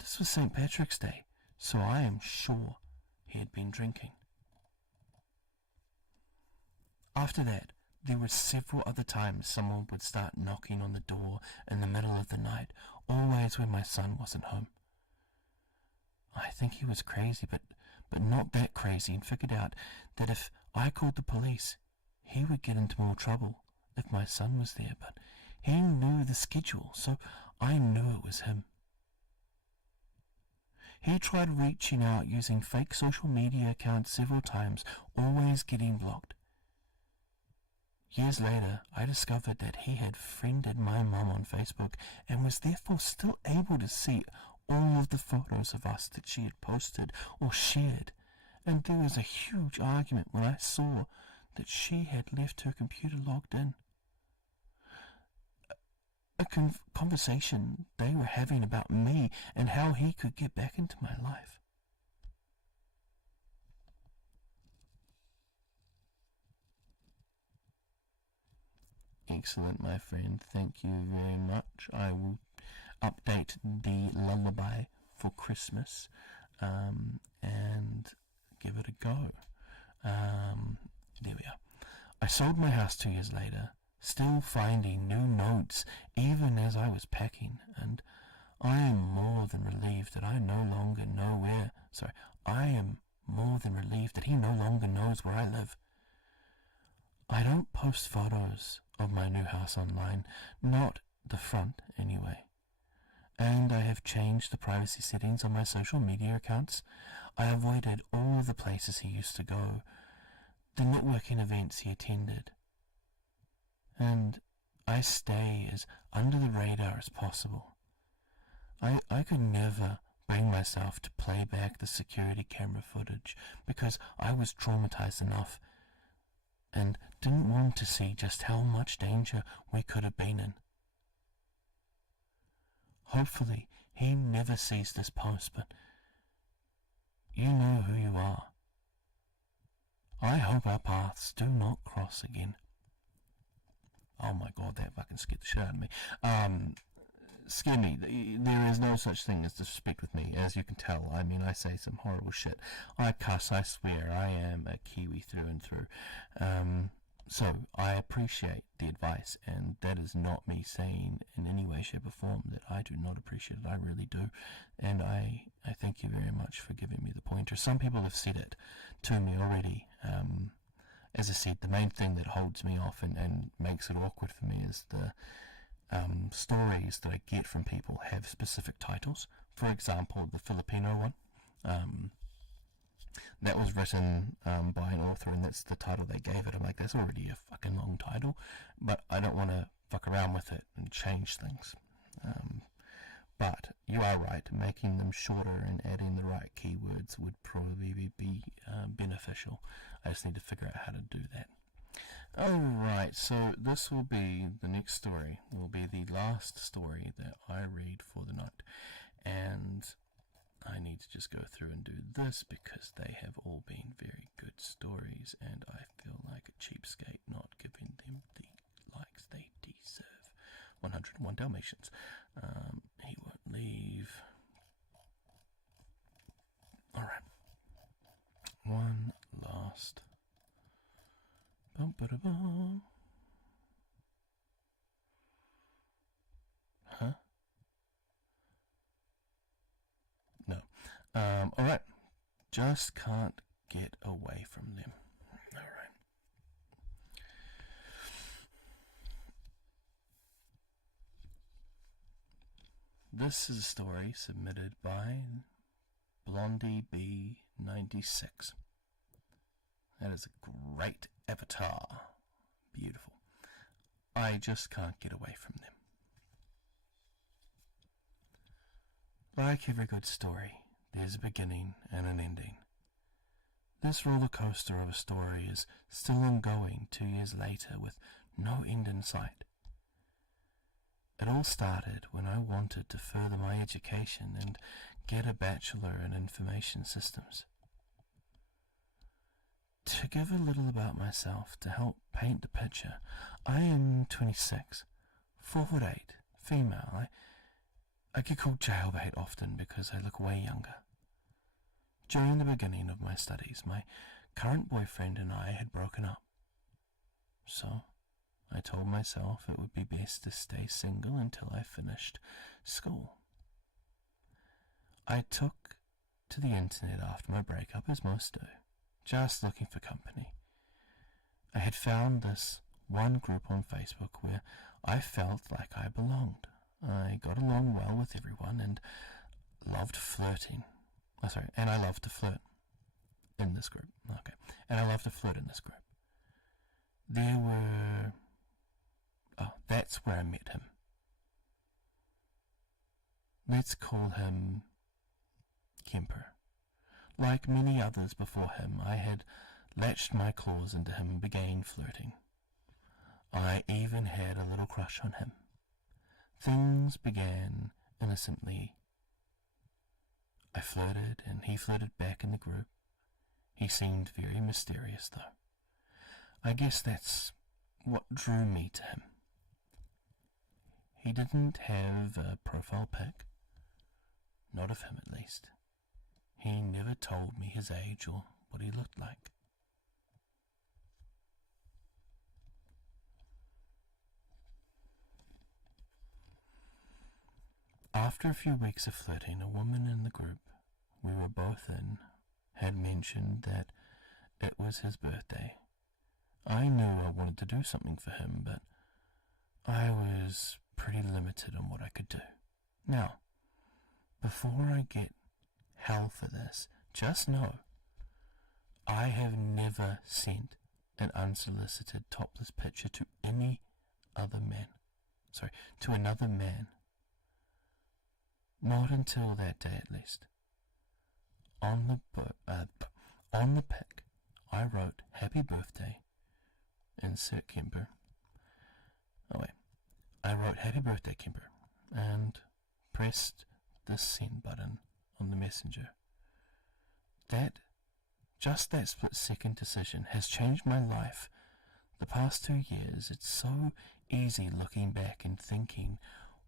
This was St. Patrick's Day, so I am sure he had been drinking. After that, there were several other times someone would start knocking on the door in the middle of the night, always when my son wasn't home. I think he was crazy, but not that crazy, and figured out that if I called the police, he would get into more trouble if my son was there, but he knew the schedule, so I knew it was him. He tried reaching out using fake social media accounts several times, always getting blocked. Years later, I discovered that he had friended my mum on Facebook and was therefore still able to see all of the photos of us that she had posted or shared, and there was a huge argument when I saw that she had left her computer logged in. A conversation they were having about me and how he could get back into my life. Excellent, my friend. Thank you very much. I will update the lullaby for Christmas and give it a go. There we are. I sold my house 2 years later, still finding new notes even as I was packing, and I am more than relieved that I am more than relieved that he no longer knows where I live. I don't post photos of my new house online, not the front anyway. And I have changed the privacy settings on my social media accounts. I avoided all the places he used to go, the networking events he attended, and I stay as under the radar as possible. I could never bring myself to play back the security camera footage because I was traumatized enough and didn't want to see just how much danger we could have been in. Hopefully he never sees this post, but you know who you are. I hope our paths do not cross again. Oh my god, that fucking scared the shit out of me. Scare me. There is no such thing as disrespect with me, as you can tell. I mean, I say some horrible shit. I cuss, I swear. I am a Kiwi through and through. So I appreciate the advice, and that is not me saying in any way, shape or form that I do not appreciate it. I really do, and I thank you very much for giving me the pointer. Some people have said it to me already. As I said, the main thing that holds me off and makes it awkward for me is the stories that I get from people have specific titles. For example, the Filipino one. That was written by an author, and that's the title they gave it. I'm like, that's already a fucking long title, but I don't want to fuck around with it and change things. But you are right, making them shorter and adding the right keywords would probably be beneficial. I just need to figure out how to do that. Alright, so this will be, the next story will be the last story that I read for the night. And I need to just go through and do this because they have all been very good stories, and I feel like a cheapskate not giving them the likes they deserve. 101 Dalmatians. He won't leave. Alright. One last. Bum, ba, da, bum. Huh? No. Alright. Just can't get away from them. Alright. This is a story submitted by Blondie B96. That is a great avatar. Beautiful. I just can't get away from them. Like every good story, there's a beginning and an ending. This roller coaster of a story is still ongoing 2 years later with no end in sight. It all started when I wanted to further my education and get a bachelor in information systems. To give a little about myself to help paint the picture, I am 26, 4'8", female. I get called jailbait often because I look way younger. During the beginning of my studies, my current boyfriend and I had broken up. So I told myself it would be best to stay single until I finished school. I took to the internet after my breakup, as most do, just looking for company. I had found this one group on Facebook where I felt like I belonged. I got along well with everyone and loved flirting. And I loved to flirt in this group. Okay. And I loved to flirt in this group. That's where I met him. Let's call him Kemper. Like many others before him, I had latched my claws into him and began flirting. I even had a little crush on him. Things began innocently. I flirted, and he flirted back in the group. He seemed very mysterious, though. I guess that's what drew me to him. He didn't have a profile pic. Not of him, at least. He never told me his age or what he looked like. After a few weeks of flirting, a woman in the group we were both in had mentioned that it was his birthday. I knew I wanted to do something for him, but I was pretty limited on what I could do. Now, before I get hell for this, just know I have never sent an unsolicited topless picture to another man. Not until that day, at least. On the pic, I wrote "Happy Birthday," insert Kemper. I wrote "Happy Birthday, Kemper," and pressed the send button on the messenger. Just that split-second decision has changed my life. The past 2 years, it's so easy looking back and thinking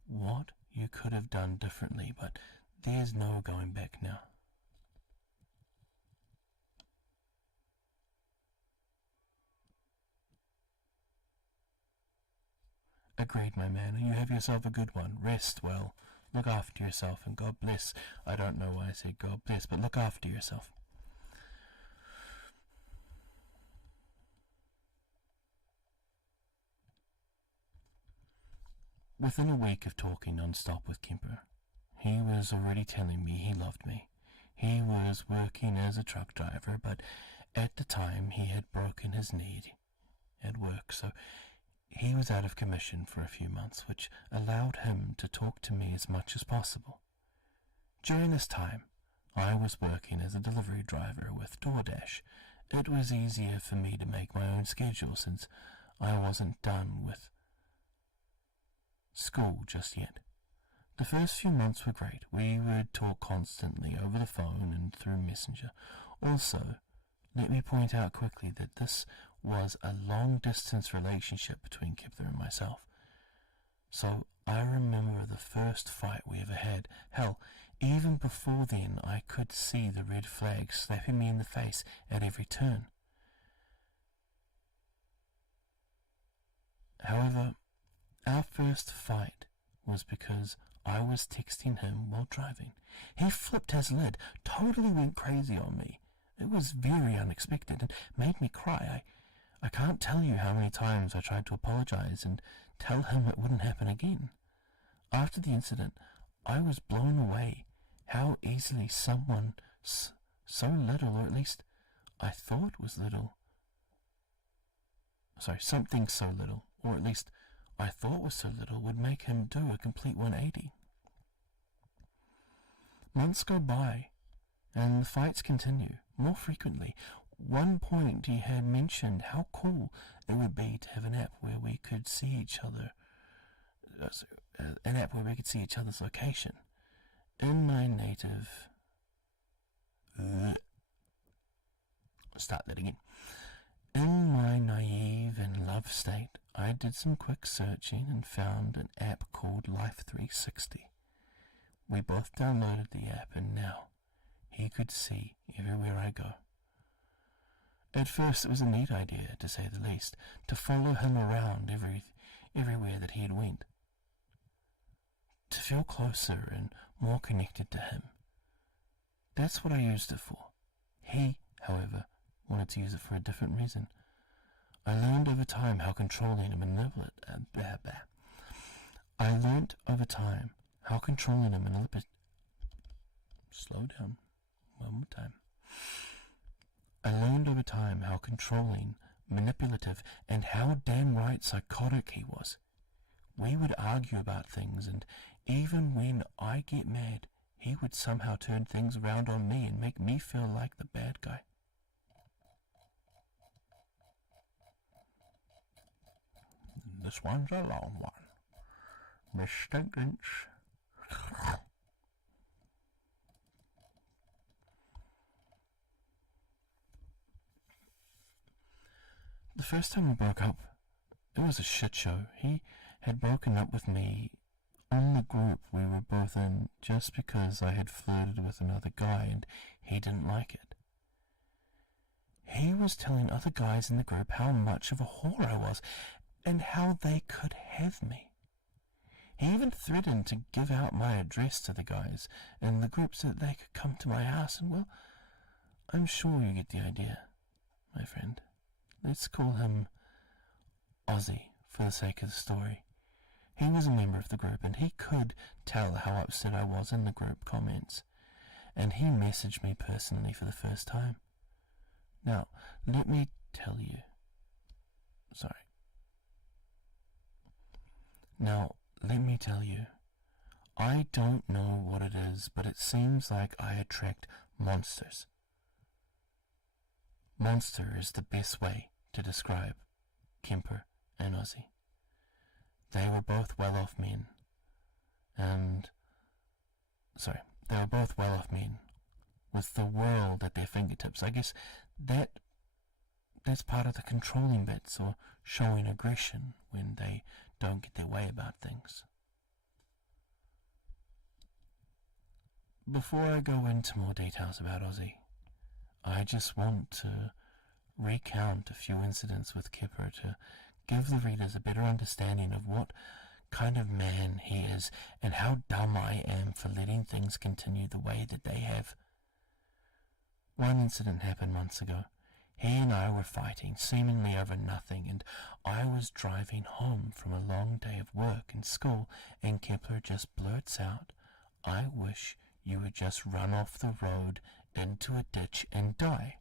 what you could have done differently, but there's no going back now. Agreed, my man. You have yourself a good one. Rest well. Look after yourself, and God bless. I don't know why I said God bless, but look after yourself. Within a week of talking non-stop with Kemper, he was already telling me he loved me. He was working as a truck driver, but at the time he had broken his knee at work, so he was out of commission for a few months, which allowed him to talk to me as much as possible. During this time, I was working as a delivery driver with DoorDash. It was easier for me to make my own schedule since I wasn't done with school just yet. The first few months were great. We would talk constantly over the phone and through Messenger. Also, let me point out quickly that this was a long-distance relationship between Kemper and myself. So I remember the first fight we ever had. Hell, even before then I could see the red flag slapping me in the face at every turn. However, our first fight was because I was texting him while driving. He flipped his lid, totally went crazy on me. It was very unexpected and made me cry. I can't tell you how many times I tried to apologize and tell him it wouldn't happen again. After the incident, I was blown away how easily someone so little, or at least I thought was little. Sorry, something so little, or at least I thought was so little, would make him do a complete 180. Months go by, and the fights continue, more frequently. One point he had mentioned how cool it would be to have an app where we could see each other, other's location. In my native... start that again. In my naive and love state, I did some quick searching and found an app called Life360. We both downloaded the app, and now he could see everywhere I go. At first it was a neat idea, to say the least, to follow him around everywhere that he had went. To feel closer and more connected to him. That's what I used it for. He, however, wanted to use it for a different reason. I learned over time how controlling and manipulative... Slow down. One more time. I learned over time how controlling, manipulative, and how damn right psychotic he was. We would argue about things, and even when I get mad, he would somehow turn things around on me and make me feel like the bad guy. This one's a long one. Mr. Grinch. The first time we broke up, it was a shit show. He had broken up with me on the group we were both in just because I had flirted with another guy and he didn't like it. He was telling other guys in the group how much of a whore I was and how they could have me. He even threatened to give out my address to the guys in the group so that they could come to my house, and well, I'm sure you get the idea, my friend. Let's call him Ozzy for the sake of the story. He was a member of the group, and he could tell how upset I was in the group comments, and he messaged me personally for the first time. Now, let me tell you... I don't know what it is, but it seems like I attract monsters. Monster is the best way to describe Kemper and Ozzy. They were both well-off men, with the world at their fingertips. I guess that's part of the controlling bits, or showing aggression when they don't get their way about things. Before I go into more details about Ozzy, I just want to recount a few incidents with Kipper to give the readers a better understanding of what kind of man he is and how dumb I am for letting things continue the way that they have. One incident happened months ago. He and I were fighting, seemingly over nothing, and I was driving home from a long day of work and school, and Kepler just blurts out, "I wish you would just run off the road into a ditch and die."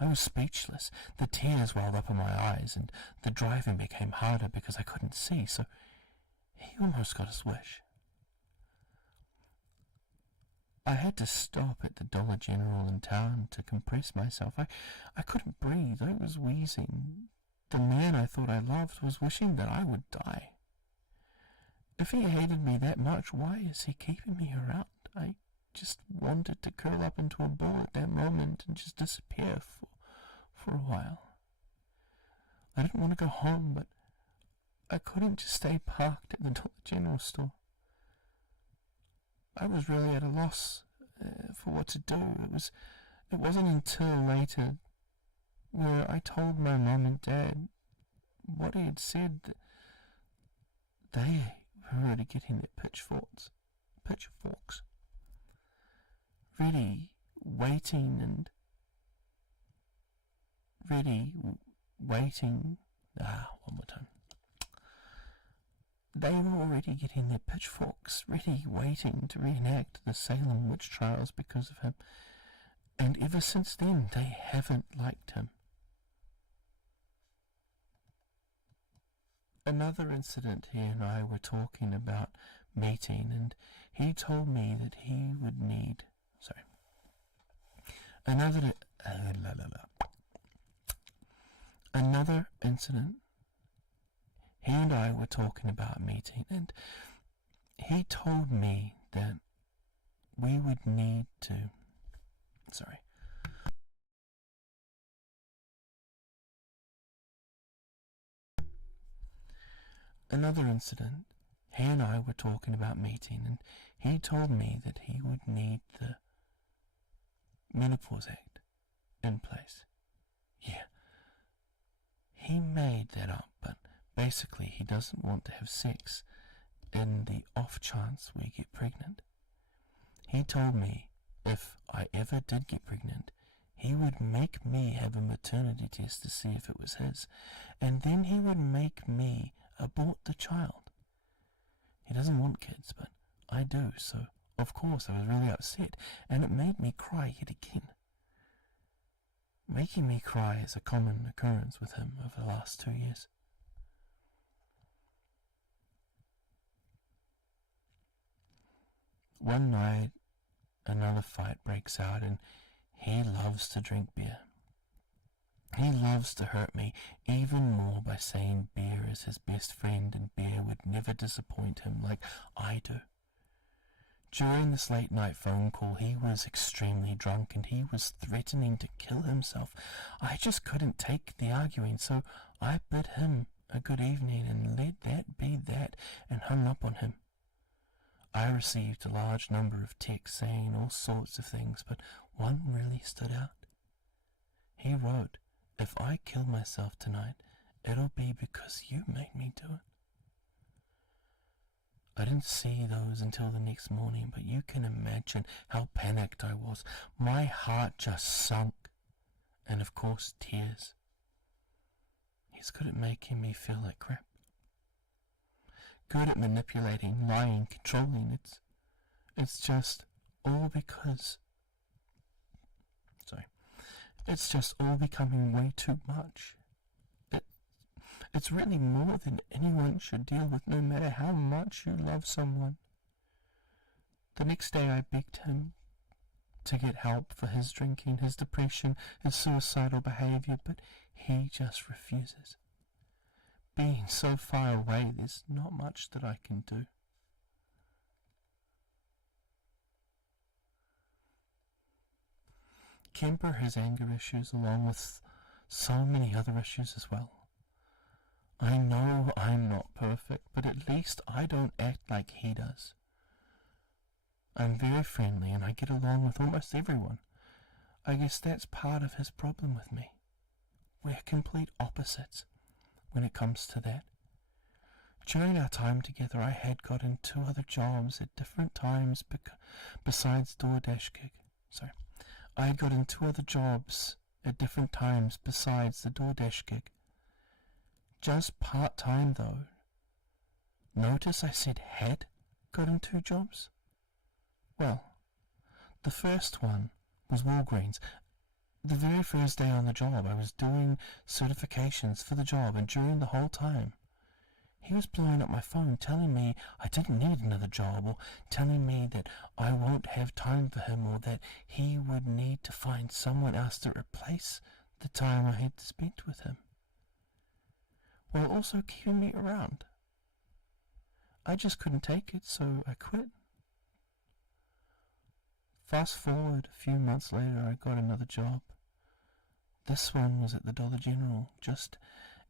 I was speechless. The tears welled up in my eyes, and the driving became harder because I couldn't see, so he almost got his wish. I had to stop at the Dollar General in town to compress myself. I couldn't breathe. I was wheezing. The man I thought I loved was wishing that I would die. If he hated me that much, why is he keeping me around? I just wanted to curl up into a ball at that moment and just disappear for a while. I didn't want to go home, but I couldn't just stay parked at the Dollar General store. I was really at a loss for what to do. It wasn't until later where I told my mum and dad what he had said that they were already getting their pitchforks, ready, waiting. One more time. they were already getting their pitchforks ready, waiting to reenact the Salem witch trials because of him. And ever since then, they haven't liked him. Another incident, he and I were talking about meeting, and he told me that he would need... Sorry. Another incident, he and I were talking about meeting, and he told me that we would need to... Sorry. Another incident, he and I were talking about meeting, and he told me that he would need the Menopause Act in place. Yeah. He made that up, but basically he doesn't want to have sex in the off chance we get pregnant. He told me if I ever did get pregnant, he would make me have a maternity test to see if it was his, and then he would make me abort the child. He doesn't want kids, but I do, so of course I was really upset, and it made me cry yet again. Making me cry is a common occurrence with him over the last 2 years. One night, another fight breaks out, and he loves to drink beer. He loves to hurt me even more by saying beer is his best friend and beer would never disappoint him like I do. During this late night phone call, he was extremely drunk and he was threatening to kill himself. I just couldn't take the arguing, so I bid him a good evening and let that be that and hung up on him. I received a large number of texts saying all sorts of things, but one really stood out. He wrote, "If I kill myself tonight, it'll be because you made me do it." I didn't see those until the next morning, but you can imagine how panicked I was. My heart just sunk, and of course tears. He's good at making me feel like crap. Good at manipulating, lying, controlling. It's just all because... It's just all becoming way too much. It's really more than anyone should deal with, no matter how much you love someone. The next day I begged him to get help for his drinking, his depression, his suicidal behavior, but he just refuses. Being so far away, there's not much that I can do. Kemper has anger issues along with so many other issues as well. I know I'm not perfect, but at least I don't act like he does. I'm very friendly and I get along with almost everyone. I guess that's part of his problem with me. We're complete opposites when it comes to that. During our time together, I had gotten 2 other jobs at different times besides DoorDash gig. I had gotten 2 other jobs at different times besides the DoorDash gig. Just part-time, though. Notice I said had gotten 2 jobs? Well, the first one was Walgreens. The very first day on the job, I was doing certifications for the job, and during the whole time, he was blowing up my phone, telling me I didn't need another job, or telling me that I won't have time for him, or that he would need to find someone else to replace the time I had spent with him, while also keeping me around. I just couldn't take it, so I quit. Fast forward a few months later, I got another job. This one was at the Dollar General, just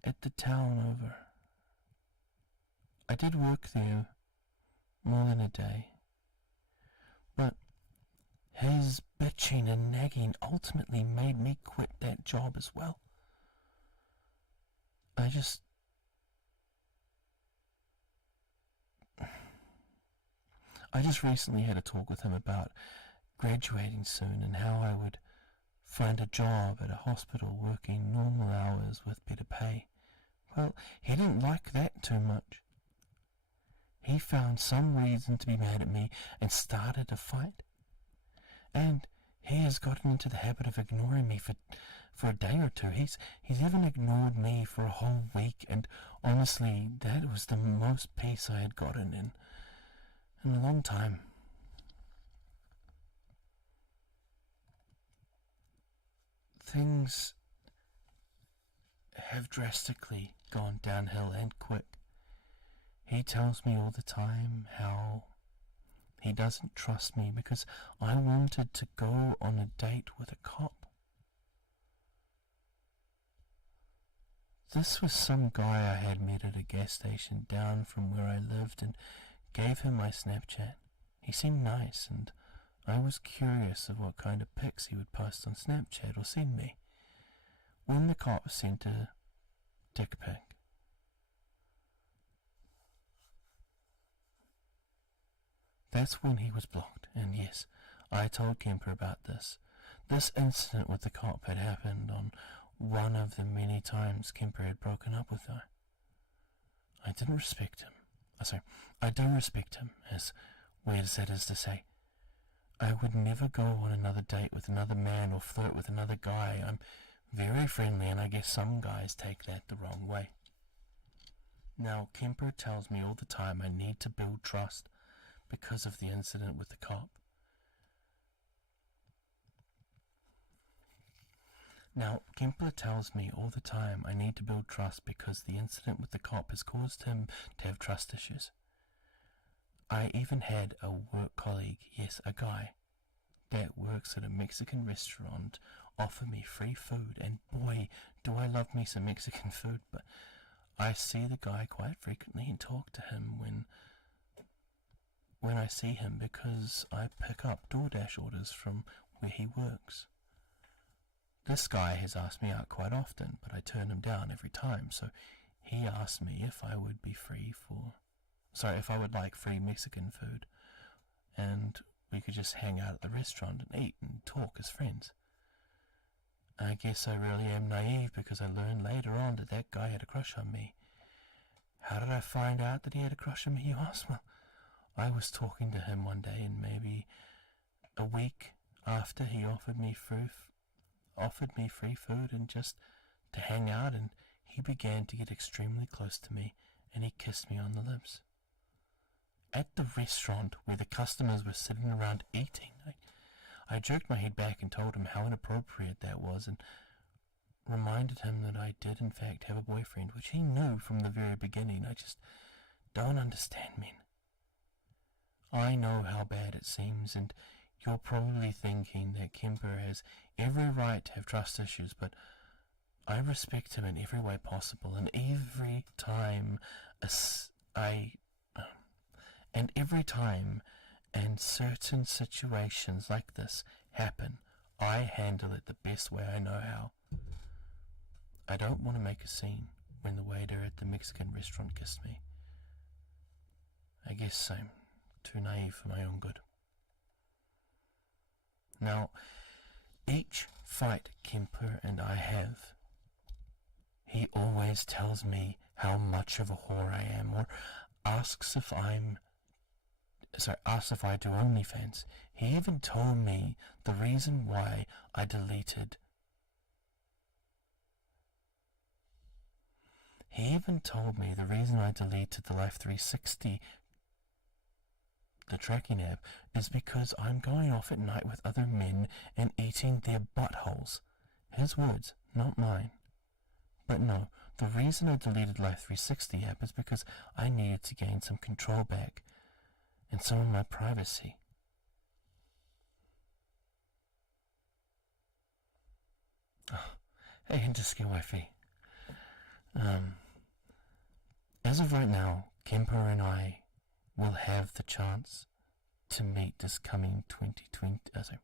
at the town over. I did work there more than a day, but his bitching and nagging ultimately made me quit that job as well. I just recently had a talk with him about graduating soon and how I would find a job at a hospital working normal hours with better pay. Well, he didn't like that too much. he found some reason to be mad at me and started a fight. And he has gotten into the habit of ignoring me for a day or two. He's even ignored me for a whole week, and honestly, that was the most peace I had gotten in a long time. Things have drastically gone downhill and quick. He tells me all the time how he doesn't trust me because I wanted to go on a date with a cop. This was some guy I had met at a gas station down from where I lived and gave him my Snapchat. He seemed nice, and I was curious of what kind of pics he would post on Snapchat or send me. When the cop sent a dick pic, that's when he was blocked, and yes, I told Kemper about this. This incident with the cop had happened on one of the many times Kemper had broken up with her. I didn't respect him. I do respect him, as weird as that is to say. I would never go on another date with another man or flirt with another guy. I'm very friendly, and I guess some guys take that the wrong way. Now, Kemper tells me all the time I need to build trust because of the incident with the cop. Now, Kemper tells me all the time I need to build trust because the incident with the cop has caused him to have trust issues. I even had a work colleague, yes, a guy, that works at a Mexican restaurant offer me free food, and boy, do I love me some Mexican food, but I see the guy quite frequently and talk to him when I see him because I pick up DoorDash orders from where he works. This guy has asked me out quite often, but I turn him down every time, so he asked me if I would like free Mexican food, and we could just hang out at the restaurant and eat and talk as friends. I guess I really am naive because I learned later on that guy had a crush on me. How did I find out that he had a crush on me, you ask? Well, I was talking to him one day, and maybe a week after he offered me free food and just to hang out, and he began to get extremely close to me, and he kissed me on the lips. At the restaurant where the customers were sitting around eating, I jerked my head back and told him how inappropriate that was and reminded him that I did in fact have a boyfriend, which he knew from the very beginning. I just don't understand men. I know how bad it seems, and you're probably thinking that Kemper has every right to have trust issues, but I respect him in every way possible, and every time and certain situations like this happen, I handle it the best way I know how. I don't want to make a scene when the waiter at the Mexican restaurant kissed me. I guess I'm too naive for my own good. Now, each fight Kemper and I have, he always tells me how much of a whore I am, or asks if I do OnlyFans. He even told me the reason why I deleted the Life 360, the tracking app, is because I'm going off at night with other men and eating their buttholes. His words, not mine. But no, the reason I deleted Life 360 app is because I needed to gain some control back and some of my privacy. Oh, hey, Interscale Wifey. As of right now, Kemper and I will have the chance to meet this coming 2020.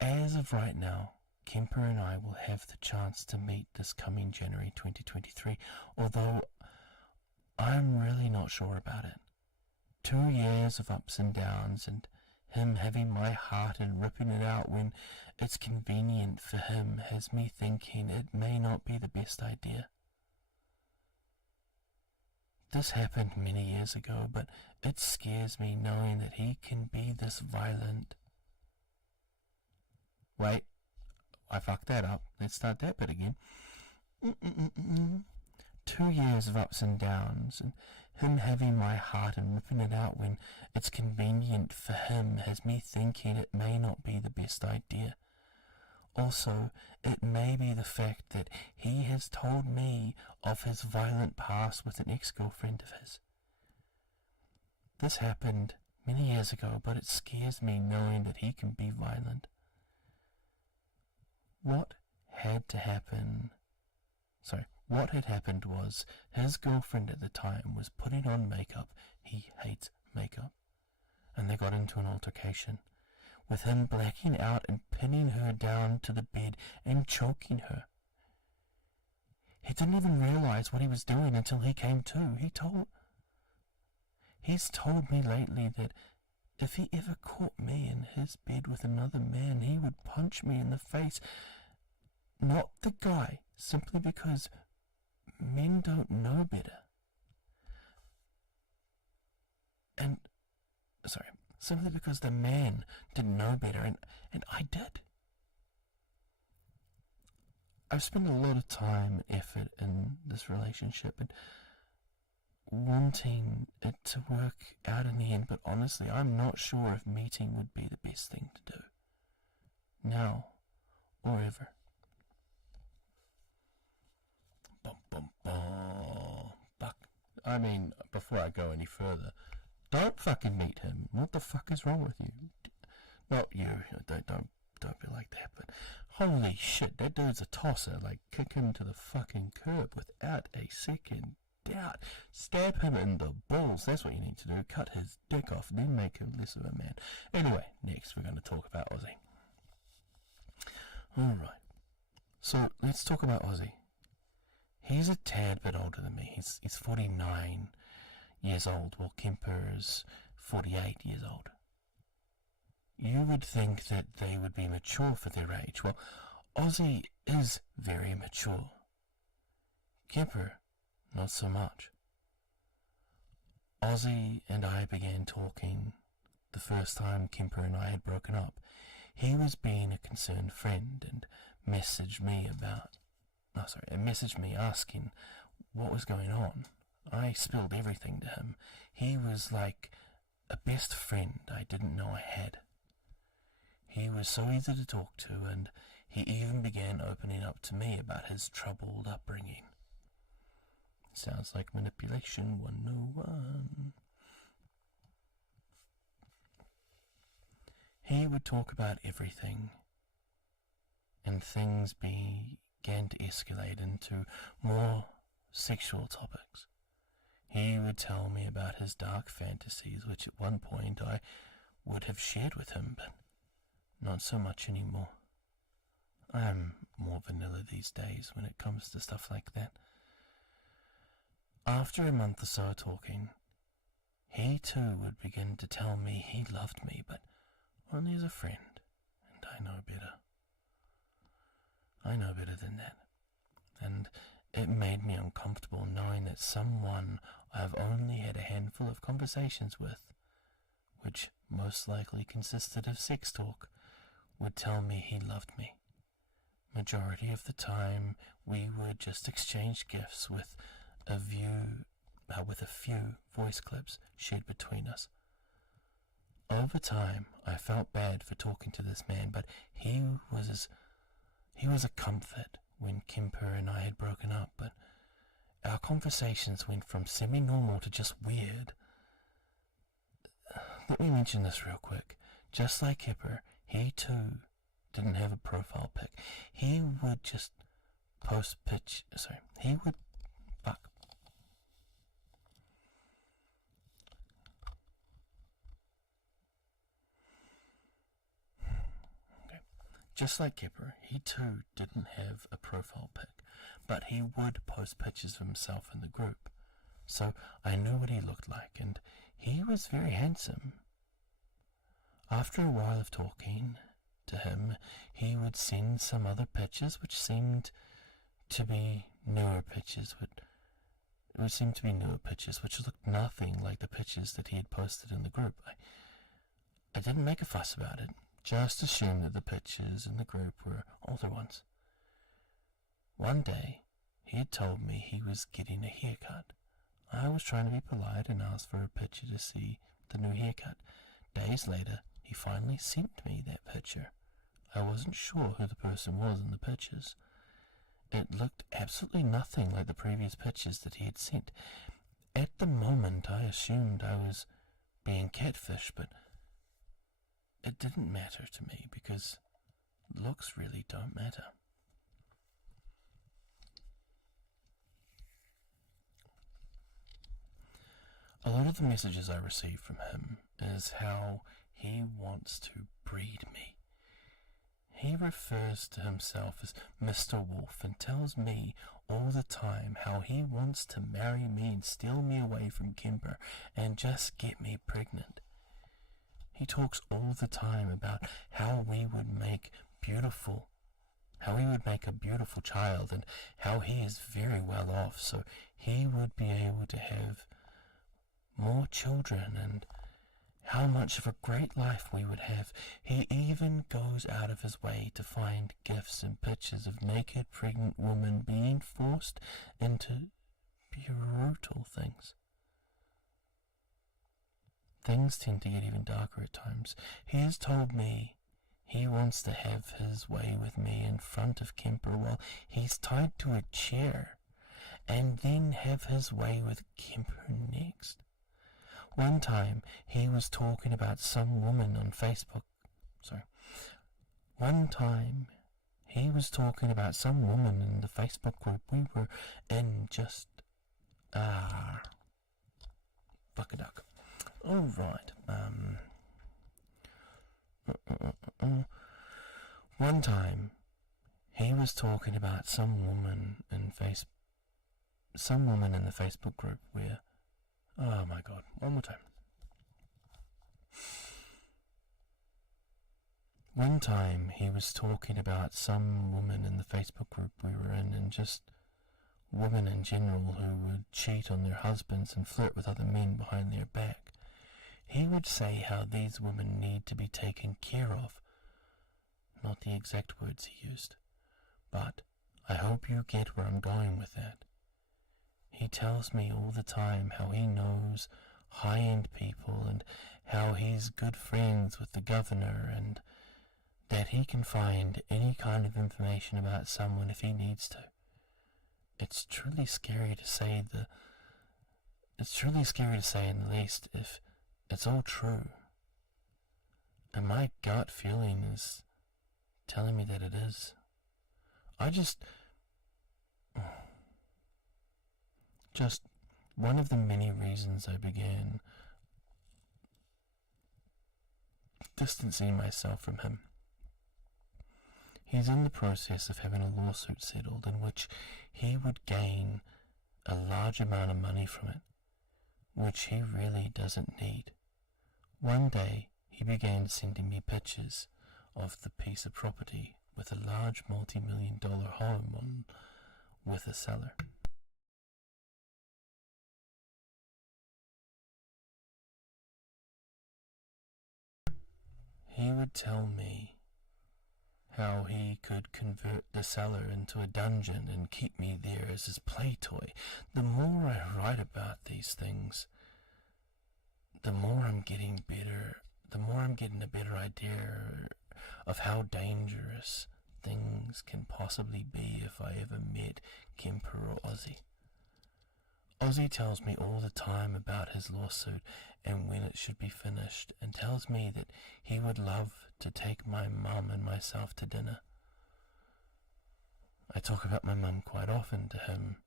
As of right now, Kemper and I will have the chance to meet this coming January 2023, although I'm really not sure about it. 2 years of ups and downs, and him having my heart and ripping it out when it's convenient for him has me thinking it may not be the best idea. This happened many years ago, but it scares me knowing that he can be this violent. Wait, I fucked that up. Let's start that bit again. 2 years of ups and downs, and him having my heart and ripping it out when it's convenient for him has me thinking it may not be the best idea. Also, it may be the fact that he has told me of his violent past with an ex-girlfriend of his. This happened many years ago, but it scares me knowing that he can be violent. What had happened was his girlfriend at the time was putting on makeup. He hates makeup. And they got into an altercation, with him blacking out and pinning her down to the bed and choking her. He didn't even realize what he was doing until he came to. He's told me lately that if he ever caught me in his bed with another man, he would punch me in the face. Not the guy, simply because men don't know better. Simply because the man didn't know better, and I did. I've spent a lot of time and effort in this relationship and wanting it to work out in the end, but honestly, I'm not sure if meeting would be the best thing to do. Now or ever. I mean, before I go any further, don't fucking meet him. What the fuck is wrong with you? Not you. Don't be like that. But holy shit, that dude's a tosser. Like, kick him to the fucking curb without a second doubt. Stab him in the balls. That's what you need to do. Cut his dick off, then make him less of a man. Anyway, next we're going to talk about Ozzy. Alright. So, let's talk about Ozzy. He's a tad bit older than me. He's 49 years old, while Kemper is 48 years old. You would think that they would be mature for their age. Well, Ozzy is very mature. Kemper, not so much. Ozzy and I began talking the first time Kemper and I had broken up. He was being a concerned friend and messaged me asking what was going on. I spilled everything to him. He was like a best friend I didn't know I had. He was so easy to talk to, and he even began opening up to me about his troubled upbringing. Sounds like manipulation 101. He would talk about everything, and things began to escalate into more sexual topics. He would tell me about his dark fantasies, which at one point I would have shared with him, but not so much anymore. I'm more vanilla these days when it comes to stuff like that. After a month or so talking, he too would begin to tell me he loved me, but only as a friend, and I know better. I know better than that, and it made me uncomfortable knowing that someone I've only had a handful of conversations with, which most likely consisted of sex talk, would tell me he loved me. Majority of the time, we would just exchange gifts with a few voice clips shared between us. Over time, I felt bad for talking to this man, but he was a comfort when Kemper and I had broken up, but our conversations went from semi-normal to just weird. Let me mention this real quick. Just like Kemper, he too didn't have a profile pic. He would just Just like Kemper, he too didn't have a profile pic, but he would post pictures of himself in the group. So I knew what he looked like, and he was very handsome. After a while of talking to him, he would send some other pictures which seemed to be newer pictures, but It seemed to be newer pictures, which looked nothing like the pictures that he had posted in the group. I didn't make a fuss about it, just assumed that the pictures in the group were older ones. One day, he had told me he was getting a haircut. I was trying to be polite and asked for a picture to see the new haircut. Days later, he finally sent me that picture. I wasn't sure who the person was in the pictures. It looked absolutely nothing like the previous pictures that he had sent. At the moment, I assumed I was being catfished, but it didn't matter to me because looks really don't matter. A lot of the messages I receive from him is how he wants to breed me. He refers to himself as Mr. Wolf and tells me all the time how he wants to marry me and steal me away from Kimber and just get me pregnant. He talks all the time about how we would make a beautiful child and how he is very well off, so he would be able to have more children and how much of a great life we would have. He even goes out of his way to find gifts and pictures of naked pregnant women being forced into brutal things. Things tend to get even darker at times. He has told me he wants to have his way with me in front of Kemper while he's tied to a chair, and then have his way with Kemper next. One time, he was talking about some woman on Facebook. One time, he was talking about some woman in the Facebook group we were in just... fuck a duck. Alright, one time, he was talking about some woman in the Facebook group where... Oh my god, one more time. One time he was talking about some woman in the Facebook group we were in, and just women in general who would cheat on their husbands and flirt with other men behind their back. He would say how these women need to be taken care of. Not the exact words he used, but I hope you get where I'm going with that. He tells me all the time how he knows high-end people and how he's good friends with the governor and that he can find any kind of information about someone if he needs to. It's truly scary to say in the least if it's all true. And my gut feeling is telling me that it is. Just one of the many reasons I began distancing myself from him. He's in the process of having a lawsuit settled in which he would gain a large amount of money from it, which he really doesn't need. One day, he began sending me pictures of the piece of property with a large multi-million-dollar home with a cellar. He would tell me how he could convert the cellar into a dungeon and keep me there as his play toy. The more I write about these things, the more I'm getting a better idea of how dangerous things can possibly be if I ever met Kemper or Ozzy. Ozzy tells me all the time about his lawsuit and when it should be finished, and tells me that he would love to take my mum and myself to dinner. I talk about my mum quite often to him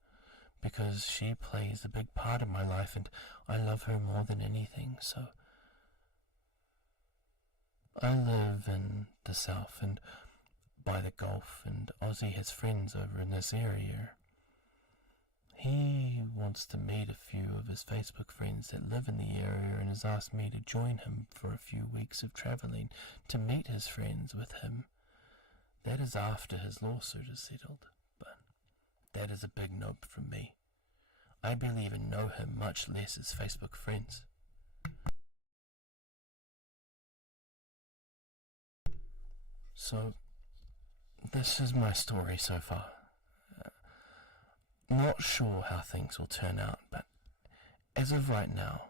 because she plays a big part of my life and I love her more than anything, so... I live in the south and by the Gulf, and Ozzy has friends over in this area. He wants to meet a few of his Facebook friends that live in the area and has asked me to join him for a few weeks of traveling to meet his friends with him. That is after his lawsuit is settled, but that is a big nope from me. I barely even know him, much less as Facebook friends. So, this is my story so far. Not sure how things will turn out, but as of right now,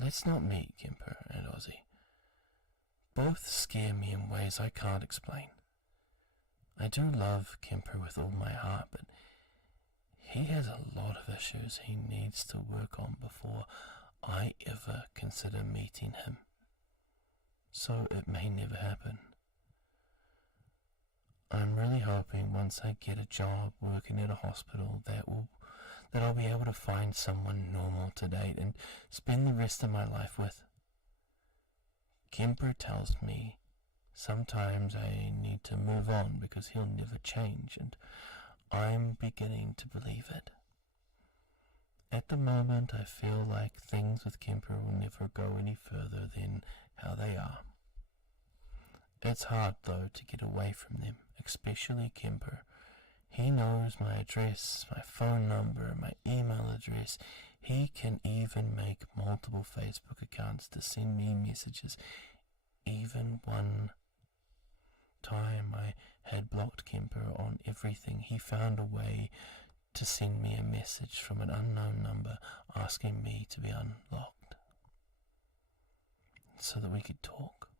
let's not meet Kemper and Ozzy. Both scare me in ways I can't explain. I do love Kemper with all my heart, but he has a lot of issues he needs to work on before I ever consider meeting him. So it may never happen. I'm really hoping once I get a job working at a hospital that I'll be able to find someone normal to date and spend the rest of my life with. Kemper tells me sometimes I need to move on because he'll never change, and I'm beginning to believe it. At the moment, I feel like things with Kemper will never go any further than how they are. It's hard, though, to get away from them, especially Kemper. He knows my address, my phone number, my email address. He can even make multiple Facebook accounts to send me messages. Even one time I had blocked Kemper on everything, he found a way to send me a message from an unknown number asking me to be unlocked so that we could talk.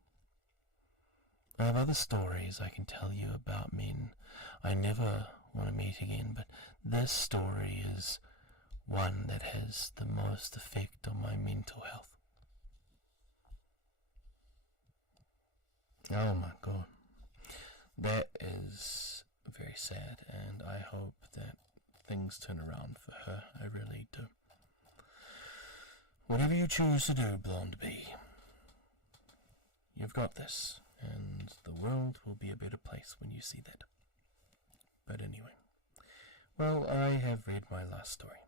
I have other stories I can tell you about men I never want to meet again, but this story is one that has the most effect on my mental health. Oh my God. That is very sad, and I hope that things turn around for her. I really do. Whatever you choose to do, Blonde Bee, you've got this, and the world will be a better place when you see that. But anyway, well, I have read my last story.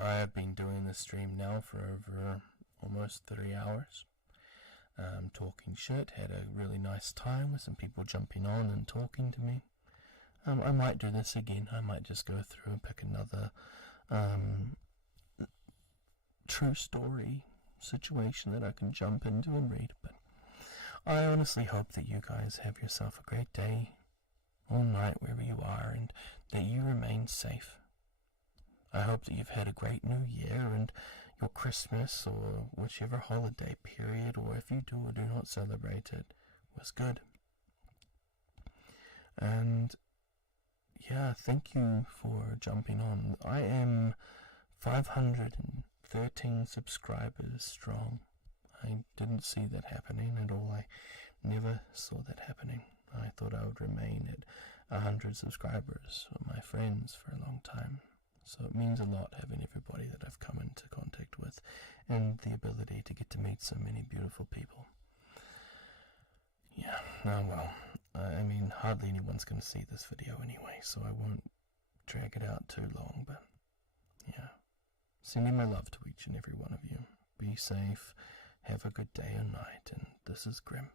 I have been doing this stream now for over almost 3 hours. Talking shit, had a really nice time with some people jumping on and talking to me. I might do this again. I might just go through and pick another true story situation that I can jump into and read. But I honestly hope that you guys have yourself a great day or night wherever you are, and that you remain safe. I hope that you've had a great new year, and your Christmas or whichever holiday period, or if you do or do not celebrate it, was good. And yeah, thank you for jumping on. I am 513 subscribers strong. I didn't see that happening at all. I never saw that happening. I thought I would remain at 100 subscribers with my friends for a long time. So it means a lot having everybody that I've come into contact with, and the ability to get to meet so many beautiful people. Yeah, oh well, I mean, hardly anyone's going to see this video anyway, so I won't drag it out too long, but yeah. Sending my love to each and every one of you. Be safe, have a good day or night, and this is Grimm.